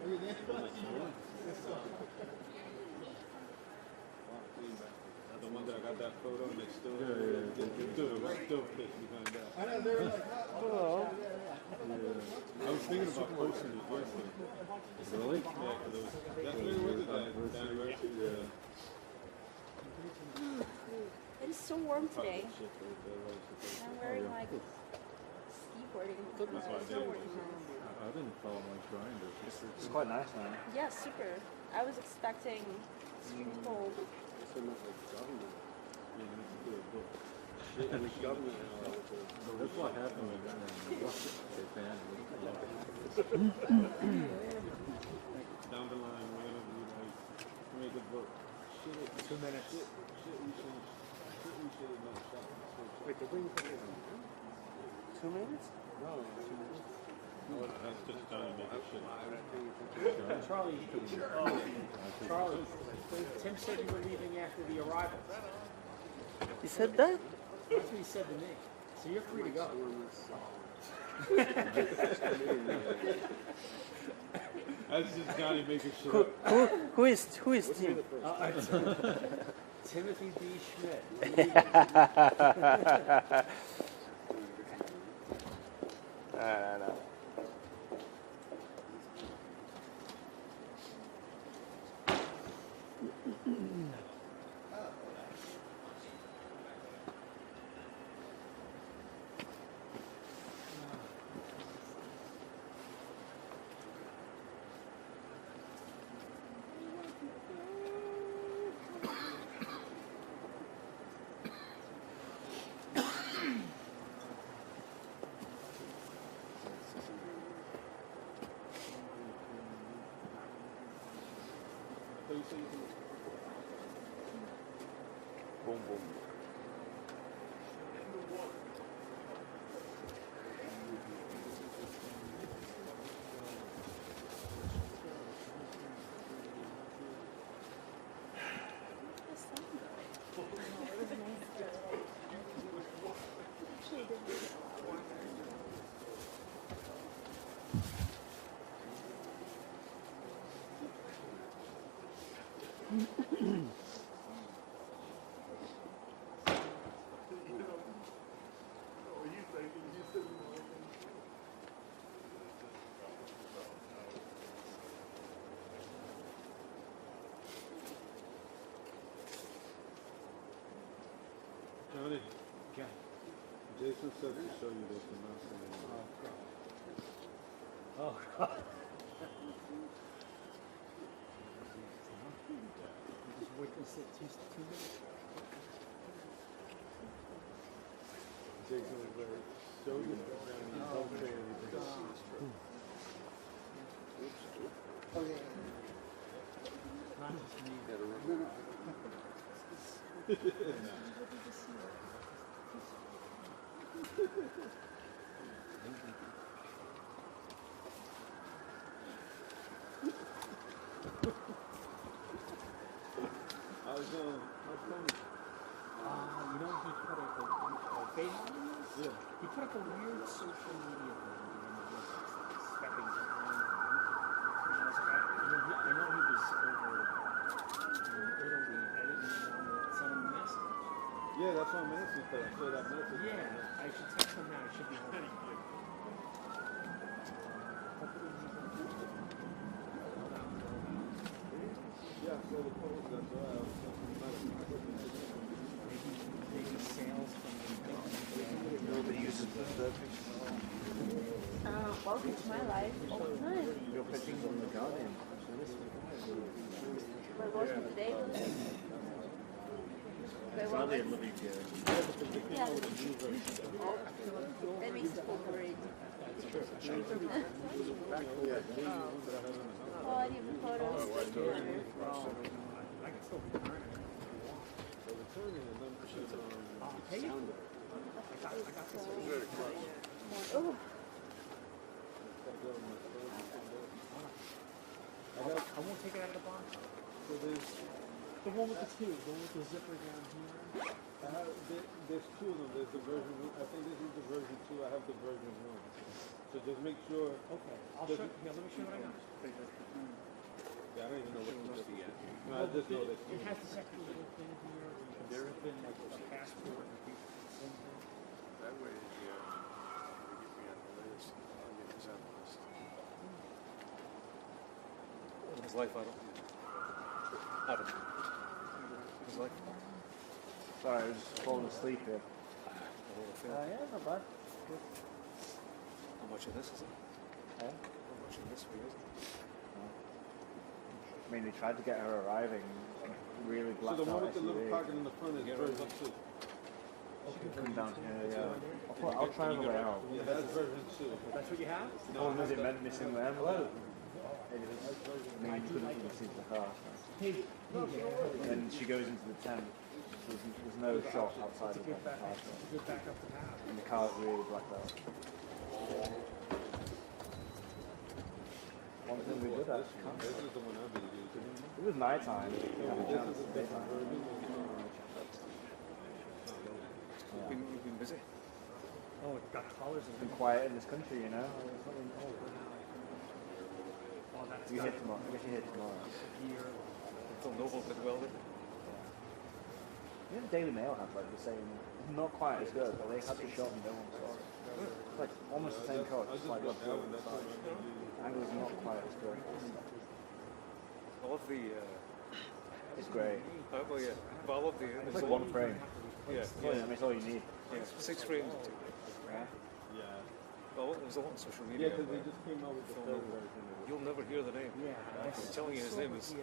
the one that I got that photo and it's still, still pissed behind that. I know, they were like, oh. Yeah. I was thinking about posting it yesterday. Really? Yeah, because it was definitely worth it, that anniversary. Yeah. It is so warm today. I'm wearing like skateboarding. That's why I didn't follow my grinder. It's quite nice, man. Yeah, super. I was expecting super cold. That's what happened with that. They banned it. Down the line, we're gonna be like, make a book. 2 minutes. Shit, we should have not shot. Wait, the wing thing is 2 minutes? No, 2 minutes. No, that's just trying to make a shit. Charlie, Charlie, Tim said you were leaving after the arrival. He said that? That's what he said to me. So you're free to go. That's just Johnny making shit up. Who is Tim? Timothy B. Schmidt. No. Boom, boom. Johnny, Jason said to show you this and not saying anything. Oh, God. Just witness it 2 minutes. Jason was like, show you this and don't say anything. Okay. Not just me. How's Tony? You know, he put up a Facebook. Yeah. He put up a weird social media thing during the Olympics, like stepping down. I know he was over in Italy. I didn't send him a message. Yeah, that's what I'm asking for. I saw that message. Yeah, I should text him now. I should be home. Yeah, I saw the post. That's why I was Maybe sales from the Nobody uses that. Welcome to my life all the time. Your pictures on the Guardian. My boss from today. Probably a living here. Yeah. That makes it feel great. Oh, I need the photos. Hey. I got this. Oh. one with the two, the one with the zipper down here. There's two of them. There's the version. I think this is the version 2. I have the version 1. So just make sure. Okay. I'll show. Here, let me show you what I got. Yeah, I don't even know what it must be yet. No, I just know that it has the second little thing here. There has been like a passport and people. That way, they get me on the list. I'll get this on the list. His life, I don't. Adam. His life. Sorry, I was just falling asleep here. Yeah, not bad. Good. How much of this is it? Yeah. How much of this for you is it? I mean, they tried to get her arriving really So blacked the one out with the little SUV. pocket in the front is version 2. Come down here, yeah. I'll try on the way out. Yeah, that's version 2. That's what you have? Oh, was it meant missing them? Hello. I mean, you couldn't even see the car. And then she goes into the tent. There's no shot outside of the car. And the car's really blacked out. One thing we did actually. This is the one I've been using. It was night time. Daytime. We've been busy. Oh, it's got colors. It's been quiet in this country, you know. You hit tomorrow. I guess you hit tomorrow. Phil Noble did well, did he? You know, the Daily Mail had like the same, not quite as good, but they had the shot and no one saw it. It's like almost the same shot, just like up here. Angle is not quite as good. I love the. It's great. Well, yeah. But I love the. It's like one frame. Yeah. I mean, it's all you need. Yeah. 6 frames. Yeah. Well, there's a lot on social media. Yeah, because they just came out with the third version. You'll never hear the name. Yeah. I'm telling you, his name is.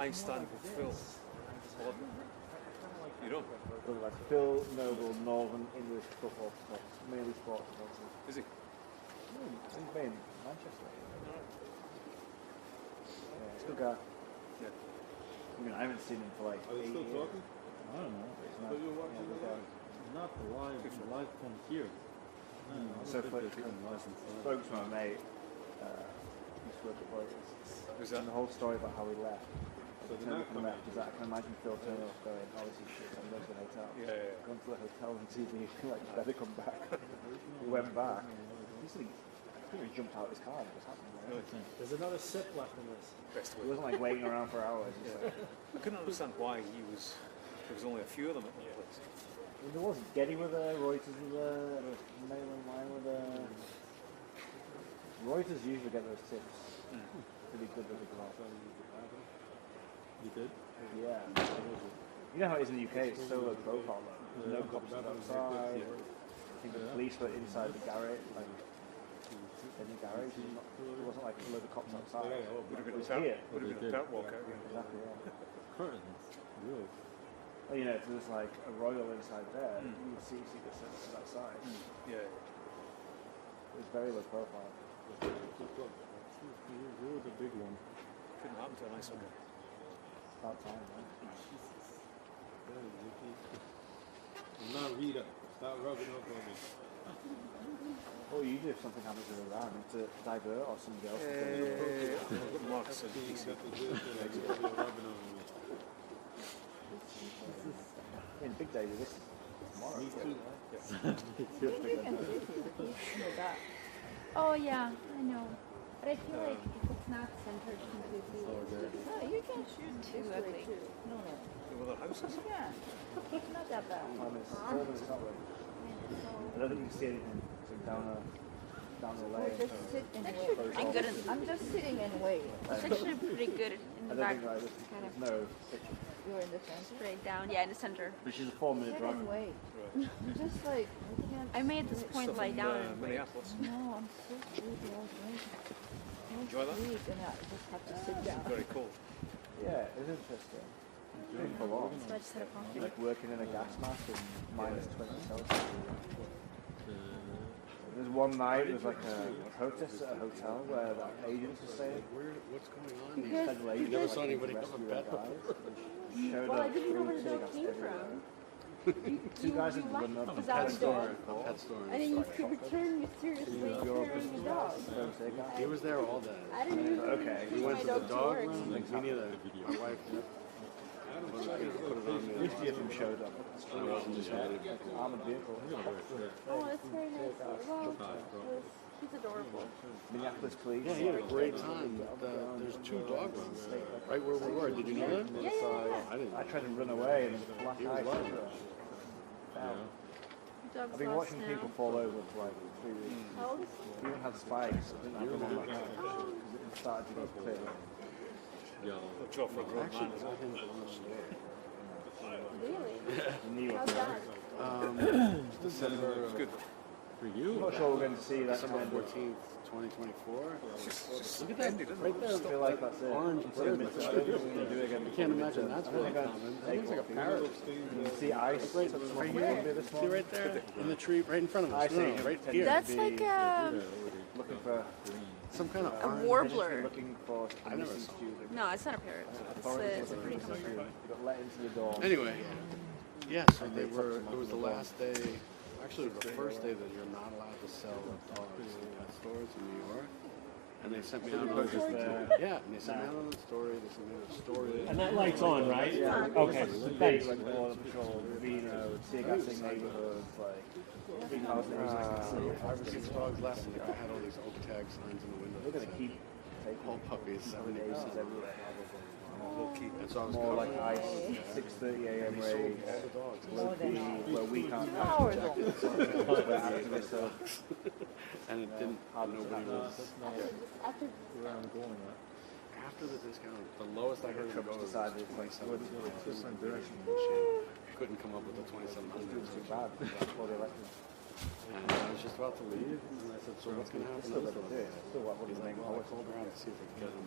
Einstein Phil. I love it. You don't? Like Phil Noble, Northern English football, mainly sports. Is he? He's been in Manchester. Yeah, he's a good guy. Yeah. I mean, I haven't seen him for like 8 years. Still talking? I don't know. So you're watching the live? Not the live. The live from here. So spoke to my mate. Used to work at Reuters. And the whole story about how he left. So they're not coming. Because I can imagine Phil turning off going, oh, this is shit, I'm going to the hotel. Yeah. Gone to the hotel and TV, like, you better come back. He went back. He said he jumped out of his car and just happened. Right? There's another sip left in this. He wasn't like waiting around for hours. Yeah. I couldn't understand why there was only a few of them at the place. Well, there was Getty with a, Reuters with a, Mail Online with a. Reuters usually get those tips. Pretty good with the car. You did? Yeah. You know how it is in the UK, it's so low profile though. No cops outside. I think the police were inside the garage, like in the garage. There wasn't like a load of cops outside. Would have been It was a here. catwalk out. Exactly, yeah. Curtains. Really? Well, you know, if there was like a royal inside there, you would see the citizens outside. Yeah. It was very low profile. You're the big one. Couldn't happen to a nice one. About time, man. Not Rita. Stop rubbing up on me. What you do if something happens with Iran? To divert or somebody else? Mark's in DC. I mean, big day with this tomorrow. Me too. Oh yeah, I know. But I feel like if it's not centered completely, no, you can shoot two, I think. No. With our houses? Yeah, not that bad. It's 4 minutes that way. I don't think you can see anything. It's like down the lane. Just sit and It's wait. actually pretty good. I'm just sitting and wait. It's actually pretty good in I the don't back. think like, Kind of there's no picture. You're in the center. straight down. Yeah, in the center. But she's a 4-minute Sit drive. and wait. Just like, I can't. I made this point lie down. and wait. Minneapolis. No, I'm so sleepy all day. Enjoy that? Sleep and I just have to sit down. Very cool. Yeah, it's interesting. Doing for long. So I just had a coffee. Like working in a gas mask in minus 20 Celsius. There's one night, there was like a protest at a hotel where that agents were saying, What's going on? Because, Never saw anybody have a bed showed well, I up didn't know through where the tear dog gas came everywhere. from. Two guys had run up Was and that pet a dog? Pet store. And then you could return mysteriously carrying the dog. He was there all day. I didn't even Okay, We went to the my dog work. room. Like, me neither. My wife Used to be if him showed up. I wasn't just armored vehicle. Oh, that's very nice. Well, she's adorable. Minneapolis police. Yeah, he had a great time. There's 2 dog runs right where we were. Did you know that? I didn't. I tried to run away and it was black ice. I've been watching people fall over for like 3 weeks. How old is she? We even had spikes. I didn't have them on my hand because it started to go clear. Actually, I got him on the story. Really? How's that? December. Good. For you? I'm not sure we're going to see that. December 14th, 2024. Look at that Right there. I feel like that's it. Orange bird. I can't imagine that's really common. That looks like a parrot. You see ice right here. See right there in the tree, right in front of us. I see. Right here. That's like looking for some kind of a warbler. Looking for. I never saw. No, it's not a parrot. It's a pretty common bird. Got let into the door. Anyway, yeah. So they were. It was the last day. Actually, it was the first day that you're not allowed to sell dogs in pet stores in New York. And they sent me out on yeah, and they sent me out on the story. They sent me out a story. And that light's on, right? Yeah. Okay. Thanks. Like Border Patrol, Vino, tear-gassing neighborhoods, like 3,000 5 or 6 dogs left, and the guy had all these oak tag signs in the window. They're gonna keep taking whole puppies, 70 aces everywhere. And so I was more like covering ice, 6:30 a.m. They sold raids, all the dogs. low key, where we can't Hours catch on. activists are. And it didn't, nobody was. After After the discount, the lowest I heard him go was decided it's like 27. Couldn't come up with the 2,700. too bad. That's what they elected. And I was just about to leave, and I said, so what's going to happen? Still got to do it. Still what He's do like, you well, I think? called around to see if I could get him.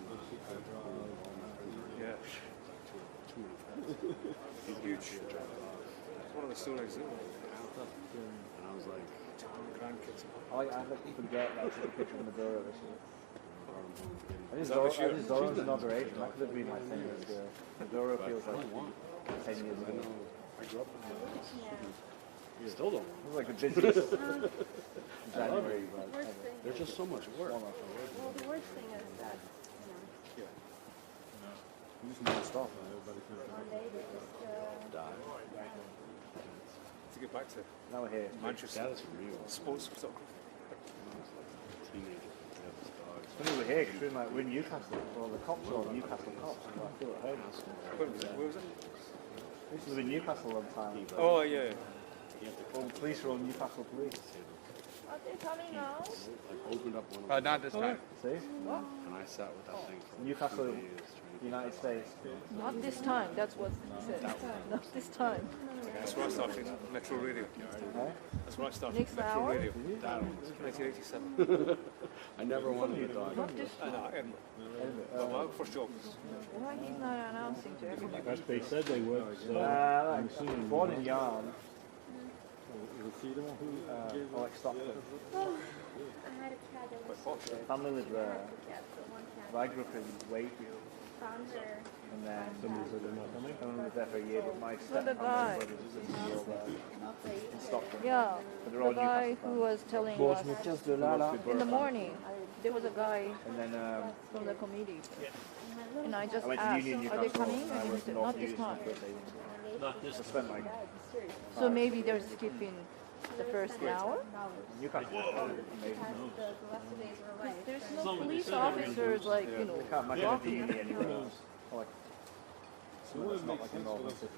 Yeah. Too many fans. He's huge. It's one of the stories, isn't it? And I was like, grandkids. I let people get like take a picture of Maduro this year. I Is just that what she- Zoro's inauguration. That could have been like 10 years ago. Maduro feels like 10 years ago. I grew up in the still don't. It was like the busiest January. Like, Worst thing. There's just so much work. Well, the worst thing is that, You just never stop. one day they just To get back to Now we're here. Manchester. That is real. Sports photography. Teenager. They have this dog. When we were here, because we're in Newcastle, well, the cops are all Newcastle cops. So I feel at home. Where was it? This was in Newcastle one time. Oh, yeah. All the police were all Newcastle police. Are they coming now? Like opened up one of Not this time. See? and I sat with that thing for Newcastle, 30 years. United States. Not this time. That's what he said. Not this time. That's where I started. Metro Radio. That's where I started. Next Metro hour? Radio. That one. 1987. I never wanted a dog. Not this I know, time. my first job was. Why he's not announcing to everybody? But they said they would, so I'm assuming. Born in Yarn, Was he the one who gave or like Stockton. I had a cat that was so good. Family lived there. Cat, but one cat. But I grew up in Wakefield, Found her. and then somebody said they're not coming? I lived there for a year, but my So the stepfather guy. and brothers lived in Stockton. Yeah, But they're the all guy Newcastle who fans. was telling us in the morning, there was a guy And then from the committee, and I just I went to asked, Union are they Newcastle. coming? and I And he went said, to not North this Newcastle time. for a day. Not this I spent like So maybe they're skipping the first hour? Newcastle. Amazing. There's no police officers like, you know, I can't imagine a walking. DE anywhere else. Or like, somewhere that's not like a northern city.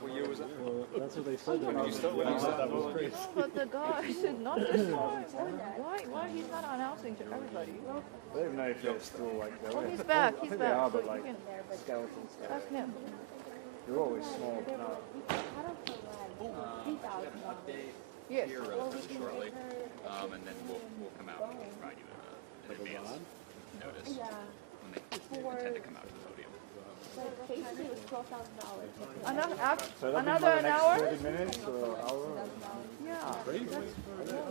What year was that? Well, that's what they said. When you started, That was crazy. But the guy said, not this time. Why he's not announcing to everybody? I don't even know if they're still like there. Oh, he's back, I he's think back. they are, So but you like can skeleton stuff. ask him. They're always small, but no. Update Yes. here relatively shortly, and then we'll come out and we'll provide you an advance notice when they intend to come out to the podium. Basically, it was $12,000. So that'll be Another for the an next hour? 30 minutes or hour. Yeah.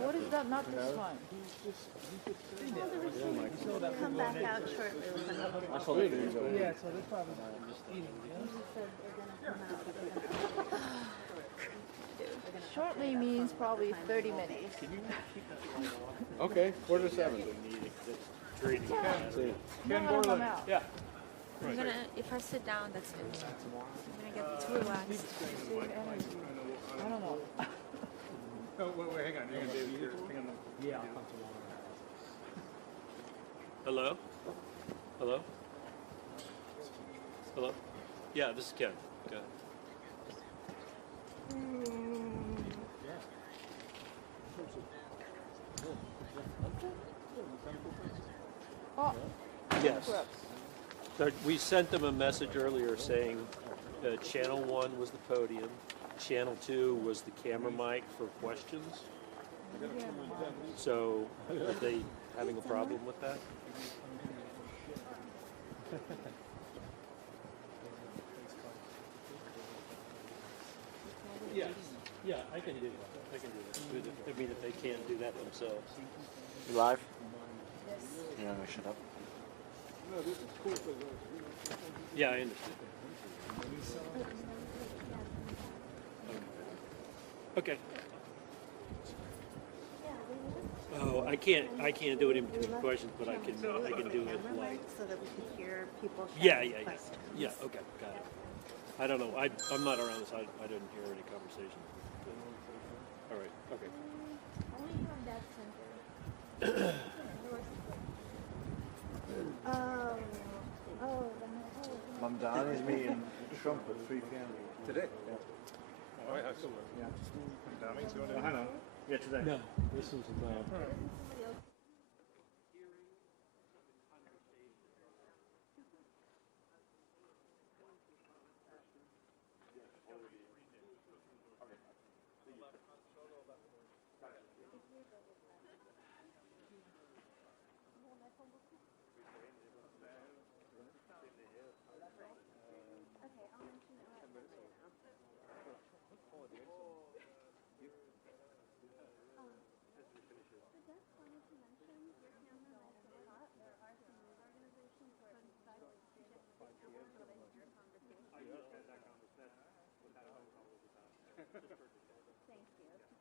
What is that? Not this time. Come back out shortly with another. That's all they do. Yeah, so they're probably just eating, Shortly means probably 30 minutes. Okay, 4 to 7. Know how to come out. Yeah. I'm gonna, if I sit down, that's it. I'm gonna get too relaxed. I don't know. Oh, wait, hang on. You're going to do your thing on the... Yeah, I'll come tomorrow. Hello? Hello? Hello? Yeah, this is Ken. Go ahead. Oh. Yes. We sent them a message earlier saying channel 1 was the podium, channel 2 was the camera mic for questions. So are they having a problem with that? Yes. Yeah, I can do that. I can do that. I mean, if they can't do that themselves. You live? Yes. Yeah, I shut up. No, this is cool. Yeah, I understand. Okay. Oh, I can't do it in between questions, but I can do it like. So that we can hear people. Yeah. Yeah. Okay, got it. I don't know. I'm not around, so I didn't hear any conversation. All right. Okay. Only from that center. Mum Danny's meeting Trump at 3 p.m. Today? Yeah. White House. Yeah. Danny's going to... hang on. Yeah, today. No, this was about... Thank you.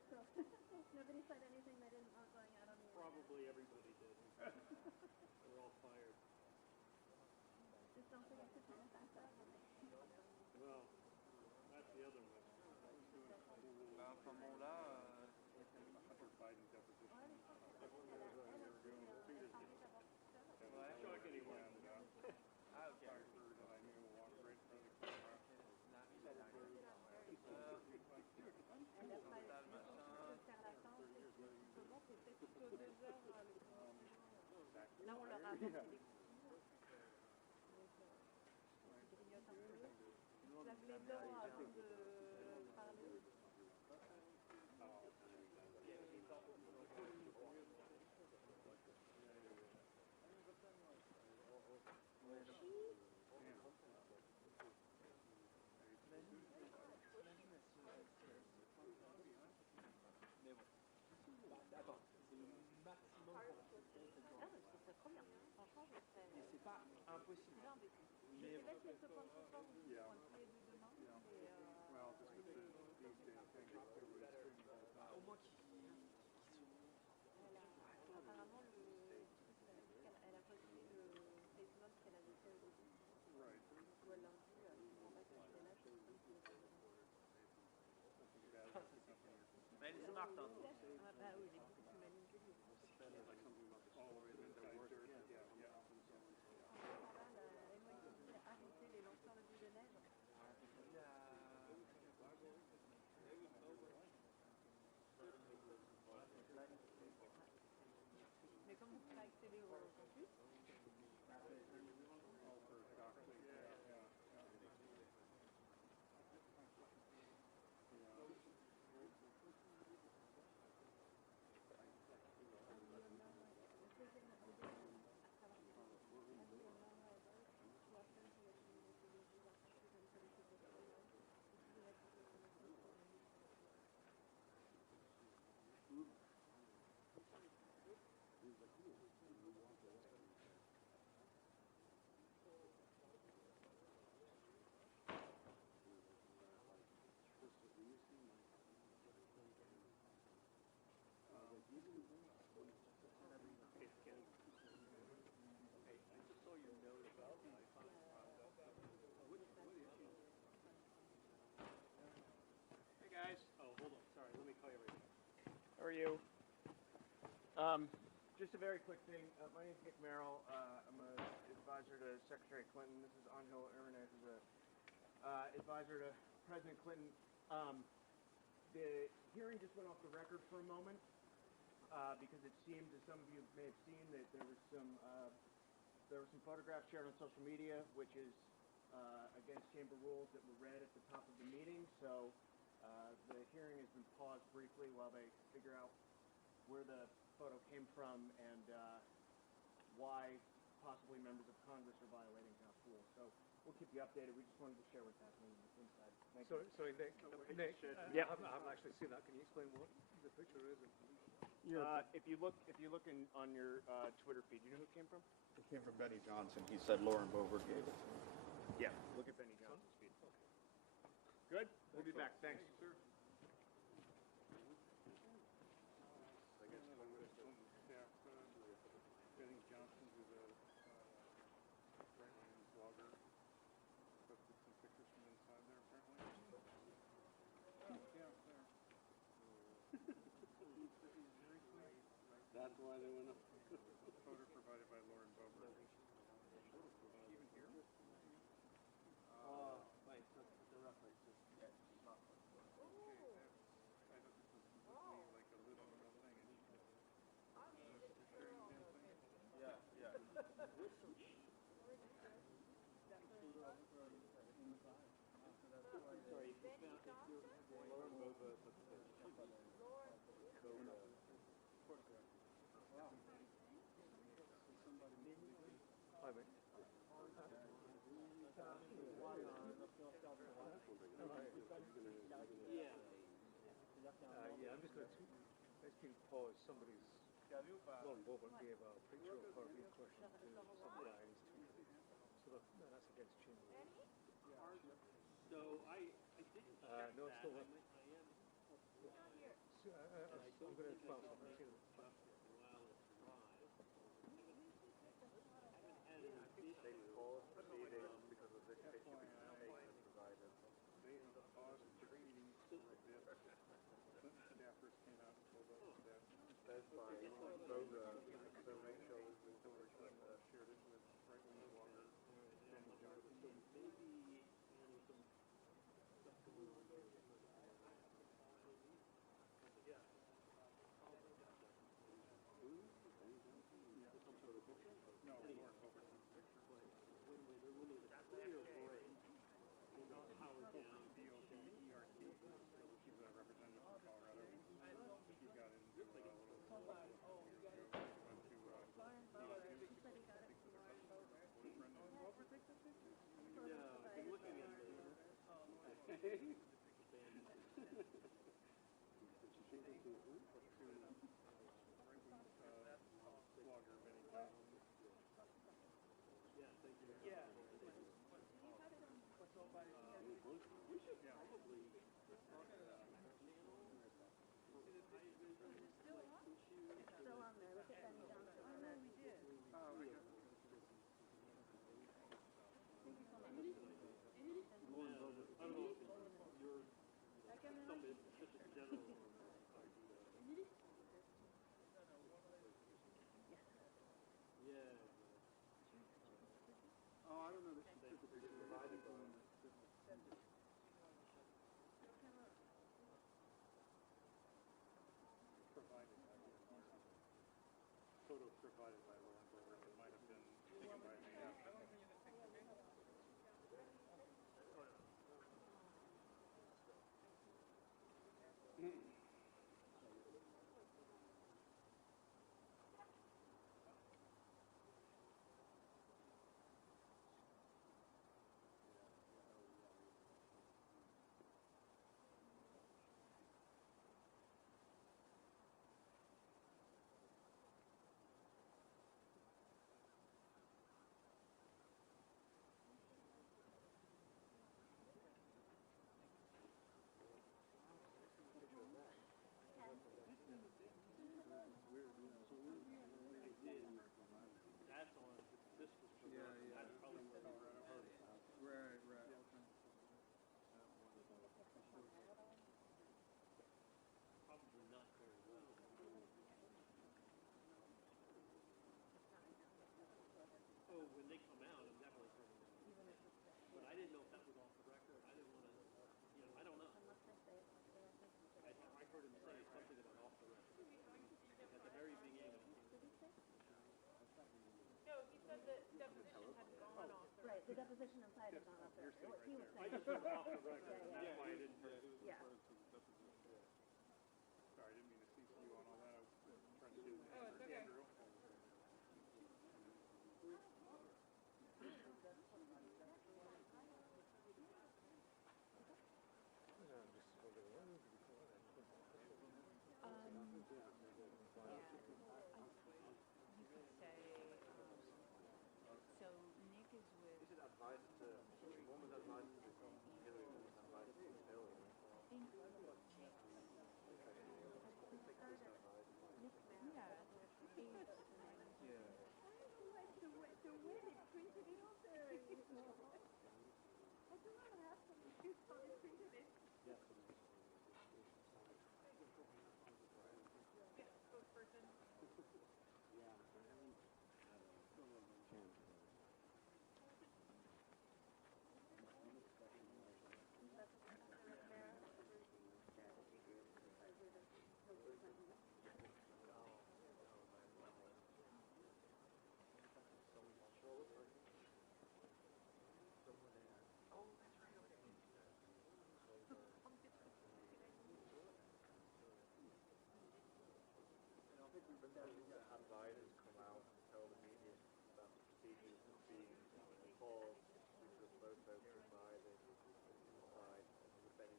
So, nobody said anything they didn't want going out on the Probably everybody did. They're all fired. Just don't forget to turn it back up. Well, that's the other one. Là, on leur a apporté. Lave les dents avant de parler. C'est pas impossible. Non, mais je sais pas si elle se pointe ce soir ou si elle se pointe tous les deux demain. Mais Au moins qu'ils apparemment, le truc, elle a posté le statement qu'elle avait fait au début. Où elle leur dit, je comprends pas que je fais là, je suis Mais elle est smart, hein. Ah bah oui, elle est beaucoup plus maligne que lui. Arrêter les lanceurs de boules de neige. Mais comme vous pouvez accéder au campus, you. Just a very quick thing. My name is Nick Merrill. I'm an advisor to Secretary Clinton. This is Angel Ernest, who's an advisor to President Clinton. The hearing just went off the record for a moment because it seemed, as some of you may have seen, that there were some photographs shared on social media, which is against chamber rules, that were read at the top of the meeting. So the hearing has been paused briefly while they figure out where the photo came from and why possibly members of Congress are violating House rules. So we'll keep you updated. We just wanted to share what's happening inside. Thank you. Sorry, Nick. Yeah. I haven't actually seen that. Can you explain what the picture is? If you look on your Twitter feed, you know who it came from? It came from Benny Johnson. He said Lauren Boebert gave it to him. Yeah, look at Benny Johnson's feed. Good? We'll be back. Thanks. Sir. I guess I'm with Clinton staff, Benny Johnson, who's a right-wing blogger, posted some pictures from inside there, apparently. Oh, yeah, there. That's why they went up. Photo provided by Lauren Boebert. Even here? Wait, the reference is not. I thought this was completely like a little thing. Yeah, yeah. Sorry, if you found Lauren Boebert, Hi, mate. Yeah, I'm just going to. Let's keep pause. Somebody's. Lauren Boebert gave a picture of her being questioned to some guy and he's tweeted it. So that's against chamber rules. So I didn't check no, it's still that. up. I'm going to file something. They paused the meeting because of this picture being provided. They paused the meeting like this. Clinton staffers came out and told us that Testify. So Rachel is with Hillary Clinton shared it with right-wing blogger Benny Johnson. No, Lauren Boebert took the picture. Howard Down, B-O-B-E-R-T. He's a representative from Colorado. He got into a little went to boyfriend. Boebert take the picture? Yeah, I've been looking at it. Blogger Benny Johnson. Yeah, thank you. Yeah. We should probably It's still on there. Look at Benny Johnson. Oh, no, we did. Oh, my God. Thank you so much. Lauren Boebert. I don't know if your stuff is just in general. Yeah. Oh, I don't know. This is provided photo provided by Lauren Boebert. It might have been taken by me. the deposition inside is not up there. What he was I saying. just heard off the record, and that's Yeah. why I didn't hear it. Yeah. Sorry, I didn't mean to CC you on all that. I was trying to do it. Oh, it's okay. Andrew. You could say, so Nick is with. You should advise to, one was advised to Hillary, one was advised to Bill. I think Nick. Yeah. The way they printed it out there. I don't know what happened. How they printed it. Yes. Spokesperson. Advisors come out and tell the media that the procedures have been paused due to the photo provided inside defending shot on social media.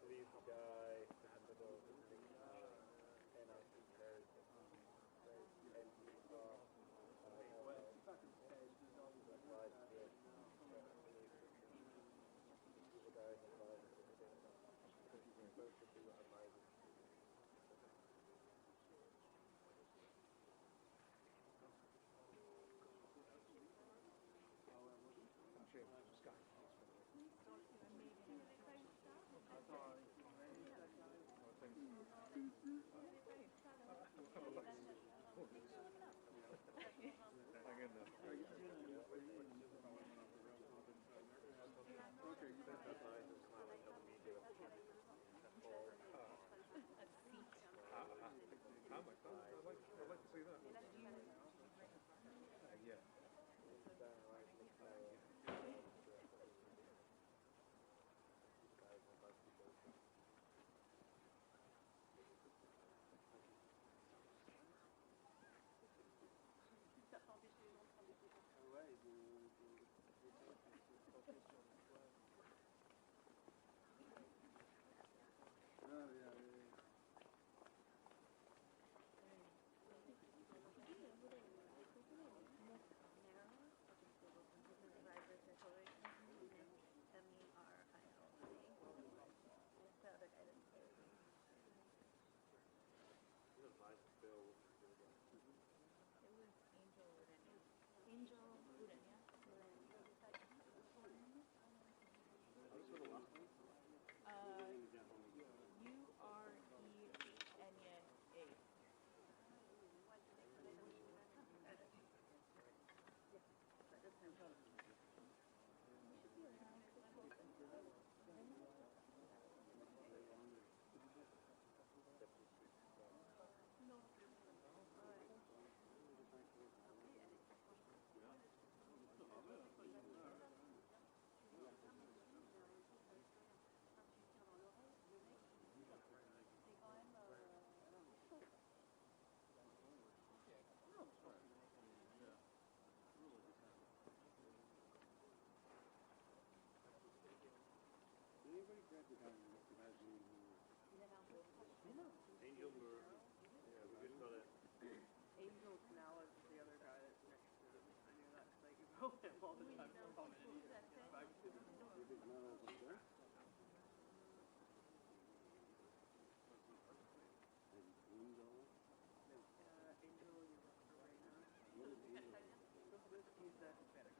Believes the guy had the dog and I think there's I'd like to see that. Yeah. Angel Moore. Yeah, we just got it. Angel Canal is the other guy that's next to him. I knew that because I go him all the time. Angel, you work for right now. He's the Hispanic government.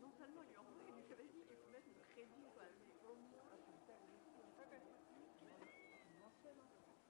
Non seulement lui envoyer du cavalier, il faut mettre une crédit, quoi, mais au moins. Ça devait être le moment de regarder les marqueurs de droite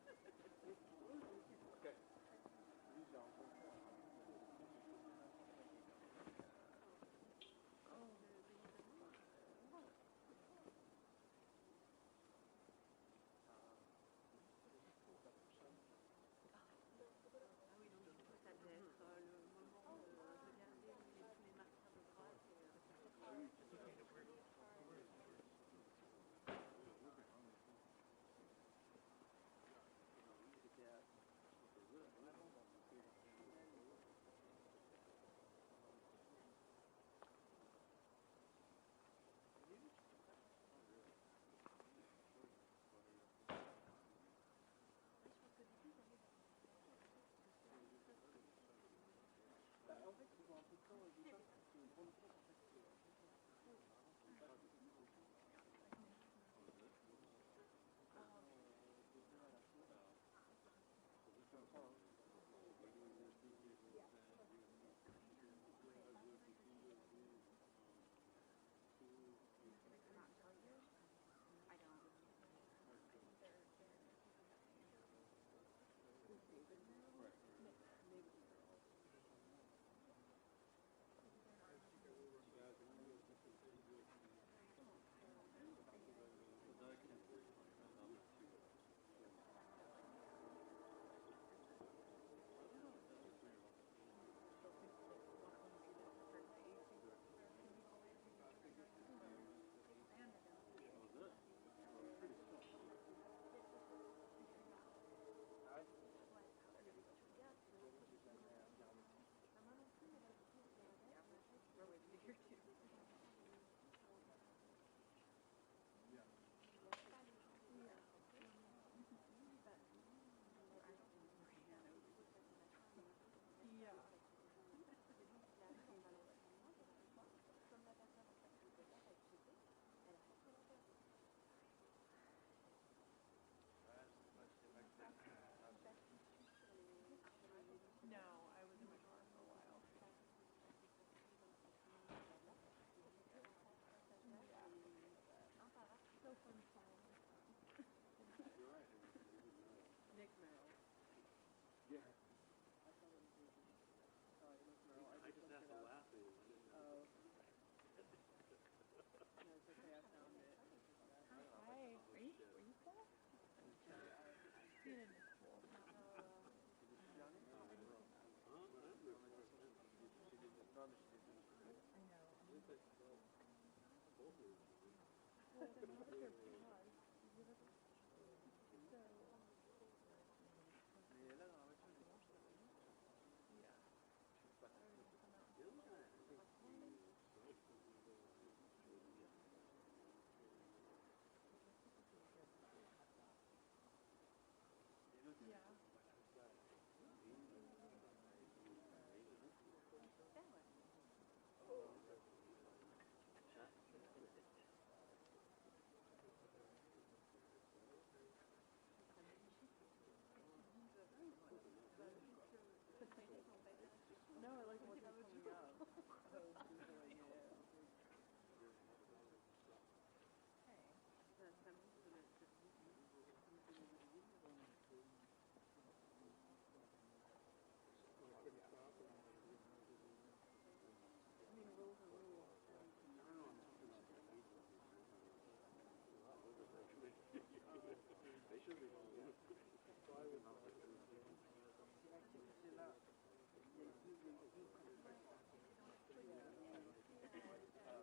En fait, ils ont un peu de temps, ils savent que une grande chose, en fait,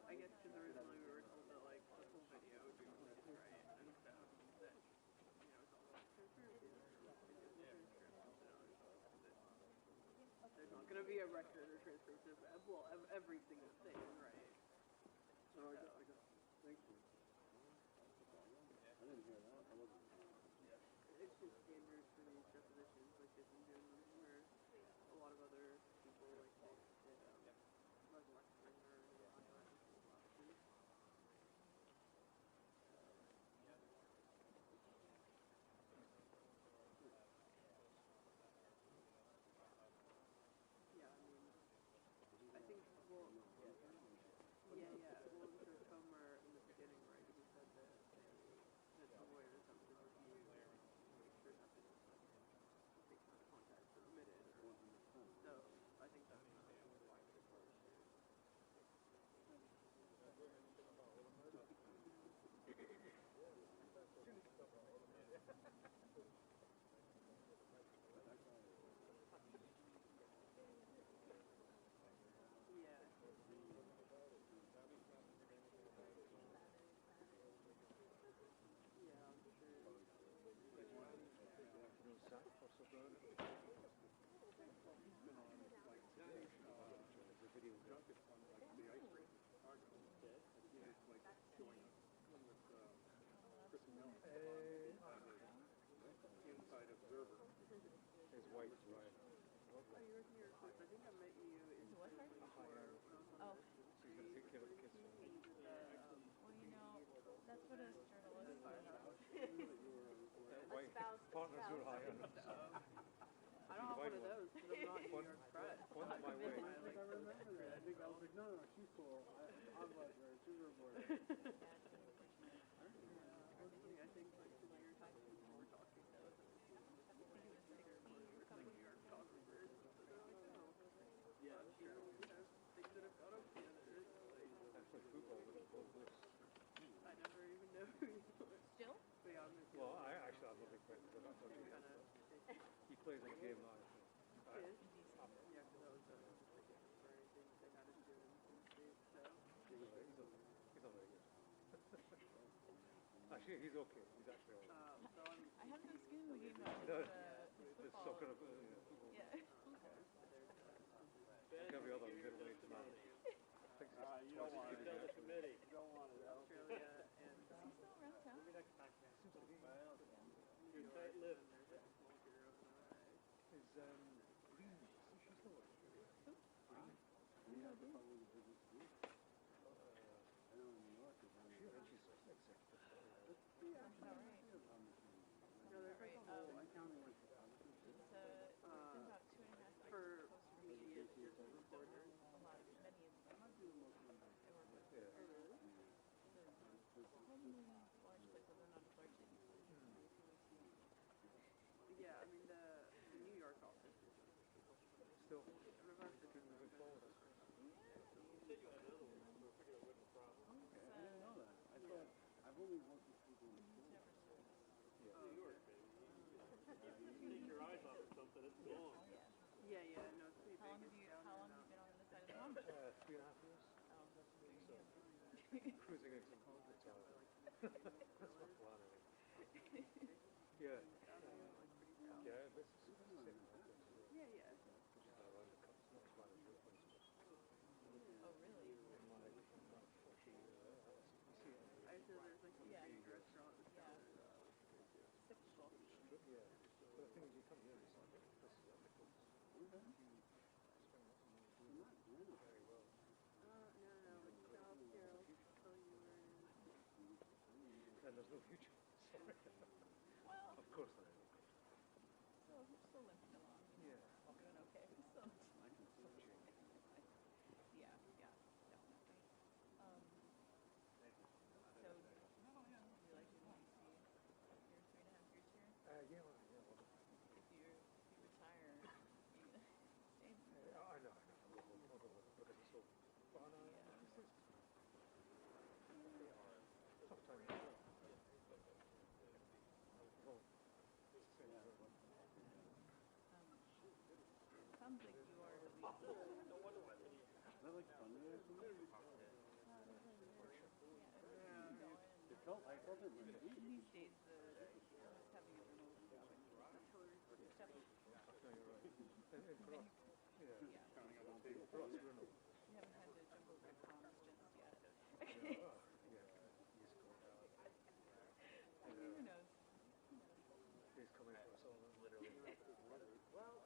I guess because originally we were told that like the full video would be released, right? And so that it's all like transparency. There's not going to be a record or transcript of every single thing, right? No, I got thank you. I didn't hear that. I wasn't. It's just standard for these depositions, like they've been doing them where a lot of other people like did resurrection or options. Yeah, I mean, I think, well, well, Mr. Comer in the beginning, right, he said that the lawyers have to review and make sure nothing is like fake contacts or omitted, or, so I think that's why it's important. Inside observer. His wife, right? Oh, you were here, I think I met you in what before. Oh. She's going to take care of the kids. Well, you know, that's what us journalists Wife, partners who are higher. I don't have one of those because I'm not New York Press. One of my way. I think I remember that. I think I was like, no, she's cool. I'm like her. She's a reporter. I think like the New York Times people were talking to us. New York photographers. Yeah, sure. We have things that have got up together. Actually, football was both this. I never even know who you are. Still? Well, I actually have a big friend. He plays in a game now. Yeah, because that was for anything they had us doing in the States, so. He's not very good. Actually, he's okay. He's actually all right. So I have no skin in the game about It's soccer. Yeah. Like every other middle-aged man. You don't want it. Tell the committee. You don't want it. Australia and. Is he still around town? You're tight-lipped. Is Green? She's still working. Who? Green. I know in New York is on. She's executive. Yeah, all right. No, there's like a whole accounting like It's been about 2.5 years for media reporters. A lot of many of them. I work with. Yeah. Oh, really? Large places are not as large as they used to be. Yeah, I mean the New York office is still moving forward. I didn't know that. I thought I've only worked with people in school. New York. Take your eyes off of something, it's gone. Yeah, no, it's pretty big. How long have you been on this side of the pond? 3.5 years. Oh, that's pretty So, cruising into retirement. That's my plan, I think. Yeah. Yeah, this is the same. Yeah. Oh, really? I said there's like a big restaurant. Yeah. Six people. Yeah. But the thing is, you come here, it's like, this is ethical. Not really very well. No, it's South Carol. So you were in. And there's no future. Sorry. Well. Of course not. Still limping along. Yeah. I'm doing okay. So. I can still change. Yeah, definitely. So, would you like to see your 3.5 years here? Yeah. If you retire, you stay. I know. Because it's so fun. Tough time. Well, It felt like other than These days, just having a remote job, stuff. Yeah. We haven't had to jump over to comms just yet. I mean, who knows? He's coming for us all. Literally. Well,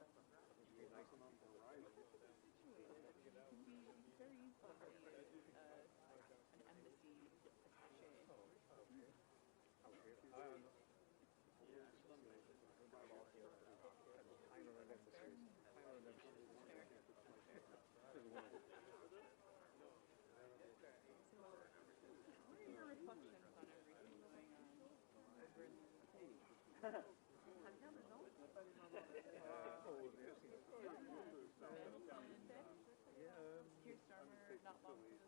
nice enough to rise. It can be very easy to be an embassy attaché. What are your reflections on everything going on over in the city? Keir Starmer not long for this.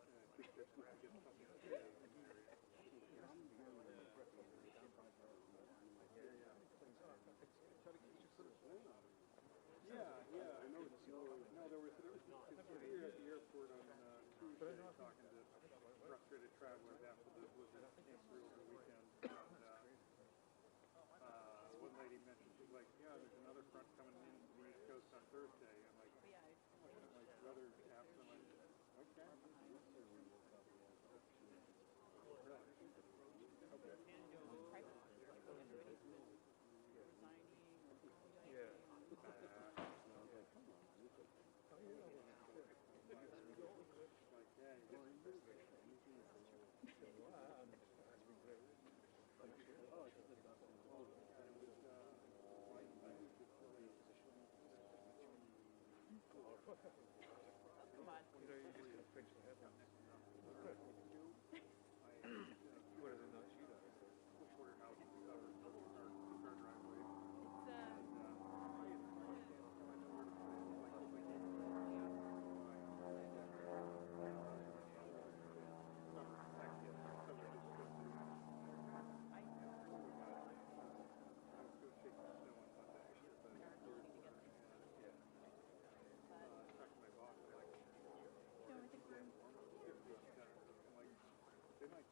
Yeah, I know. No, there was here at the airport on Tuesday talking to frustrated travelers after the blizzard came through over the weekend. And, one lady mentioned, she's like, yeah, there's another front coming in to the East Coast on Thursday. I'm like, weather apps. I'm like, okay. Come on. You know, you just kind of pinch the headlines. Good. What is it not she does? Before your house is covered, our driveway.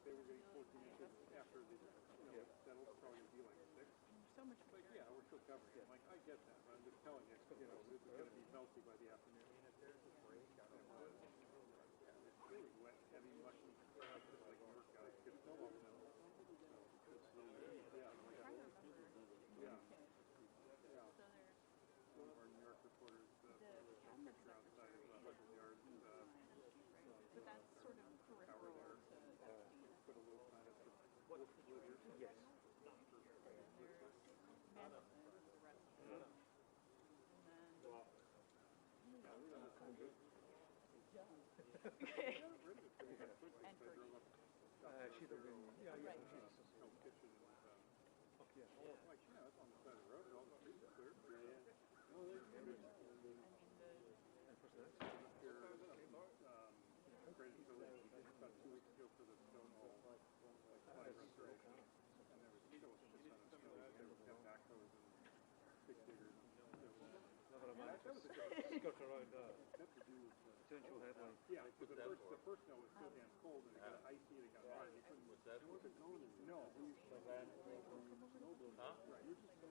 They were getting 14 inches after the, that'll probably be like 6. So much like, yeah, we're still covering it. I'm like, I get that, but I'm just telling you, this is going to be melty by the afternoon. It's really wet, heavy, mushy, just like New York guys get snow off now. One of our New York reporters took a picture outside of 100 yards. But that's sort of peripheral to Put a little sign up for blizzard. Yes. Manhattan is the rest of it. And for She lives in, yeah, right. No kitchen and yeah. like, yeah, that's on the side of the road, all the streets are clear. No, they're Greatest Village about 2 weeks ago for the Stonewall flag restoration, and there was still a ton of snow. They had backhoes and big diggers. That was a good got around that's to do with potential headline. Yeah, because the first snow was still damn cold and it got icy and it got hard. You couldn't. Was that what's it going in? No, we used to. Huh? Right, you're just right. That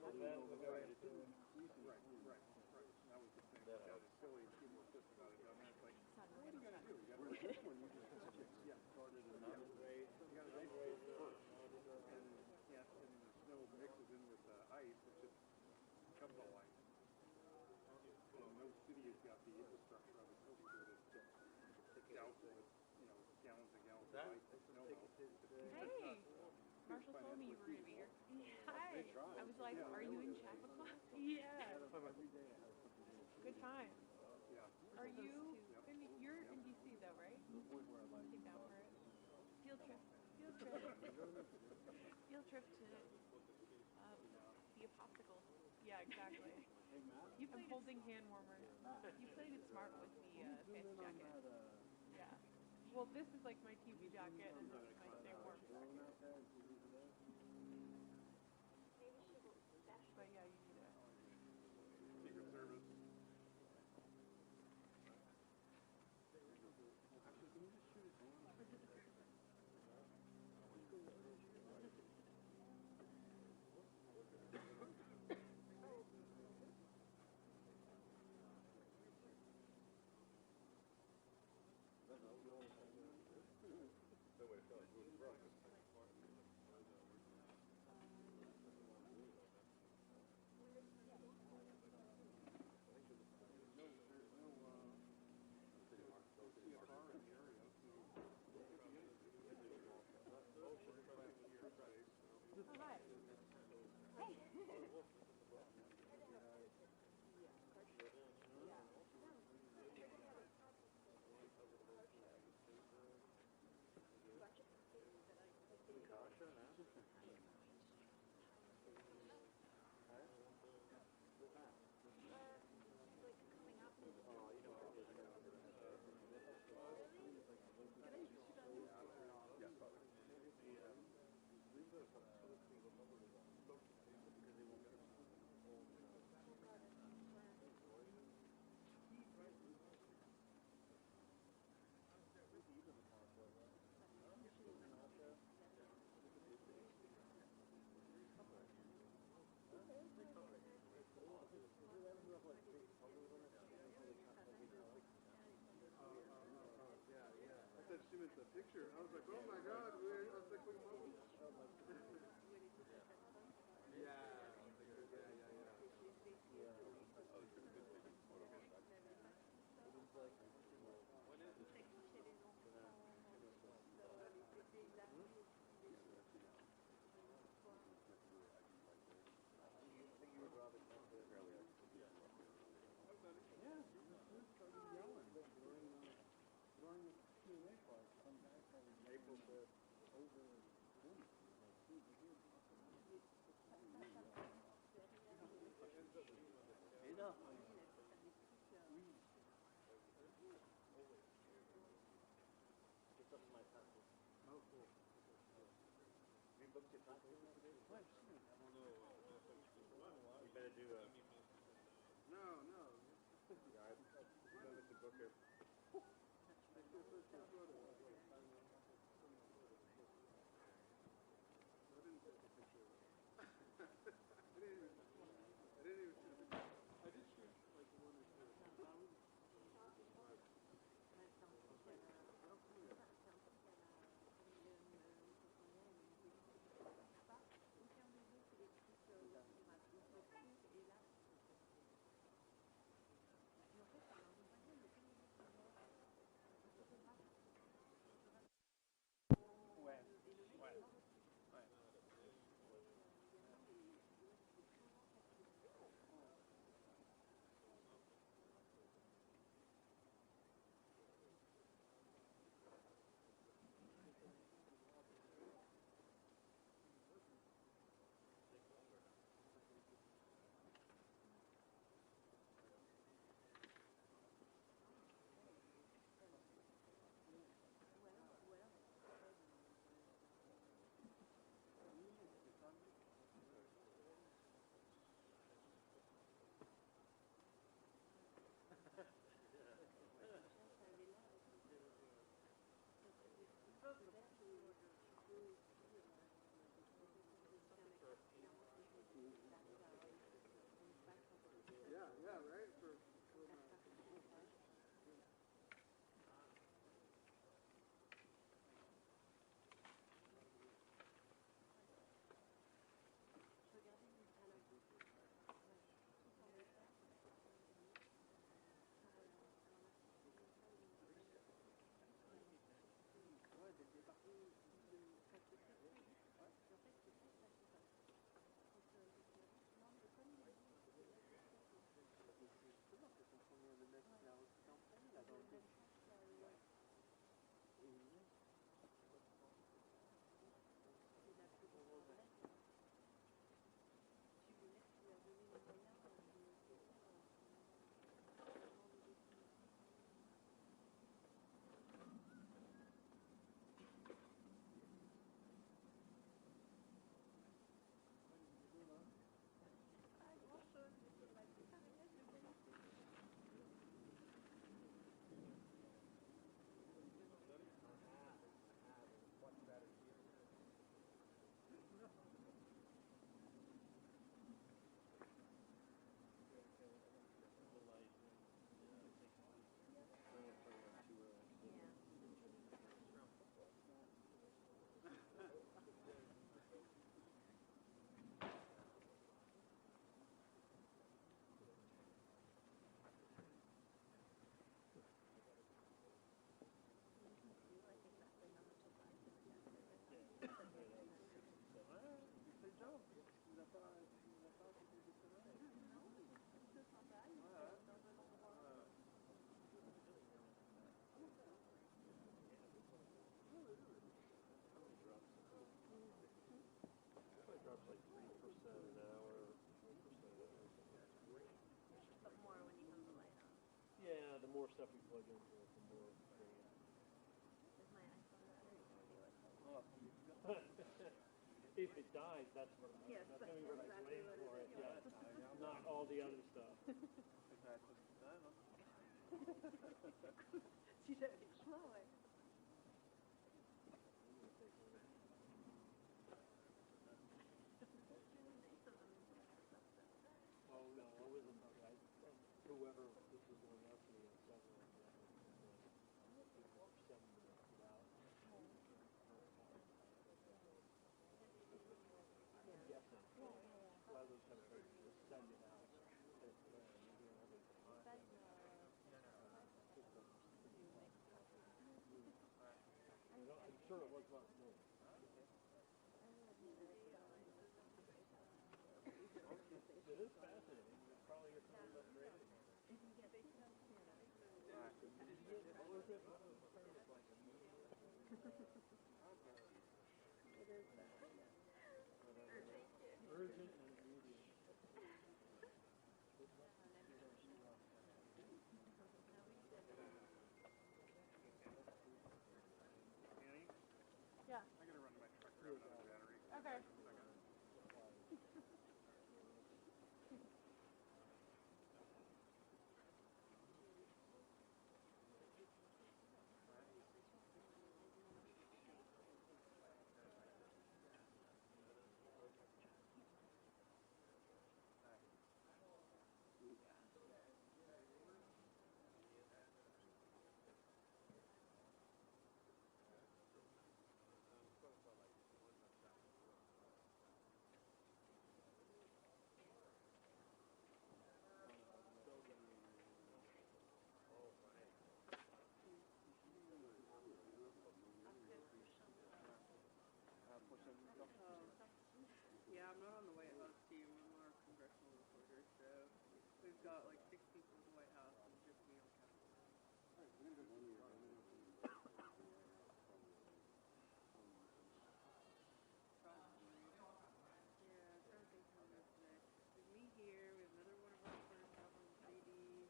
was the thing. That was silly. People were pissed about it. I mean, it's like, what do you got to do? You got to do this one. You just started and you got to ice it first, and the snow mixes in with the ice. It just becomes all ice. And no city has got the infrastructure of it so good to douse it with gallons and gallons of ice and snow melt. Hey, Marshall told me you were going to be here. Hi. I was like, are you in Chappaqua? Yeah. Good time. Yeah. Are you? You're in DC though, right? Take down for it. Field trip. Field trip. Field trip to the popsicle. Yeah, exactly. You played holding hand warmers. You played it smart with the fancy jacket. Yeah. Well, this is like my TV jacket, and this is my stay warm jacket. But yeah, you need it. Secret Service. him at the picture. I was like, oh my God, I was like, more stuff we plug into it, the more if it dies, that's what Yes, that's gonna be what I exactly blame what for it it. is. Yeah, not all the other stuff. Si j'avais le choix, ouais. Oh no, I wasn't. Whoever this was going out to me, several of them, 7 minutes out. is fascinating. It's probably your first upgrade. Urgent and immediate. Yeah. I gotta run my truck around on the battery. Okay. Yeah, I'm not on the White House team. I'm our congressional reporter, so we've got like 6 people at the White House and just me on Capitol Hill. Yeah, something's coming up today. There's me here. We have another one of our reporters out on the 3D.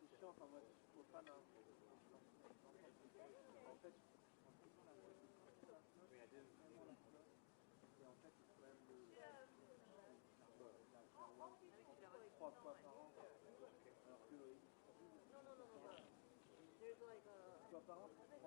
C'est chiant, enfin moi je trouve pas là. En fait, et en fait, c'est quand même le 3 fois par an. Alors que une fois par an, c'est 3.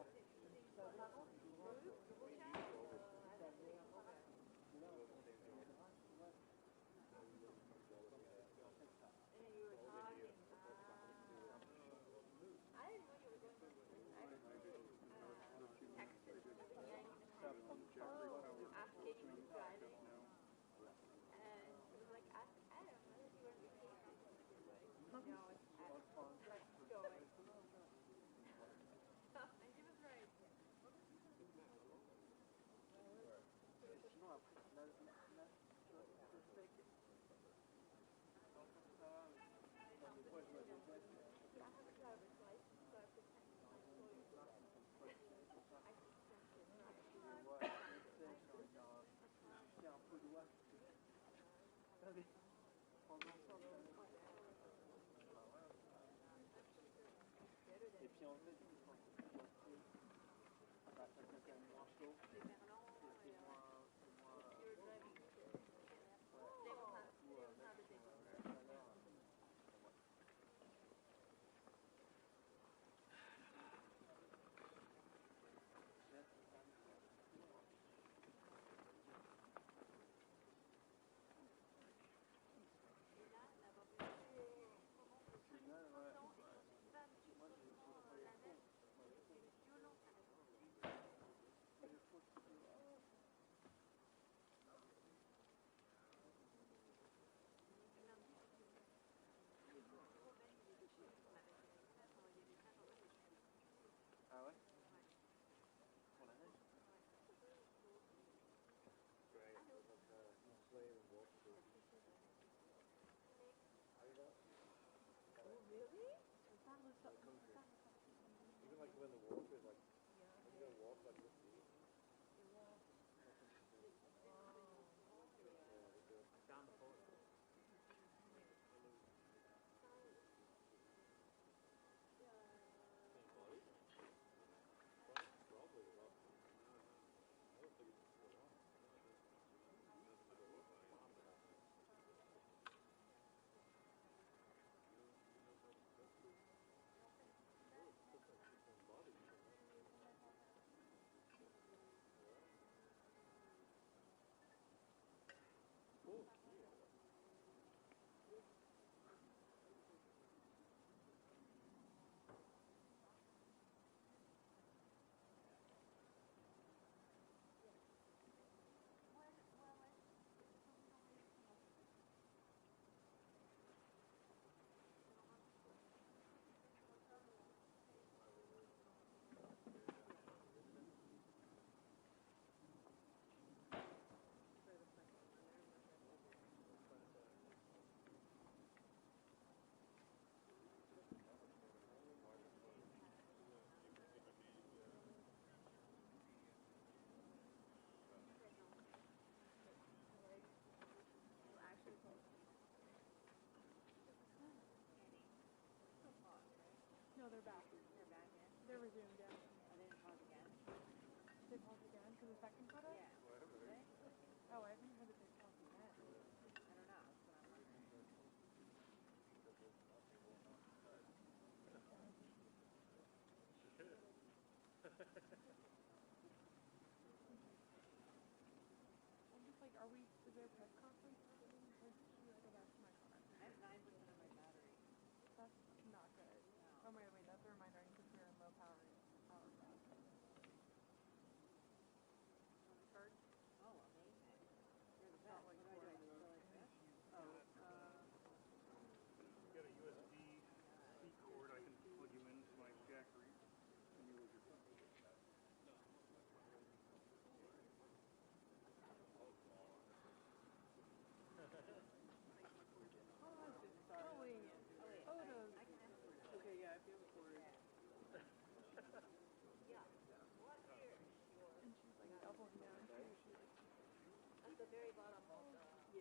Asking who's driving, and he was like, ask Adam, when is he on vacation? No, it's Adam. Let's go. And he was right. Sinon après, là, tu vois, je sais que quand ça, dans des fois je vois des gars qui You have a driver's license, so I pretend my employee. I pretend to drive. je les vois, tu sais, genre, c'est un peu doigt. Allez, prends-en ça. Et puis en fait, quand c'est plus gentil, bah, ça devient quand même moins chaud. C'est moins... Ah ouais? Pour la neige? Oh, really? Even like when the water is like, when you go walk like this deep. Down the pole.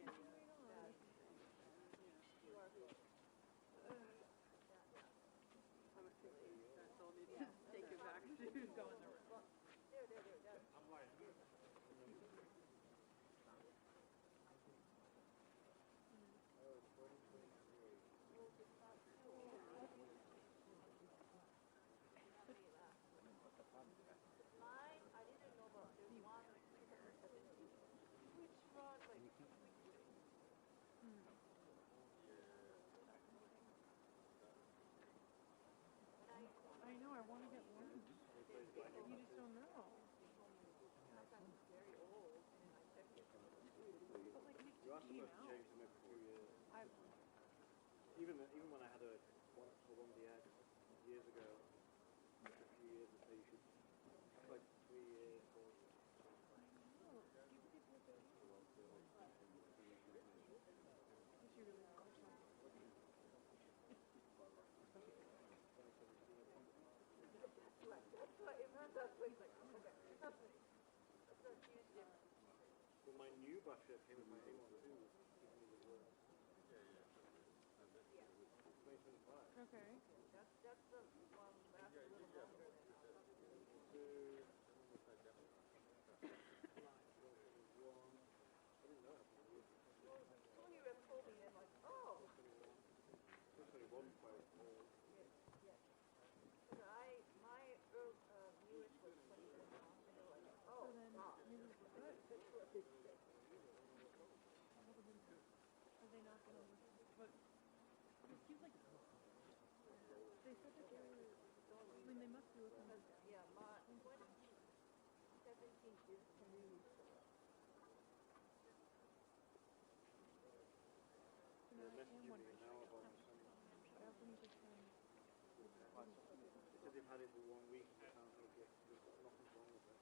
I'm assuming that's all need to take it back to go in the room. Mine, I didn't know about this one. Which fraud, like, I know, I want to get one. You just don't know. I'm very old and I check it. But like, You are do you supposed to know? change them every 2 years. I've, Even when I had a one the ad years ago, a few years or so, you should like 3 years or oh, give people a bit. Because you really want to. That's why it runs out of place, like, okay, that's a huge difference. Well, my new buffet came with my A1 too. Giving me the worst. 2025. Okay. That's the one that's a little longer than When you have told me, I'm like, oh. My newest was 20 minutes long, and they're like, oh, So then, wow. maybe it's good. That's a big thing. Are they not gonna, but, it seems like, they said that they were, I mean, they must be looking at. Yeah, my 2017 is community store. So now I am wondering, should I get them? But I also need to send. Because they've had it for 1 week and they can't make it. Nothing's wrong with it.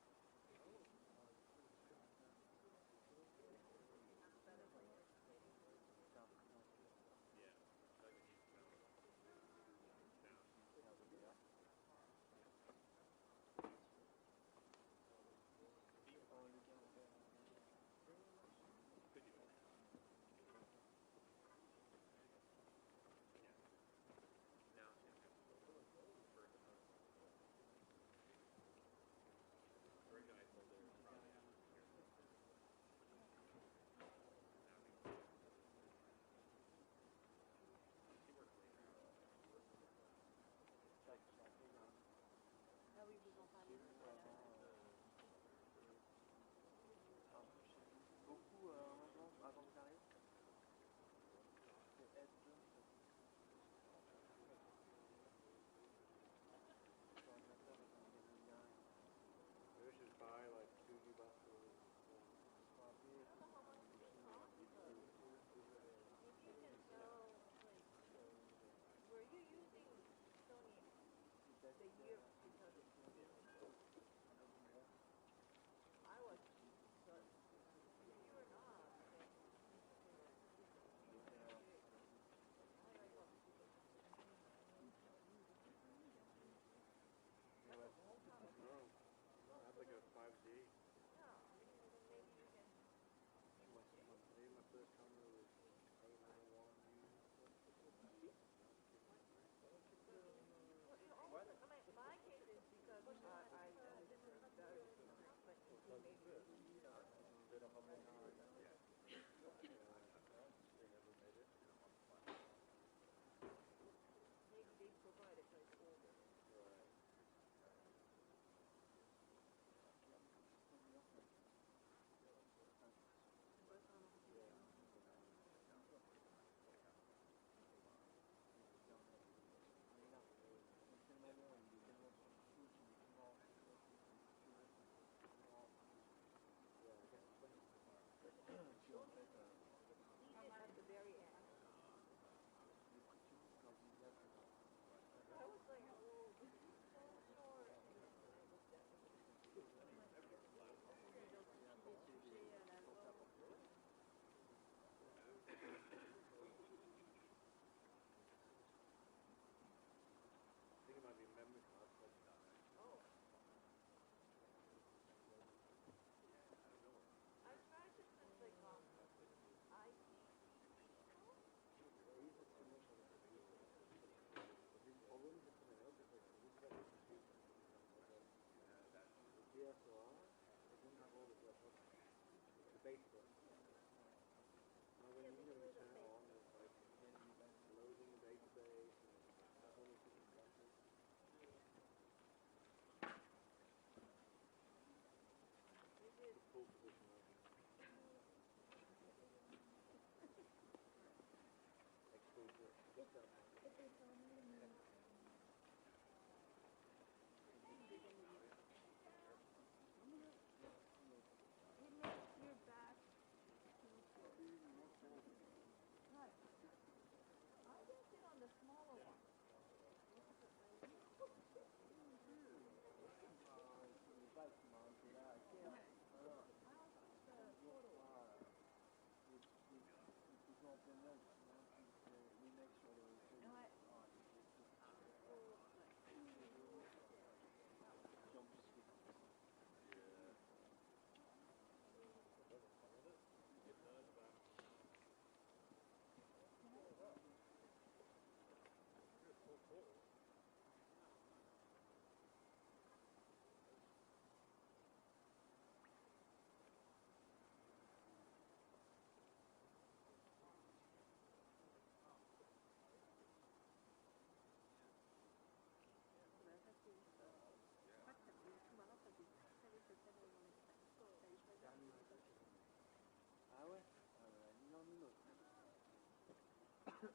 Dans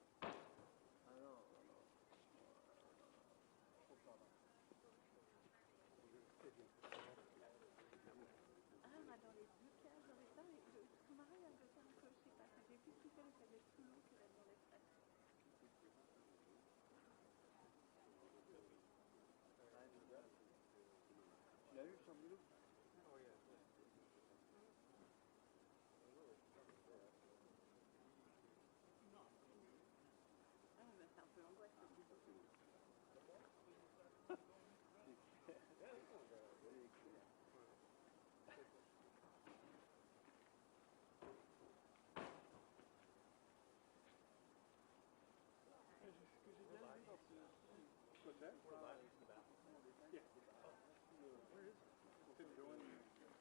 les deux cas, j'aurais pas, mais son mari a un peu ça, donc je sais pas, j'ai plus qu'il fallait qu'elle mette sous l'eau qu'elle dans l'espace. Tu l'as eu, le champ de boulot? Ah, bah c'est un peu l'angoisse, ça, du coup. What's that? Yeah.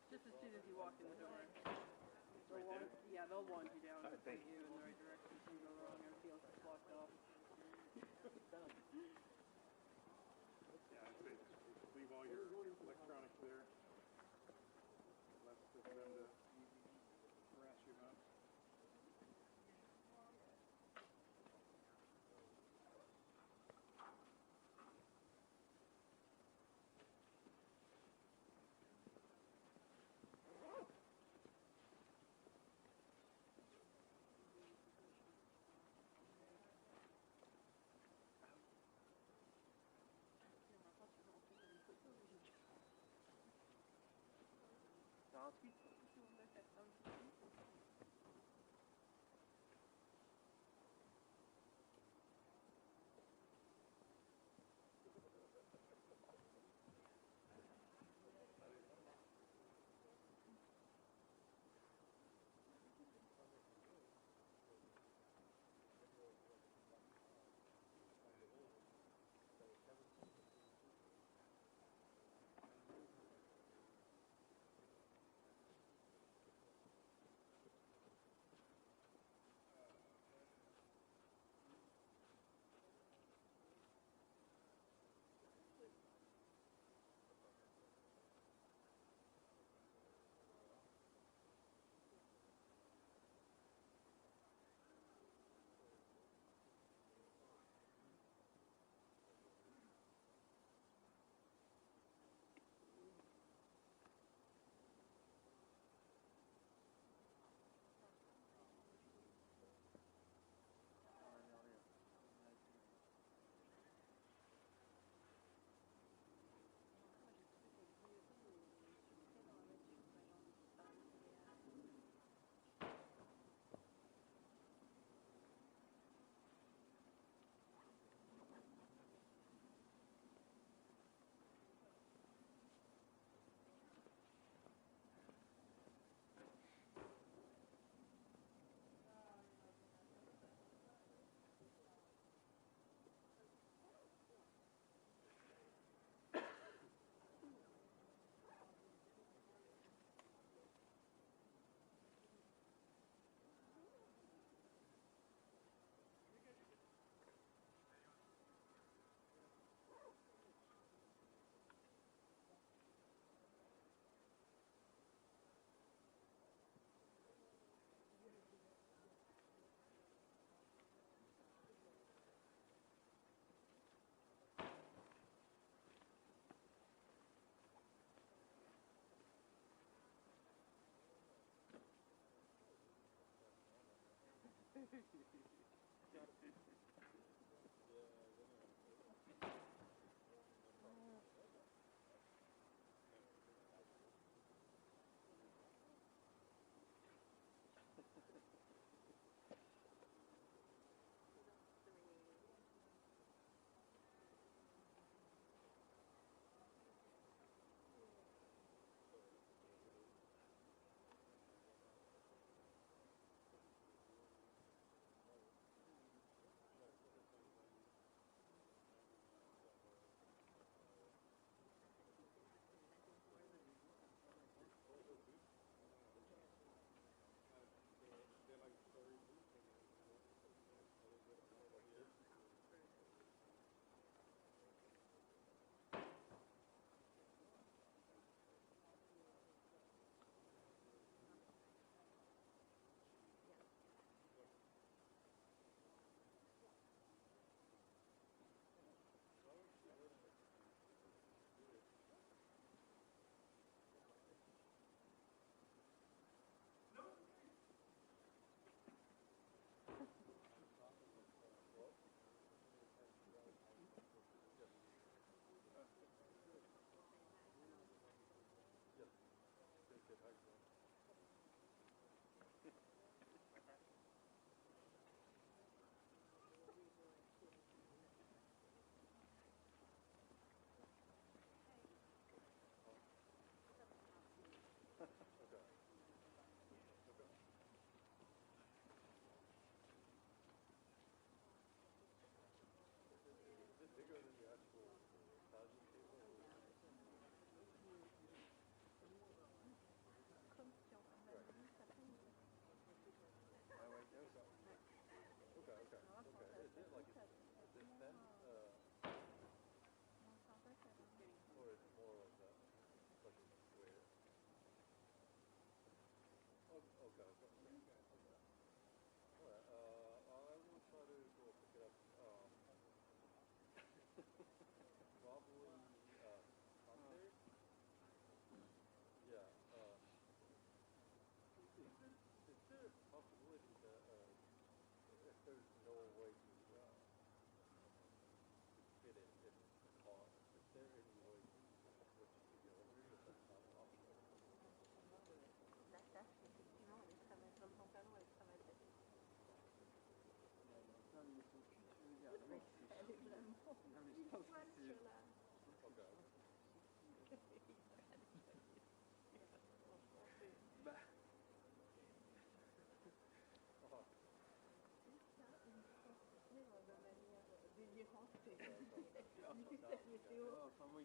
Just as soon as you walk in the door. They'll wand you down and point you in the right direction if you go wrong. Everything else is blocked off. Yeah, I'd say just leave all your electronics there. Less for them to harass you about. Ensuite, si on veut faire ça aussi.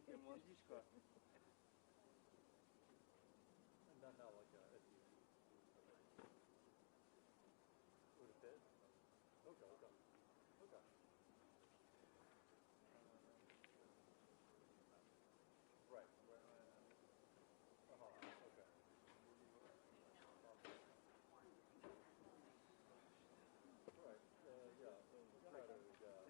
Not now, like, if you would it fit? Okay, okay. Okay. Right, right. Okay. Right, yeah, we'll try to, yeah,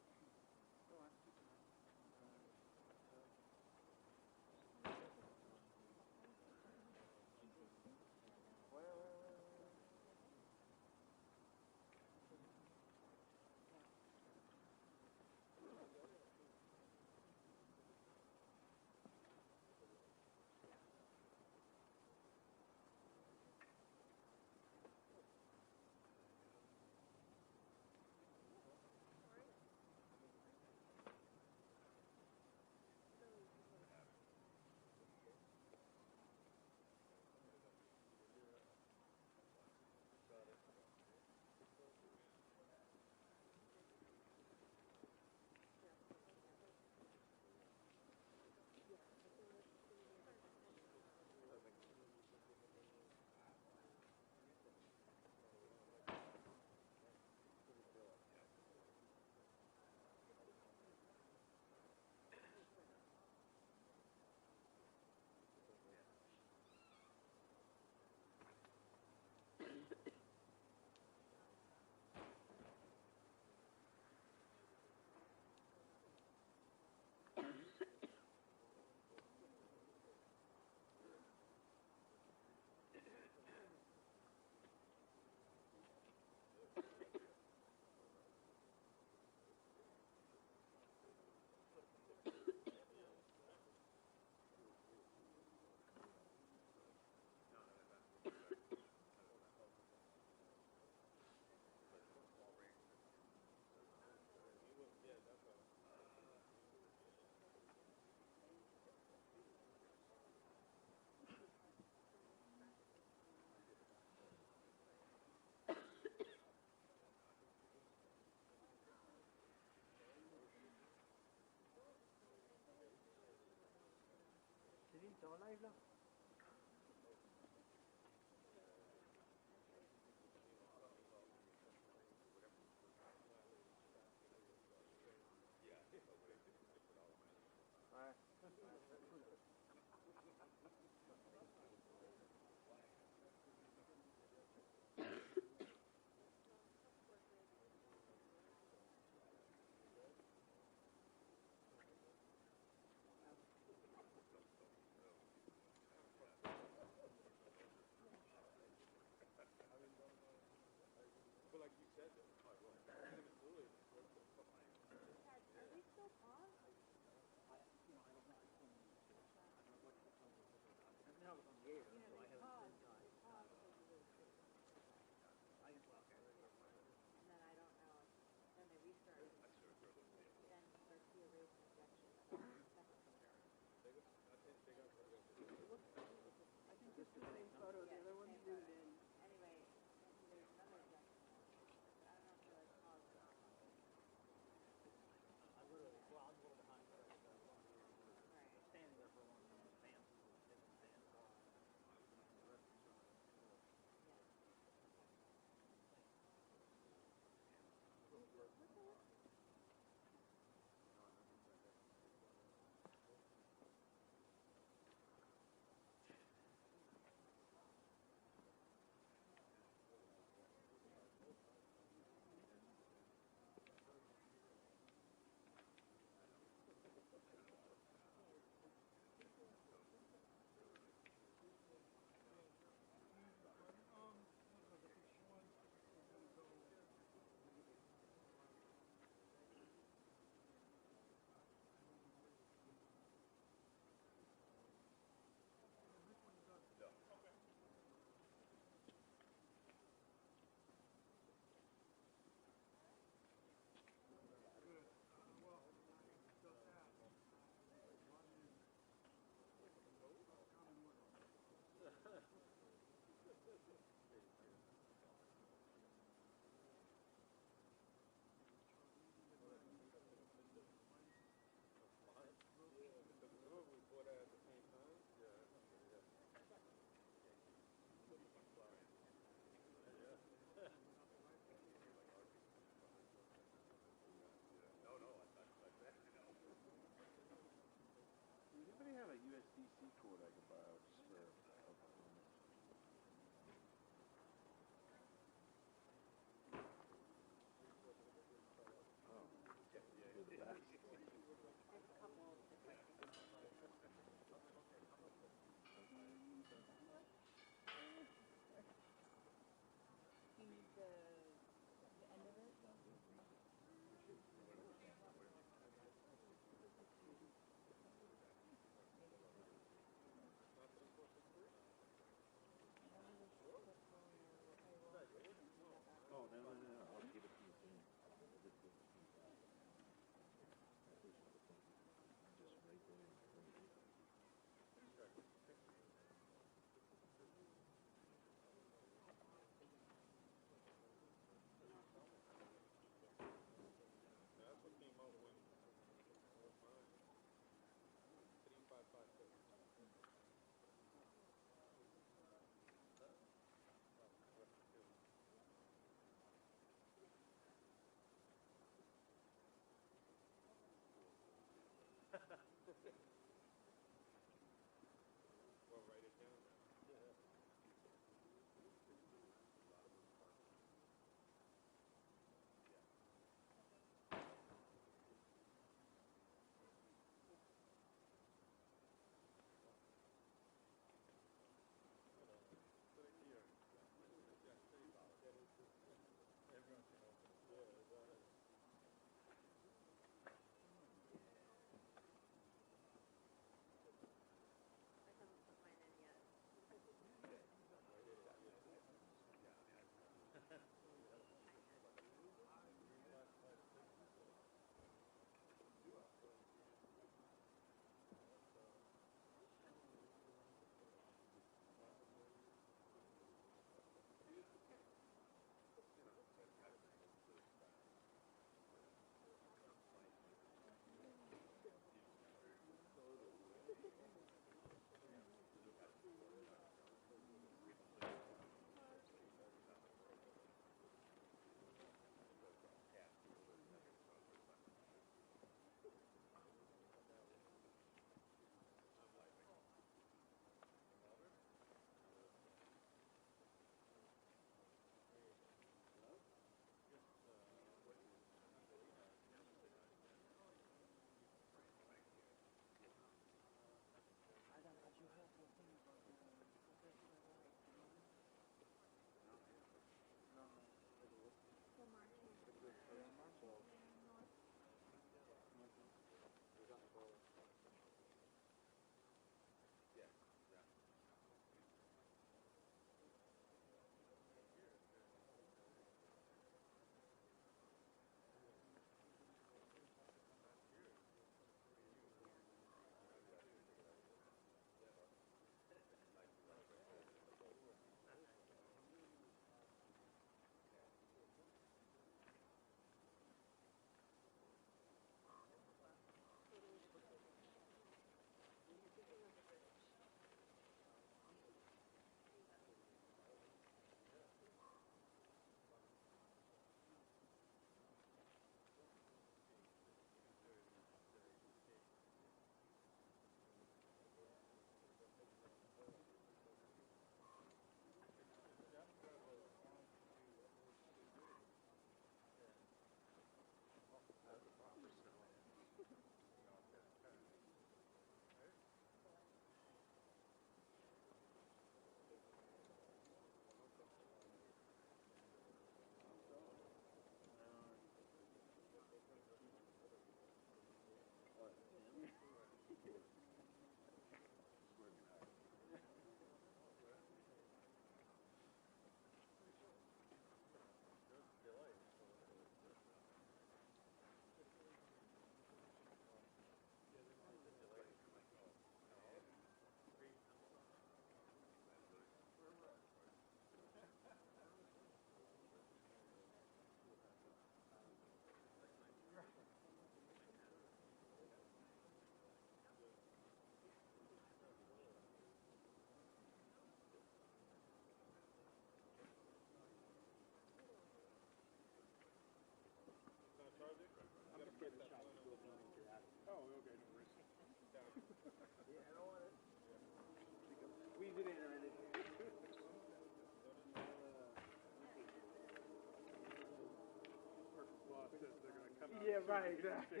Yeah, right, exactly.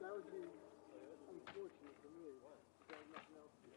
That would be unfortunate for me. There's nothing else to do.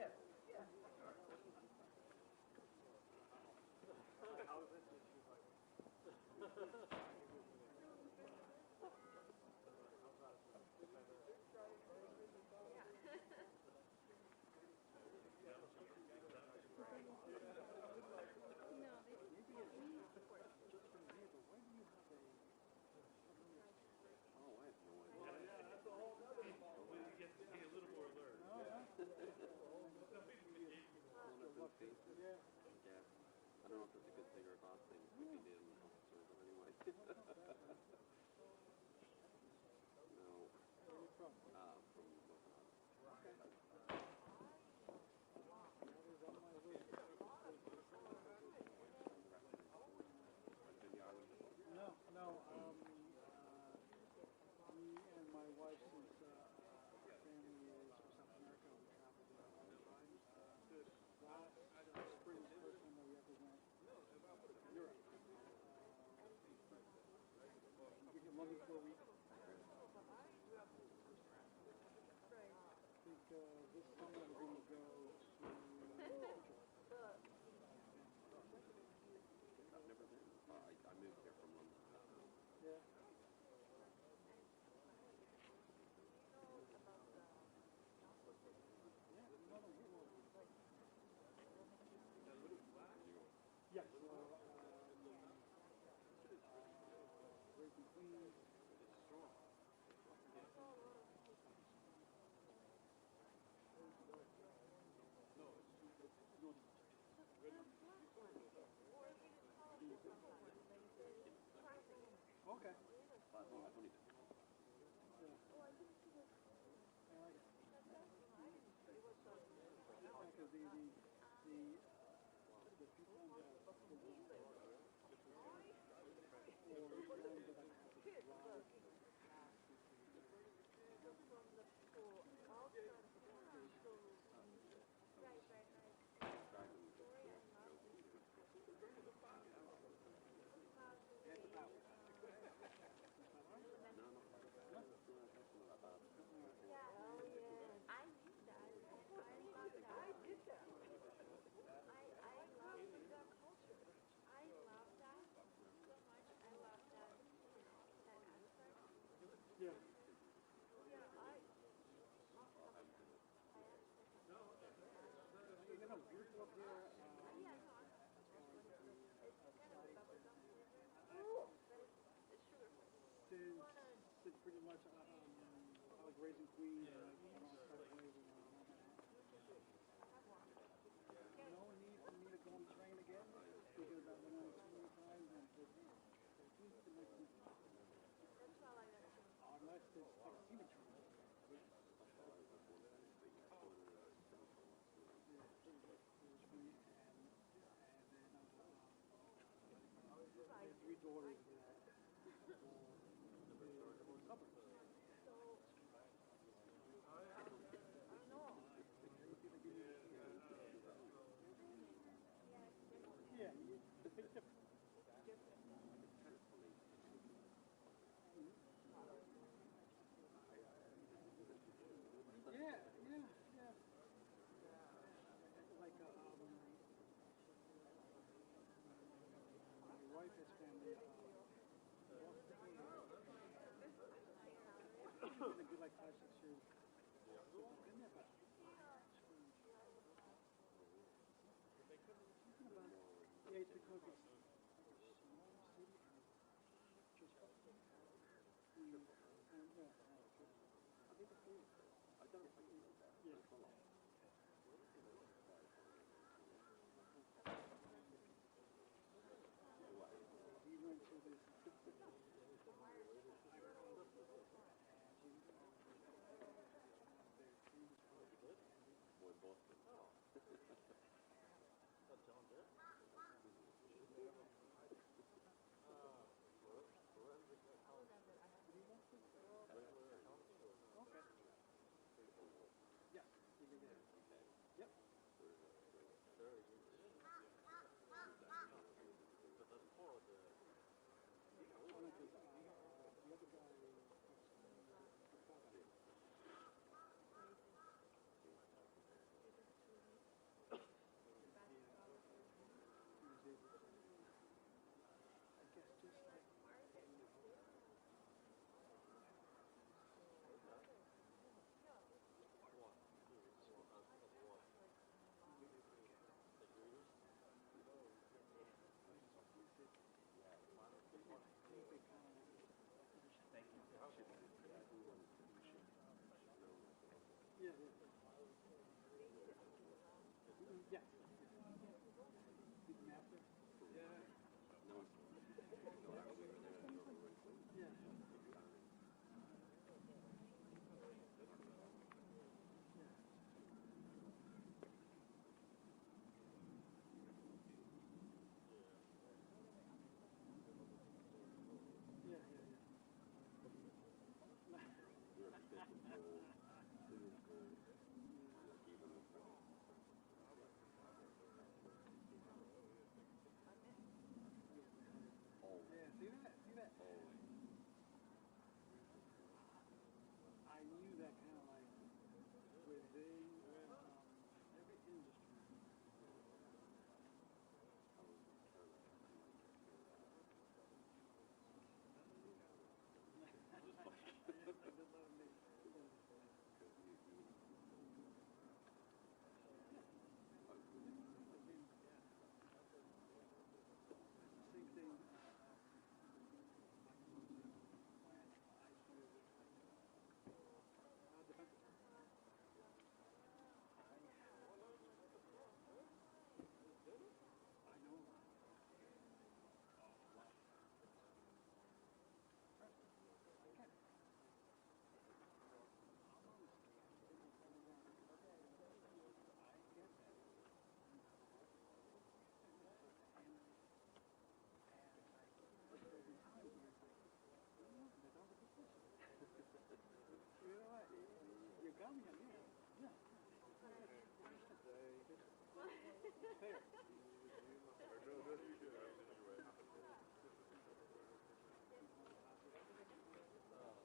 I don't know if it's a good thing or a bad thing. We can deal with officers, but anyway. No. From working on it. No, no. Me and my wife, since family is from South America, we traveled there all the time. Last spring, the first time that we ever went to Europe. We did London for a week. I think this summer we're going to go to I've never been. I moved here from London. yeah. Yes. Raping Queens. Okay. I don't need it. Because the people that or the ones that I have to drive Yeah. You know, beautiful up here. Since pretty much I was raised in Queens, started raising no need for me to go on the train again. Thinking about it on too many times, and unless it's like a scenic train. I have 3 daughters that were suburbs. Yeah, it's different. Yeah. Like my wife has family. It's been a good like 5-6 years. I've been there, but yeah, it's because it's like a small city and just I think it's cool. I don't know if I can do that. Yeah. It's a lot. He went to this. Boy, Boston. Okay. Yeah. Yeah, yeah. Yeah. Did the map there? Yeah. Yeah. I knew that kind of like within every industry. Same thing. You know what? You got me again. Yeah. Fair.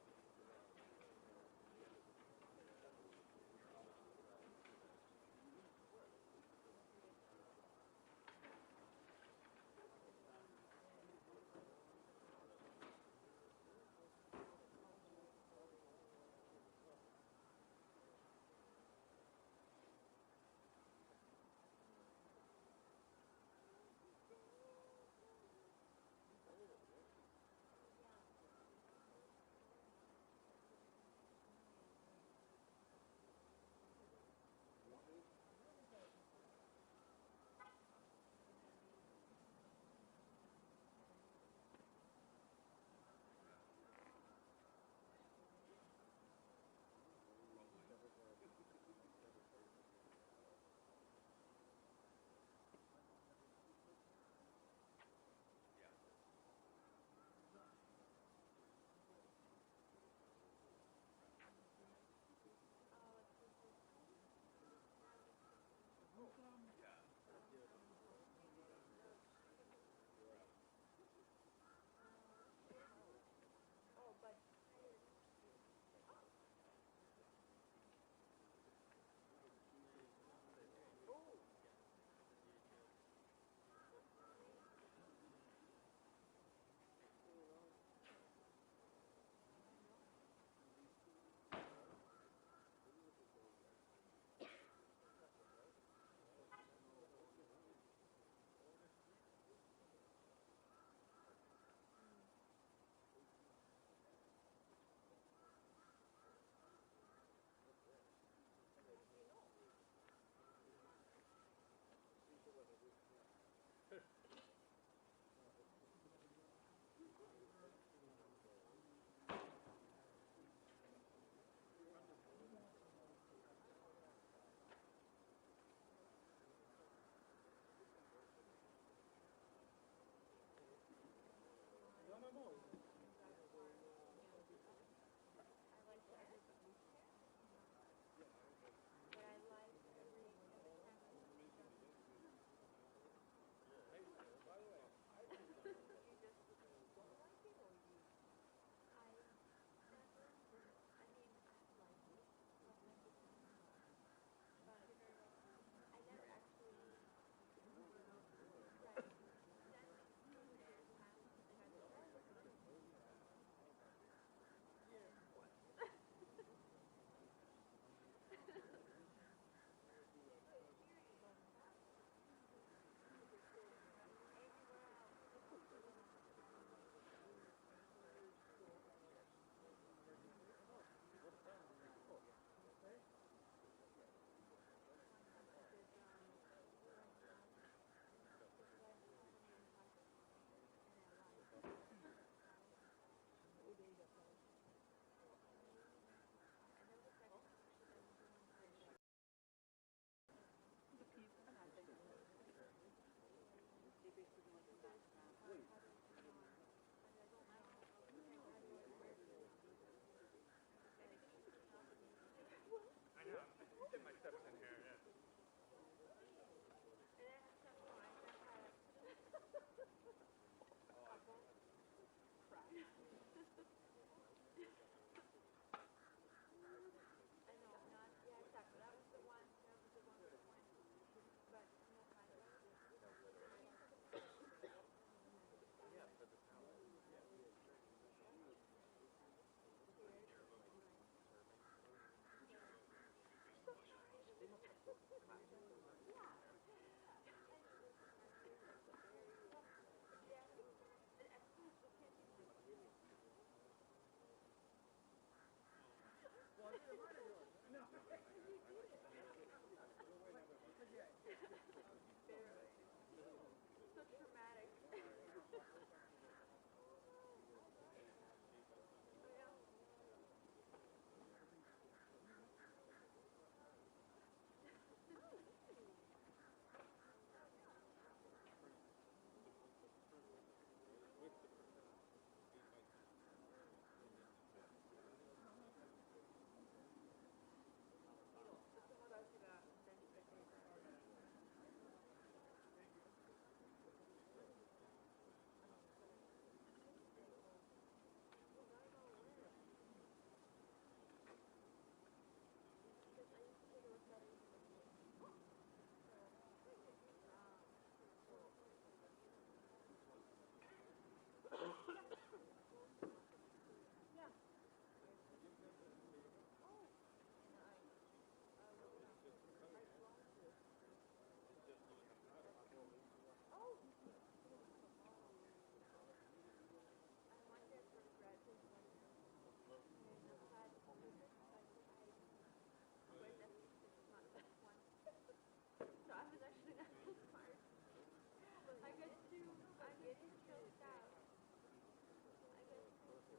know, not, yeah, exactly. That was the one, that was the one with the one. But I'm not fine with it. Yeah, for the town. So traumatic. So I was actually not so smart. I get to show staff. I get to.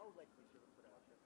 Oh, like we should have put out there.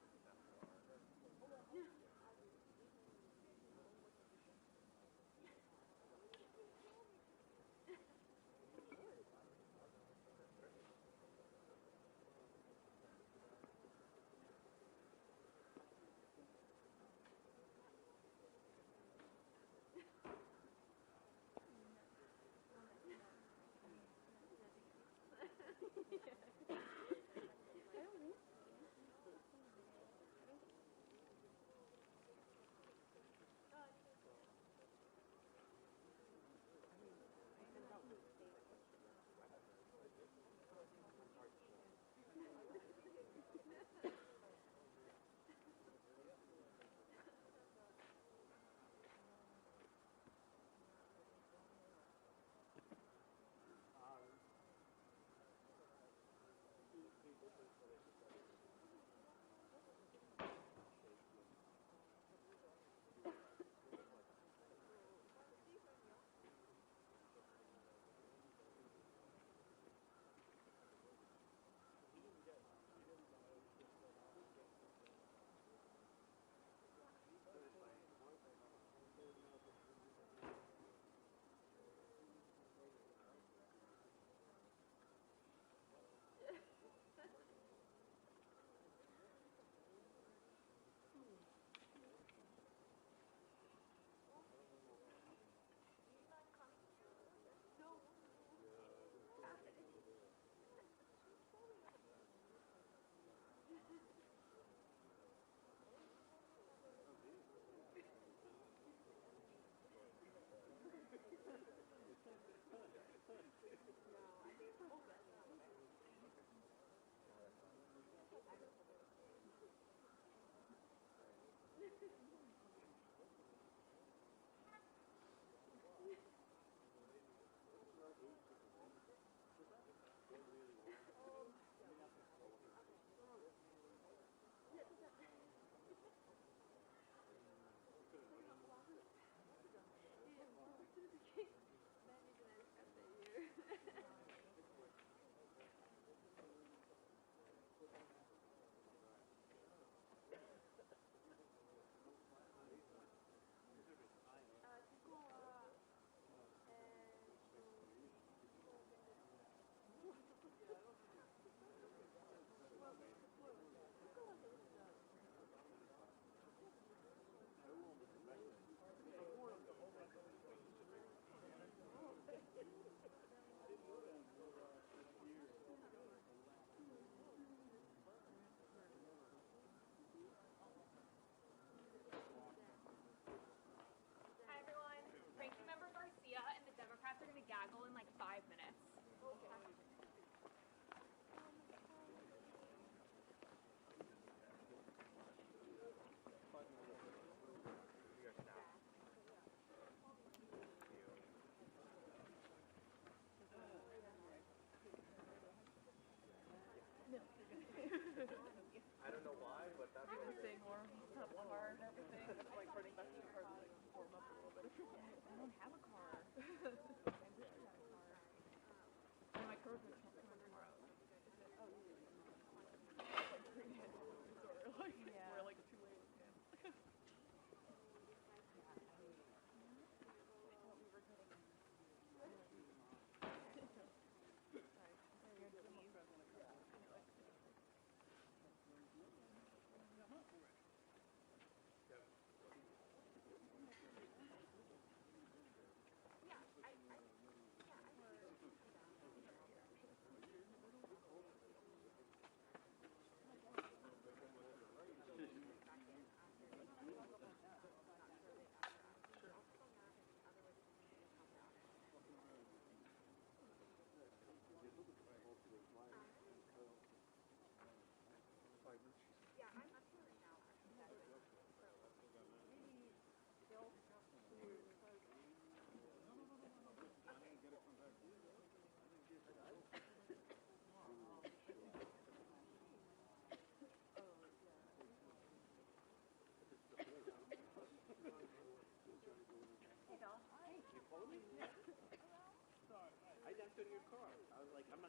go to your car. I was like, I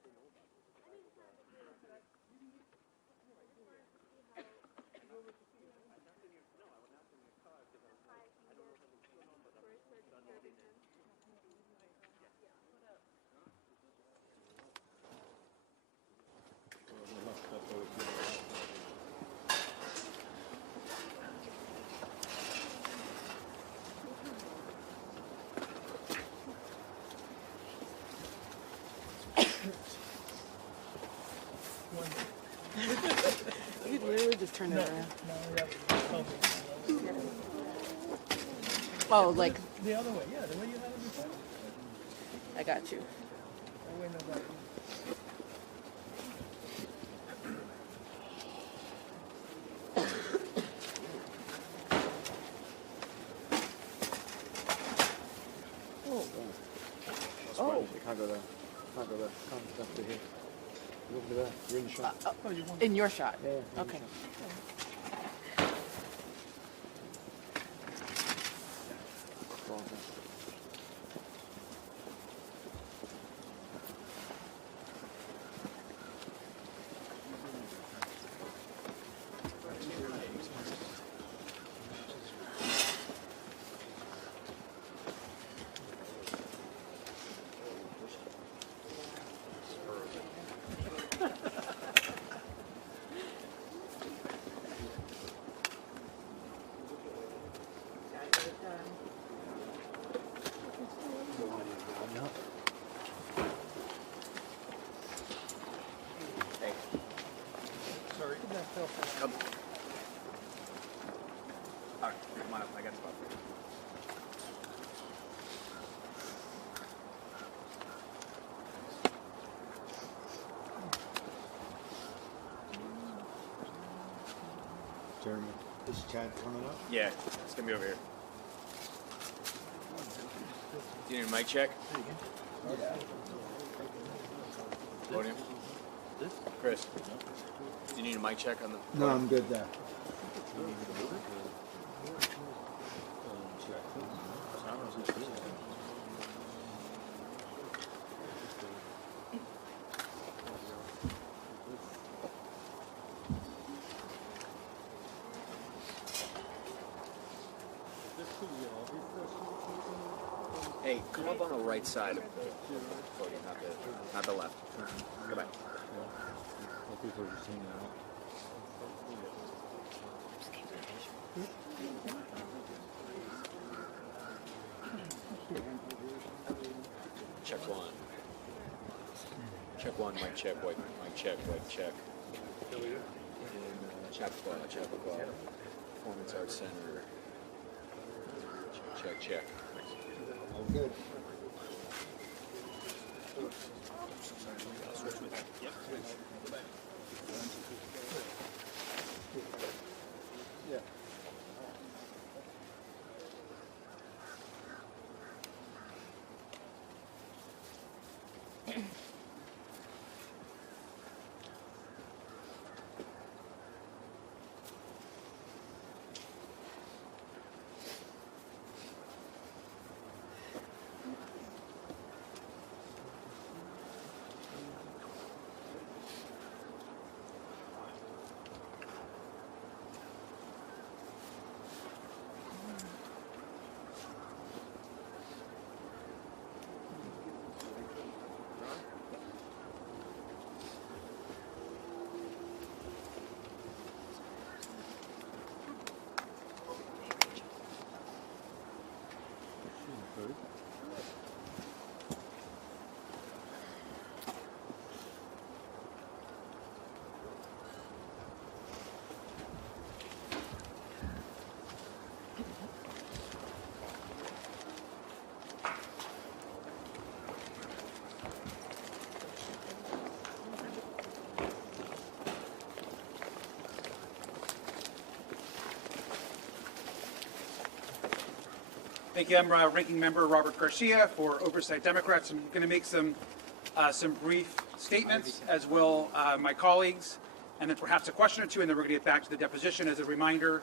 didn't know about this. You could literally just turn it around. Oh, like the other way, yeah, the way you had it before. I got you. Oh, wait, no, that. Oh. You can't go there. Can't go there. Can't stop to here. Look at that. You're in the shot. In your shot? Yeah. Okay. Come. All right, come on up. I got a spot. Jeremy, is Chad coming up? Yeah, it's gonna be over here. Do you need a mic check? Podium. Chris, do you need a mic check on the? No, I'm good there. Hey, come up on the right side of the podium, not the left. Go back. People are just hanging out. Check one. Check one, mic check, white, mic check, white check. Chappaqua, Performance Arts Center. Check, check. All good. Yeah. Thank you. I'm Ranking Member Robert Garcia for Oversight Democrats. I'm going to make some brief statements, as will my colleagues, and then perhaps a question or two, and then we're going to get back to the deposition. As a reminder,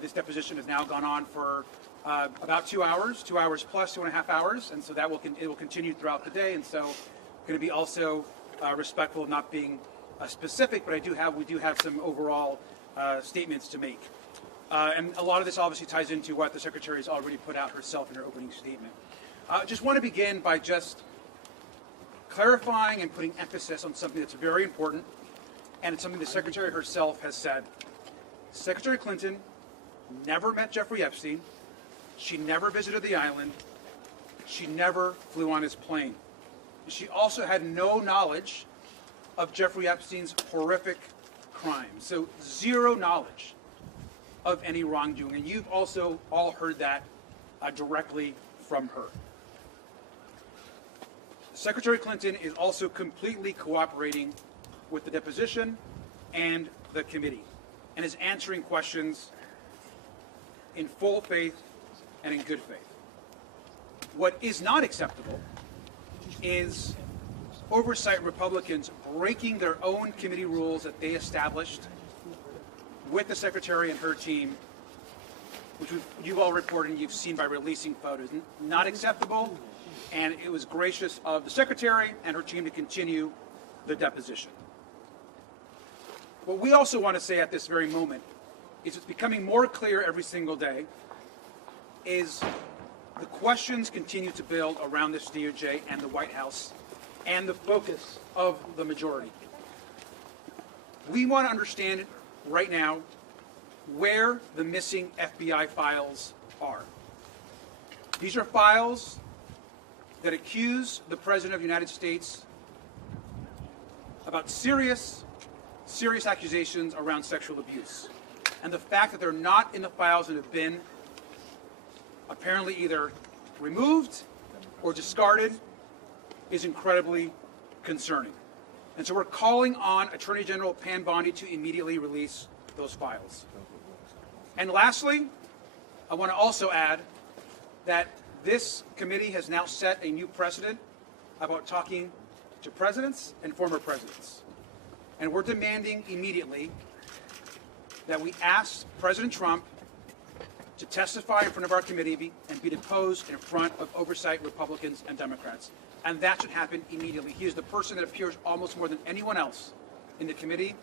this deposition has now gone on for about 2 hours, 2 hours plus 2.5 hours, and so that it will continue throughout the day. And so, going to be also respectful of not being specific, but we do have some overall statements to make. And a lot of this obviously ties into what the Secretary has already put out herself in her opening statement. I just want to begin by just clarifying and putting emphasis on something that's very important, and it's something the Secretary herself has said. Secretary Clinton never met Jeffrey Epstein. She never visited the island. She never flew on his plane. She also had no knowledge of Jeffrey Epstein's horrific crimes. So zero knowledge of any wrongdoing. And you've also all heard that directly from her. Secretary Clinton is also completely cooperating with the deposition and the committee, and is answering questions in full faith and in good faith. What is not acceptable is oversight Republicans breaking their own committee rules that they established with the Secretary and her team, which you've all reported and you've seen by releasing photos. Not acceptable, and it was gracious of the Secretary and her team to continue the deposition. What we also want to say at this very moment is it's becoming more clear every single day is the questions continue to build around this DOJ and the White House and the focus of the majority. We want to understand right now where the missing FBI files are. These are files that accuse the President of the United States about serious accusations around sexual abuse. And the fact that they're not in the files and have been apparently either removed or discarded is incredibly concerning. And so we're calling on Attorney General Pam Bondi to immediately release those files. And lastly, I want to also add that this committee has now set a new precedent about talking to presidents and former presidents. And we're demanding immediately that we ask President Trump to testify in front of our committee and be deposed in front of oversight Republicans and Democrats. And that should happen immediately. He is the person that appears almost more than anyone else in the committee,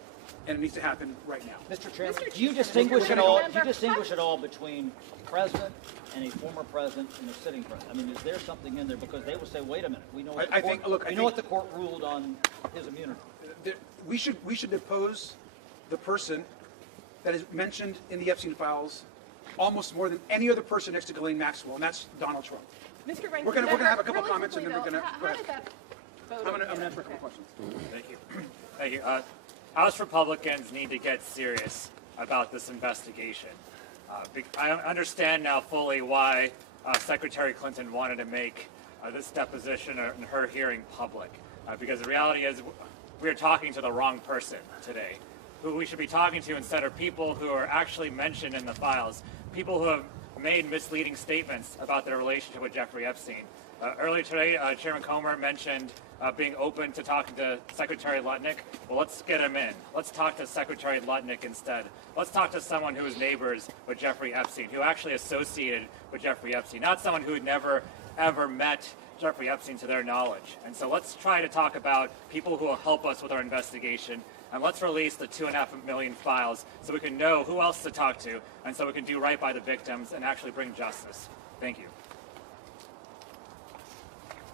and it needs to happen right now. Mr. Chairman, do you distinguish at all? Do you distinguish at all between president and a former president and a sitting president? I mean, is there something in there? Because they will say, "Wait a minute, we know what the court ruled on his immunity." We should depose the person that is mentioned in the Epstein files almost more than any other person next to Ghislaine Maxwell, and that's Donald Trump. Mr. Rankin, we're going to have a couple comments, and then we're going to go ahead. I'm going to answer a couple questions. Thank you. Thank you. House Republicans need to get serious about this investigation. I understand now fully why Secretary Clinton wanted to make this deposition and her hearing public, because the reality is we are talking to the wrong person today. Who we should be talking to instead are people who are actually mentioned in the files, people who have made misleading statements about their relationship with Jeffrey Epstein. Earlier today, Chairman Comer mentioned being open to talking to Secretary Lutnick. Well, let's get him in. Let's talk to Secretary Lutnick instead. Let's talk to someone who is neighbors with Jeffrey Epstein, who actually associated with Jeffrey Epstein, not someone who had never, ever met Jeffrey Epstein to their knowledge. And so let's try to talk about people who will help us with our investigation. And let's release the 2.5 million files so we can know who else to talk to, and so we can do right by the victims and actually bring justice. Thank you.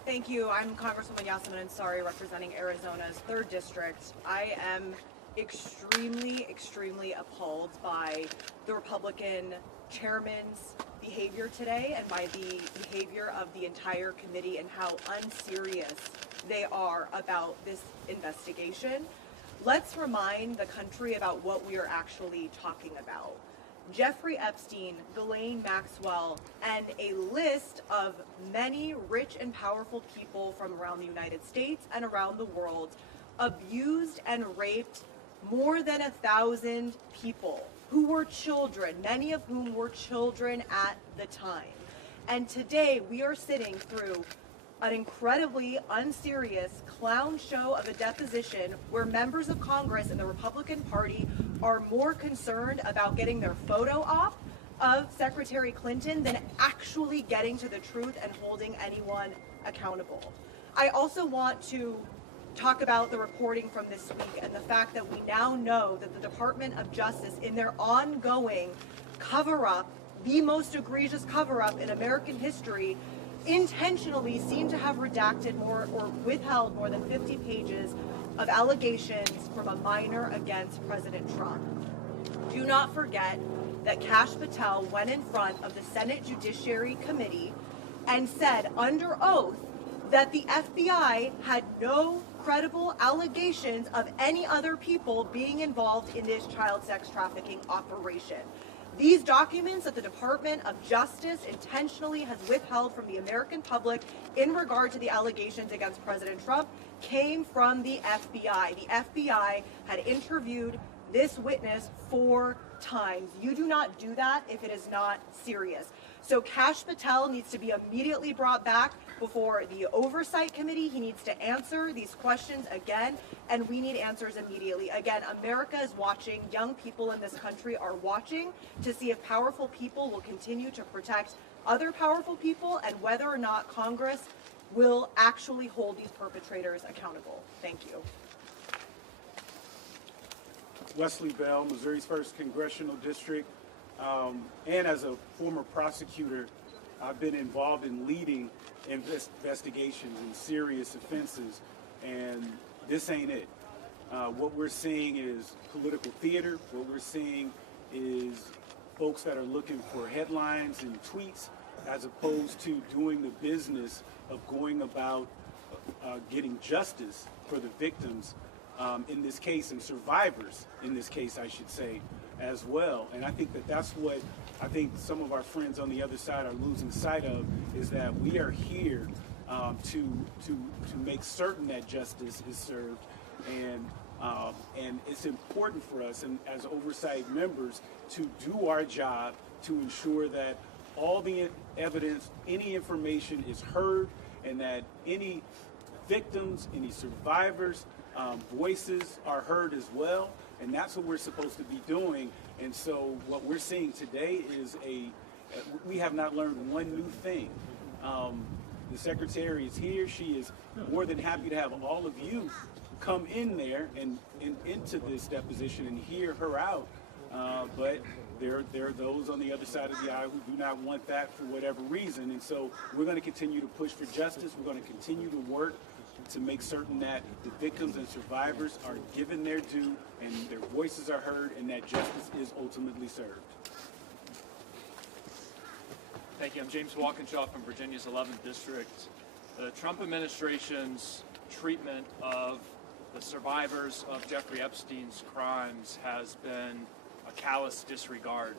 Thank you. I'm Congresswoman Yasmin Ansari, representing Arizona's 3rd District. I am extremely appalled by the Republican chairman's behavior today and by the behavior of the entire committee and how unserious they are about this investigation. Let's remind the country about what we are actually talking about. Jeffrey Epstein, Ghislaine Maxwell, and a list of many rich and powerful people from around the United States and around the world abused and raped more than 1,000 people who were children, many of whom were children at the time. And today we are sitting through an incredibly unserious clown show of a deposition where members of Congress and the Republican Party are more concerned about getting their photo op, of Secretary Clinton than actually getting to the truth and holding anyone accountable. I also want to talk about the reporting from this week and the fact that we now know that the Department of Justice, in their ongoing cover-up, the most egregious cover-up in American history, intentionally seem to have redacted more or withheld more than 50 pages of allegations from a minor against President Trump. Do not forget that Kash Patel went in front of the Senate Judiciary Committee and said under oath that the FBI had no credible allegations of any other people being involved in this child sex trafficking operation. These documents that the Department of Justice intentionally has withheld from the American public in regard to the allegations against President Trump came from the FBI. The FBI had interviewed this witness 4 times. You do not do that if it is not serious. So Kash Patel needs to be immediately brought back before the Oversight Committee. He needs to answer these questions again, and we need answers immediately. Again, America is watching. Young people in this country are watching to see if powerful people will continue to protect other powerful people and whether or not Congress will actually hold these perpetrators accountable. Thank you. Wesley Bell, Missouri's 1st Congressional District, and as a former prosecutor, I've been involved in leading investigations in serious offenses, and this ain't it. What we're seeing is political theater. What we're seeing is folks that are looking for headlines and tweets as opposed to doing the business of going about getting justice for the victims in this case, and survivors in this case, I should say, as well. And I think that that's what I think some of our friends on the other side are losing sight of, is that we are here to make certain that justice is served, and it's important for us, and as oversight members, to do our job to ensure that all the evidence, any information is heard, and that any victims, any survivors, voices are heard as well, and that's what we're supposed to be doing. And so what we're seeing today is we have not learned one new thing. The Secretary is here. She is more than happy to have all of you come in there and into this deposition and hear her out. But there are those on the other side of the aisle who do not want that for whatever reason. And so we're going to continue to push for justice. We're going to continue to work to make certain that the victims and survivors are given their due and their voices are heard and that justice is ultimately served. Thank you. I'm James Walkinshaw from Virginia's 11th District. The Trump administration's treatment of the survivors of Jeffrey Epstein's crimes has been a callous disregard.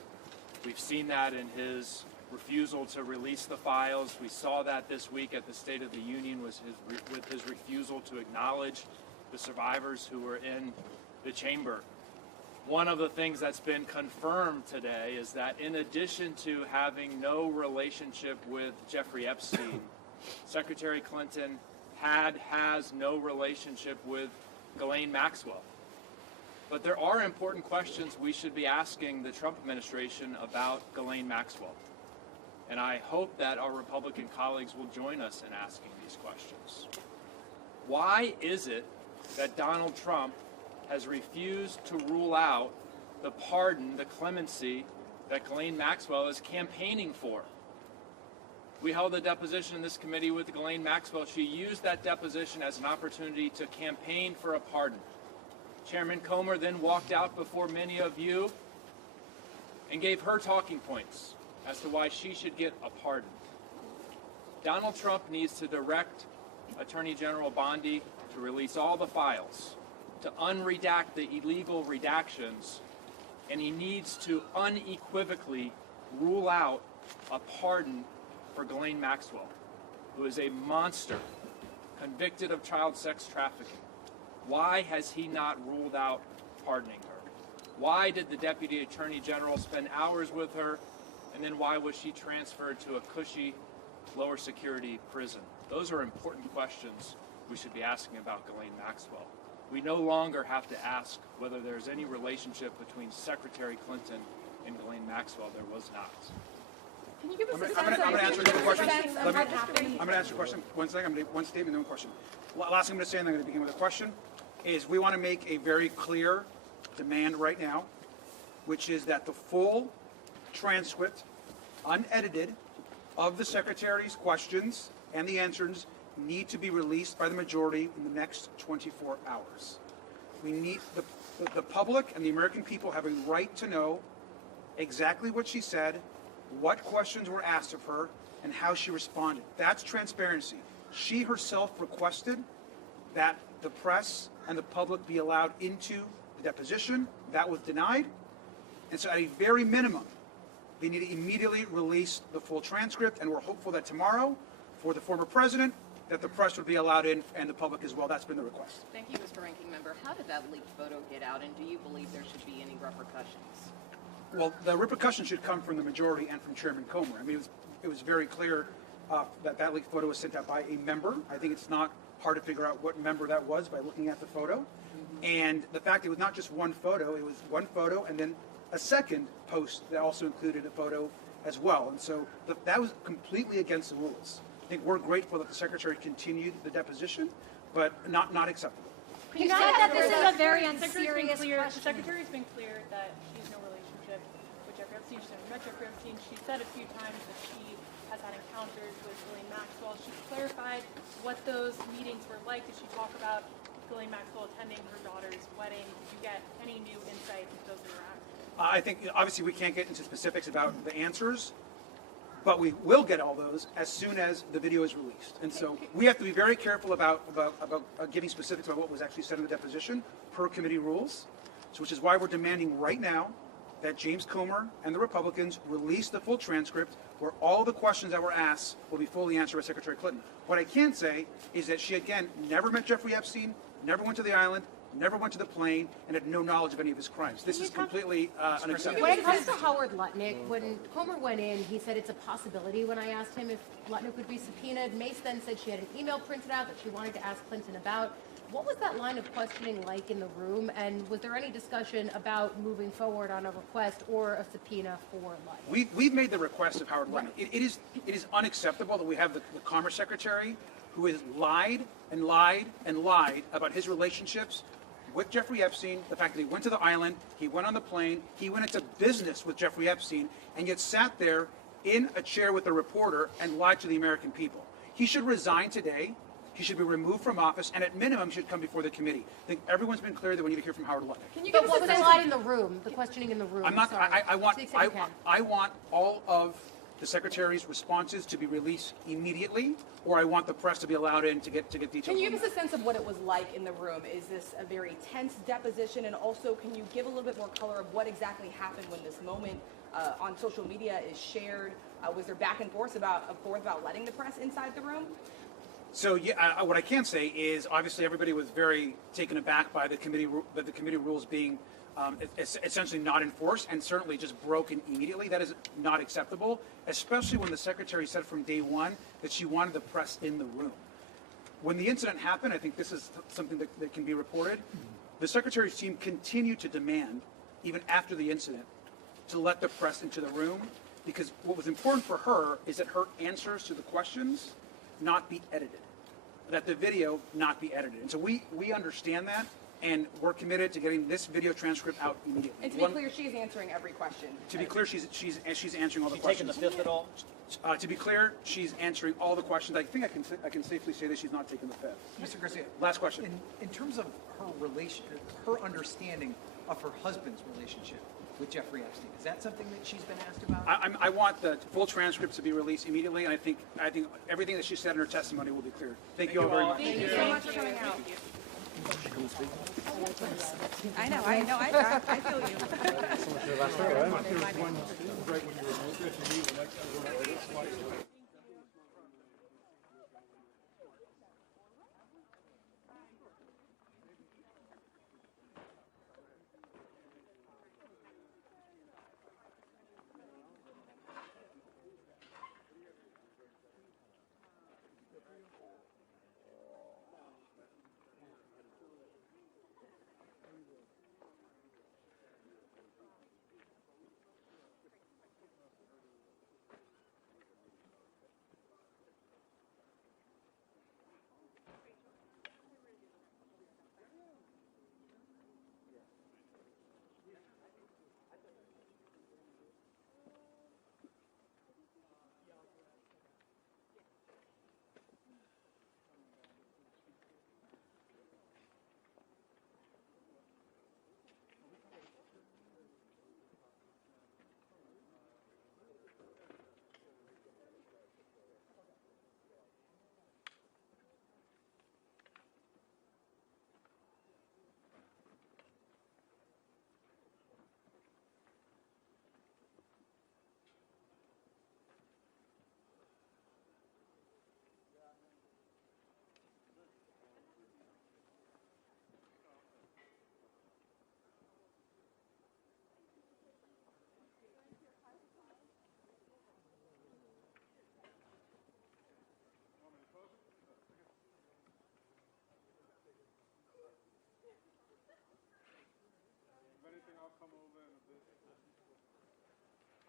We've seen that in his refusal to release the files. We saw that this week at the State of the Union with his refusal to acknowledge the survivors who were in the chamber. One of the things that's been confirmed today is that in addition to having no relationship with Jeffrey Epstein, Secretary Clinton has no relationship with Ghislaine Maxwell. But there are important questions we should be asking the Trump administration about Ghislaine Maxwell. And I hope that our Republican colleagues will join us in asking these questions. Why is it that Donald Trump has refused to rule out the pardon, the clemency that Ghislaine Maxwell is campaigning for? We held a deposition in this committee with Ghislaine Maxwell. She used that deposition as an opportunity to campaign for a pardon. Chairman Comer then walked out before many of you and gave her talking points as to why she should get a pardon. Donald Trump needs to direct Attorney General Bondi to release all the files, to unredact the illegal redactions, and he needs to unequivocally rule out a pardon for Ghislaine Maxwell, who is a monster convicted of child sex trafficking. Why has he not ruled out pardoning her? Why did the Deputy Attorney General spend hours with her, and then why was she transferred to a cushy, lower security prison? Those are important questions we should be asking about Ghislaine Maxwell. We no longer have to ask whether there's any relationship between Secretary Clinton in Ghislaine Maxwell, there was not. Can you give us I'm going to answer another question. of what happened? I'm going to answer your question. One second. I'm going to do one statement, then one question. Last thing I'm going to say, and I'm going to begin with a question, is we want to make a very clear demand right now, which is that the full transcript, unedited, of the Secretary's questions and the answers need to be released by the majority in the next 24 hours. We need the public and the American people have a right to know exactly what she said, what questions were asked of her, and how she responded. That's transparency. She herself requested that the press and the public be allowed into the deposition. That was denied. And so at a very minimum, they need to immediately release the full transcript, and we're hopeful that tomorrow, for the former president, that the press would be allowed in and the public as well. That's been the request. Thank you, Mr. Ranking Member. How did that leaked photo get out, and do you believe there should be any repercussions? Well, the repercussions should come from the majority and from Chairman Comer. I mean, it was very clear that leaked photo was sent out by a member. I think it's not hard to figure out what member that was by looking at the photo. And the fact it was not just one photo, it was one photo and then a second post that also included a photo as well. And so that was completely against the rules. I think we're grateful that the Secretary continued the deposition, but not acceptable. You said that this is a very unserious The question. Secretary's been clear that she has no relationship with Jeffrey Epstein. She's never met Jeffrey Epstein. She said a few times that she has had encounters with Ghislaine Maxwell. She clarified what those meetings were like. Did she talk about Ghislaine Maxwell attending her daughter's wedding? Did you get any new insight into those interactions? I think, obviously, we can't get into specifics about the answers, but we will get all those as soon as the video is released. And so we have to be very careful about giving specifics about what was actually said in the deposition per committee rules, so which is why we're demanding right now that James Comer and the Republicans release the full transcript where all the questions that were asked will be fully answered by Secretary Clinton. What I can say is that she, again, never met Jeffrey Epstein, never went to the island, never went to the plane, and had no knowledge of any of his crimes. This is completely unacceptable. When it comes to Howard Lutnick, when Comer went in, he said it's a possibility when I asked him if Lutnick would be subpoenaed. Mace then said she had an email printed out that she wanted to ask Clinton about. What was that line of questioning like in the room, and was there any discussion about moving forward on a request or a subpoena for Lutnick? We've made the request of Howard Lutnick. It is unacceptable that we have the Commerce Secretary who has lied and lied and lied about his relationships with Jeffrey Epstein, the fact that he went to the island, he went on the plane, he went into business with Jeffrey Epstein, and yet sat there in a chair with a reporter and lied to the American people. He should resign today. He should be removed from office, and at minimum should come before the committee. I think everyone's been clear that we need to hear from Howard Lutnick. Can you give us a sense in the room, the questioning in the room? I'm not. Sorry. I want all of the Secretary's responses to be released immediately, or I want the press to be allowed in to get details. Can you give us a sense of what it was like in the room? Is this a very tense deposition? And also, can you give a little bit more color of what exactly happened when this moment on social media is shared? Was there back and forth about letting the press inside the room? So yeah, what I can say is obviously everybody was very taken aback by the committee rules being essentially not enforced and certainly just broken immediately. That is not acceptable, especially when the Secretary said from day one that she wanted the press in the room. When the incident happened, I think this is something that can be reported, the Secretary's team continued to demand, even after the incident, to let the press into the room, because what was important for her is that her answers to the questions not be edited, that the video not be edited. And so we understand that, and we're committed to getting this video transcript out immediately. And to be clear, she is answering every question. To be clear, she's answering all the questions. Taking the fifth at all? To be clear, she's answering all the questions. I think I can safely say that she's not taking the fifth. Mr. Garcia. Last question. In terms of her understanding of her husband's relationship with Jeffrey Epstein, is that something that she's been asked about? I want the full transcript to be released immediately, and I think everything that she said in her testimony will be clear. Thank you all very much. Thank you so much for coming out. I know, I feel you. over in a bit.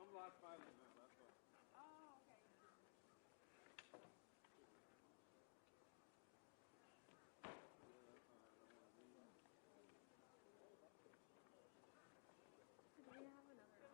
I'm lot filing now, that's all. Oh, okay. Do we have another hour?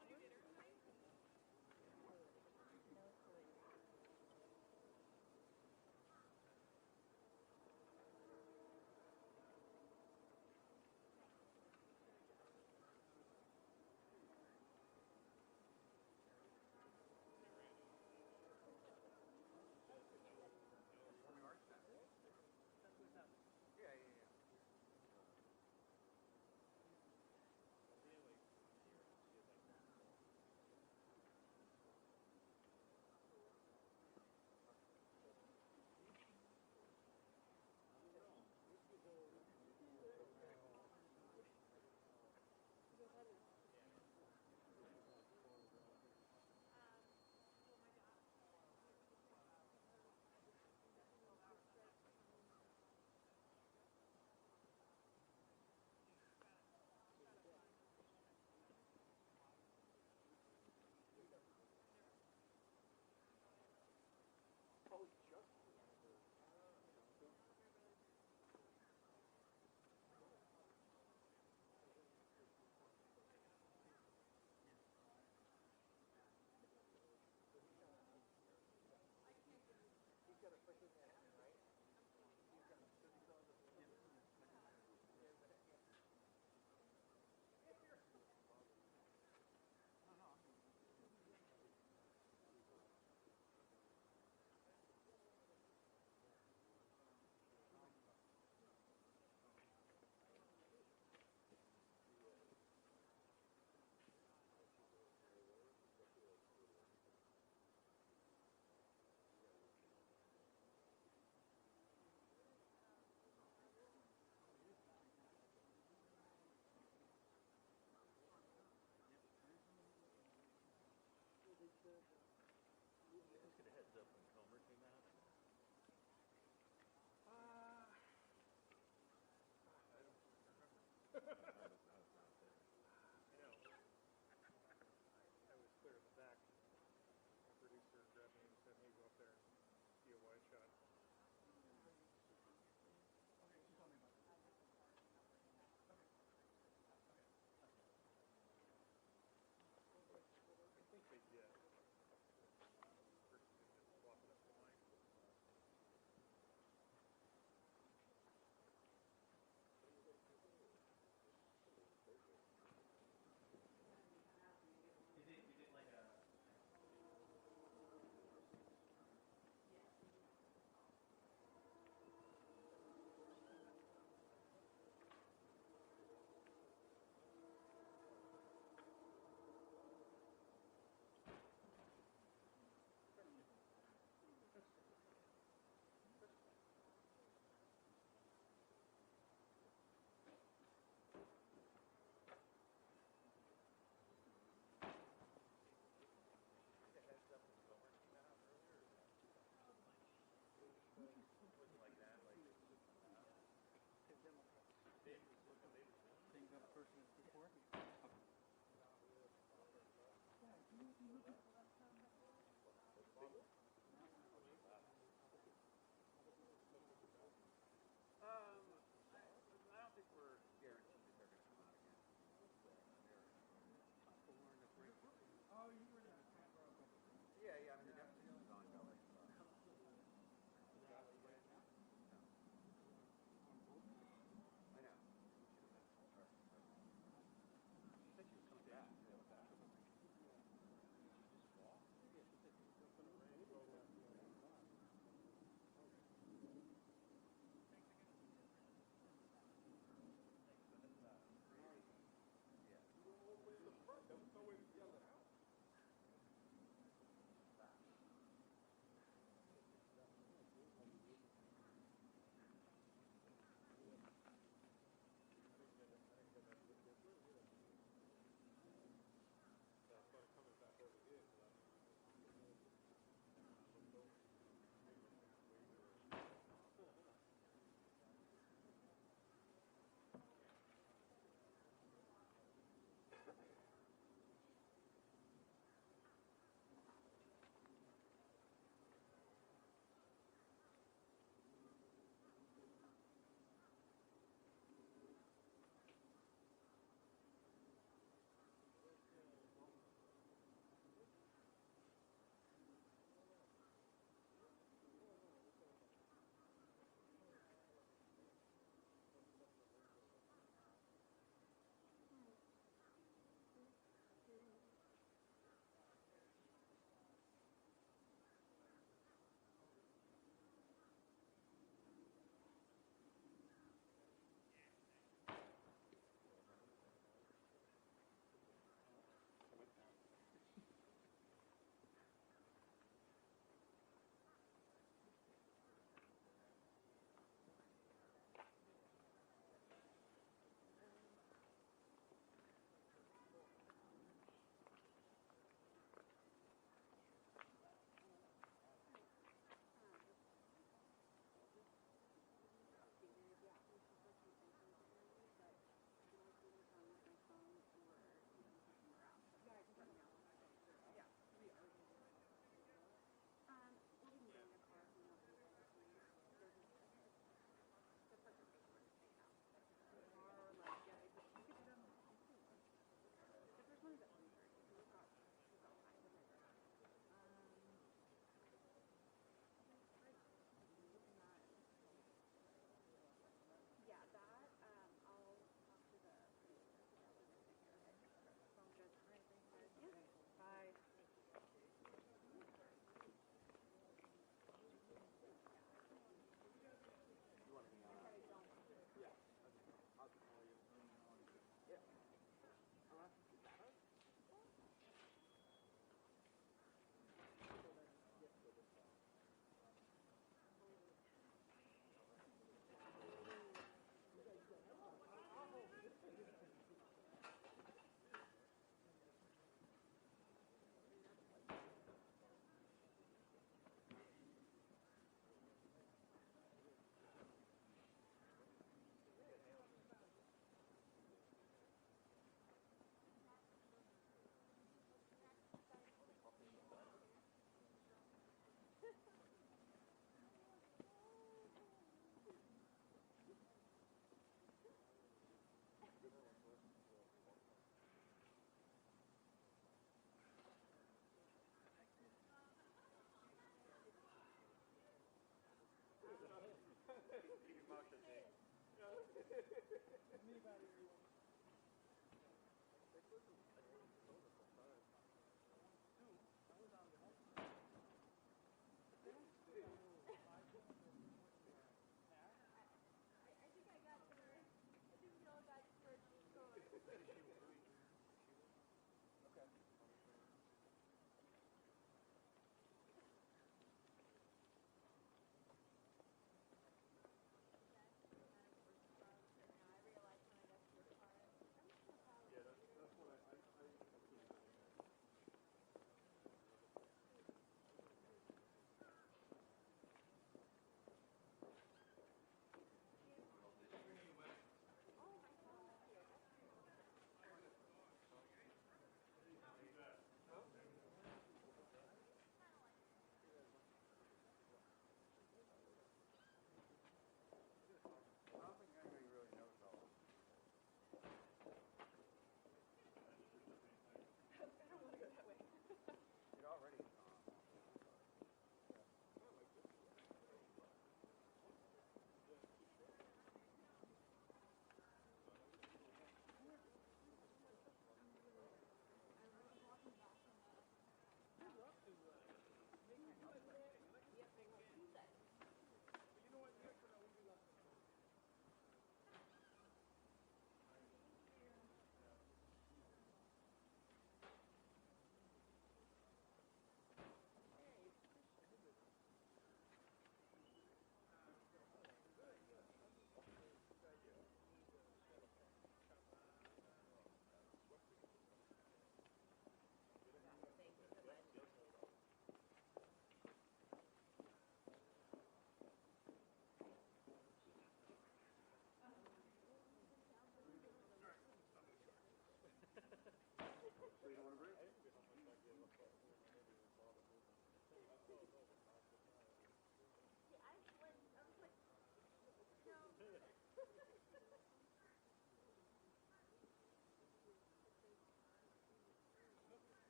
Anybody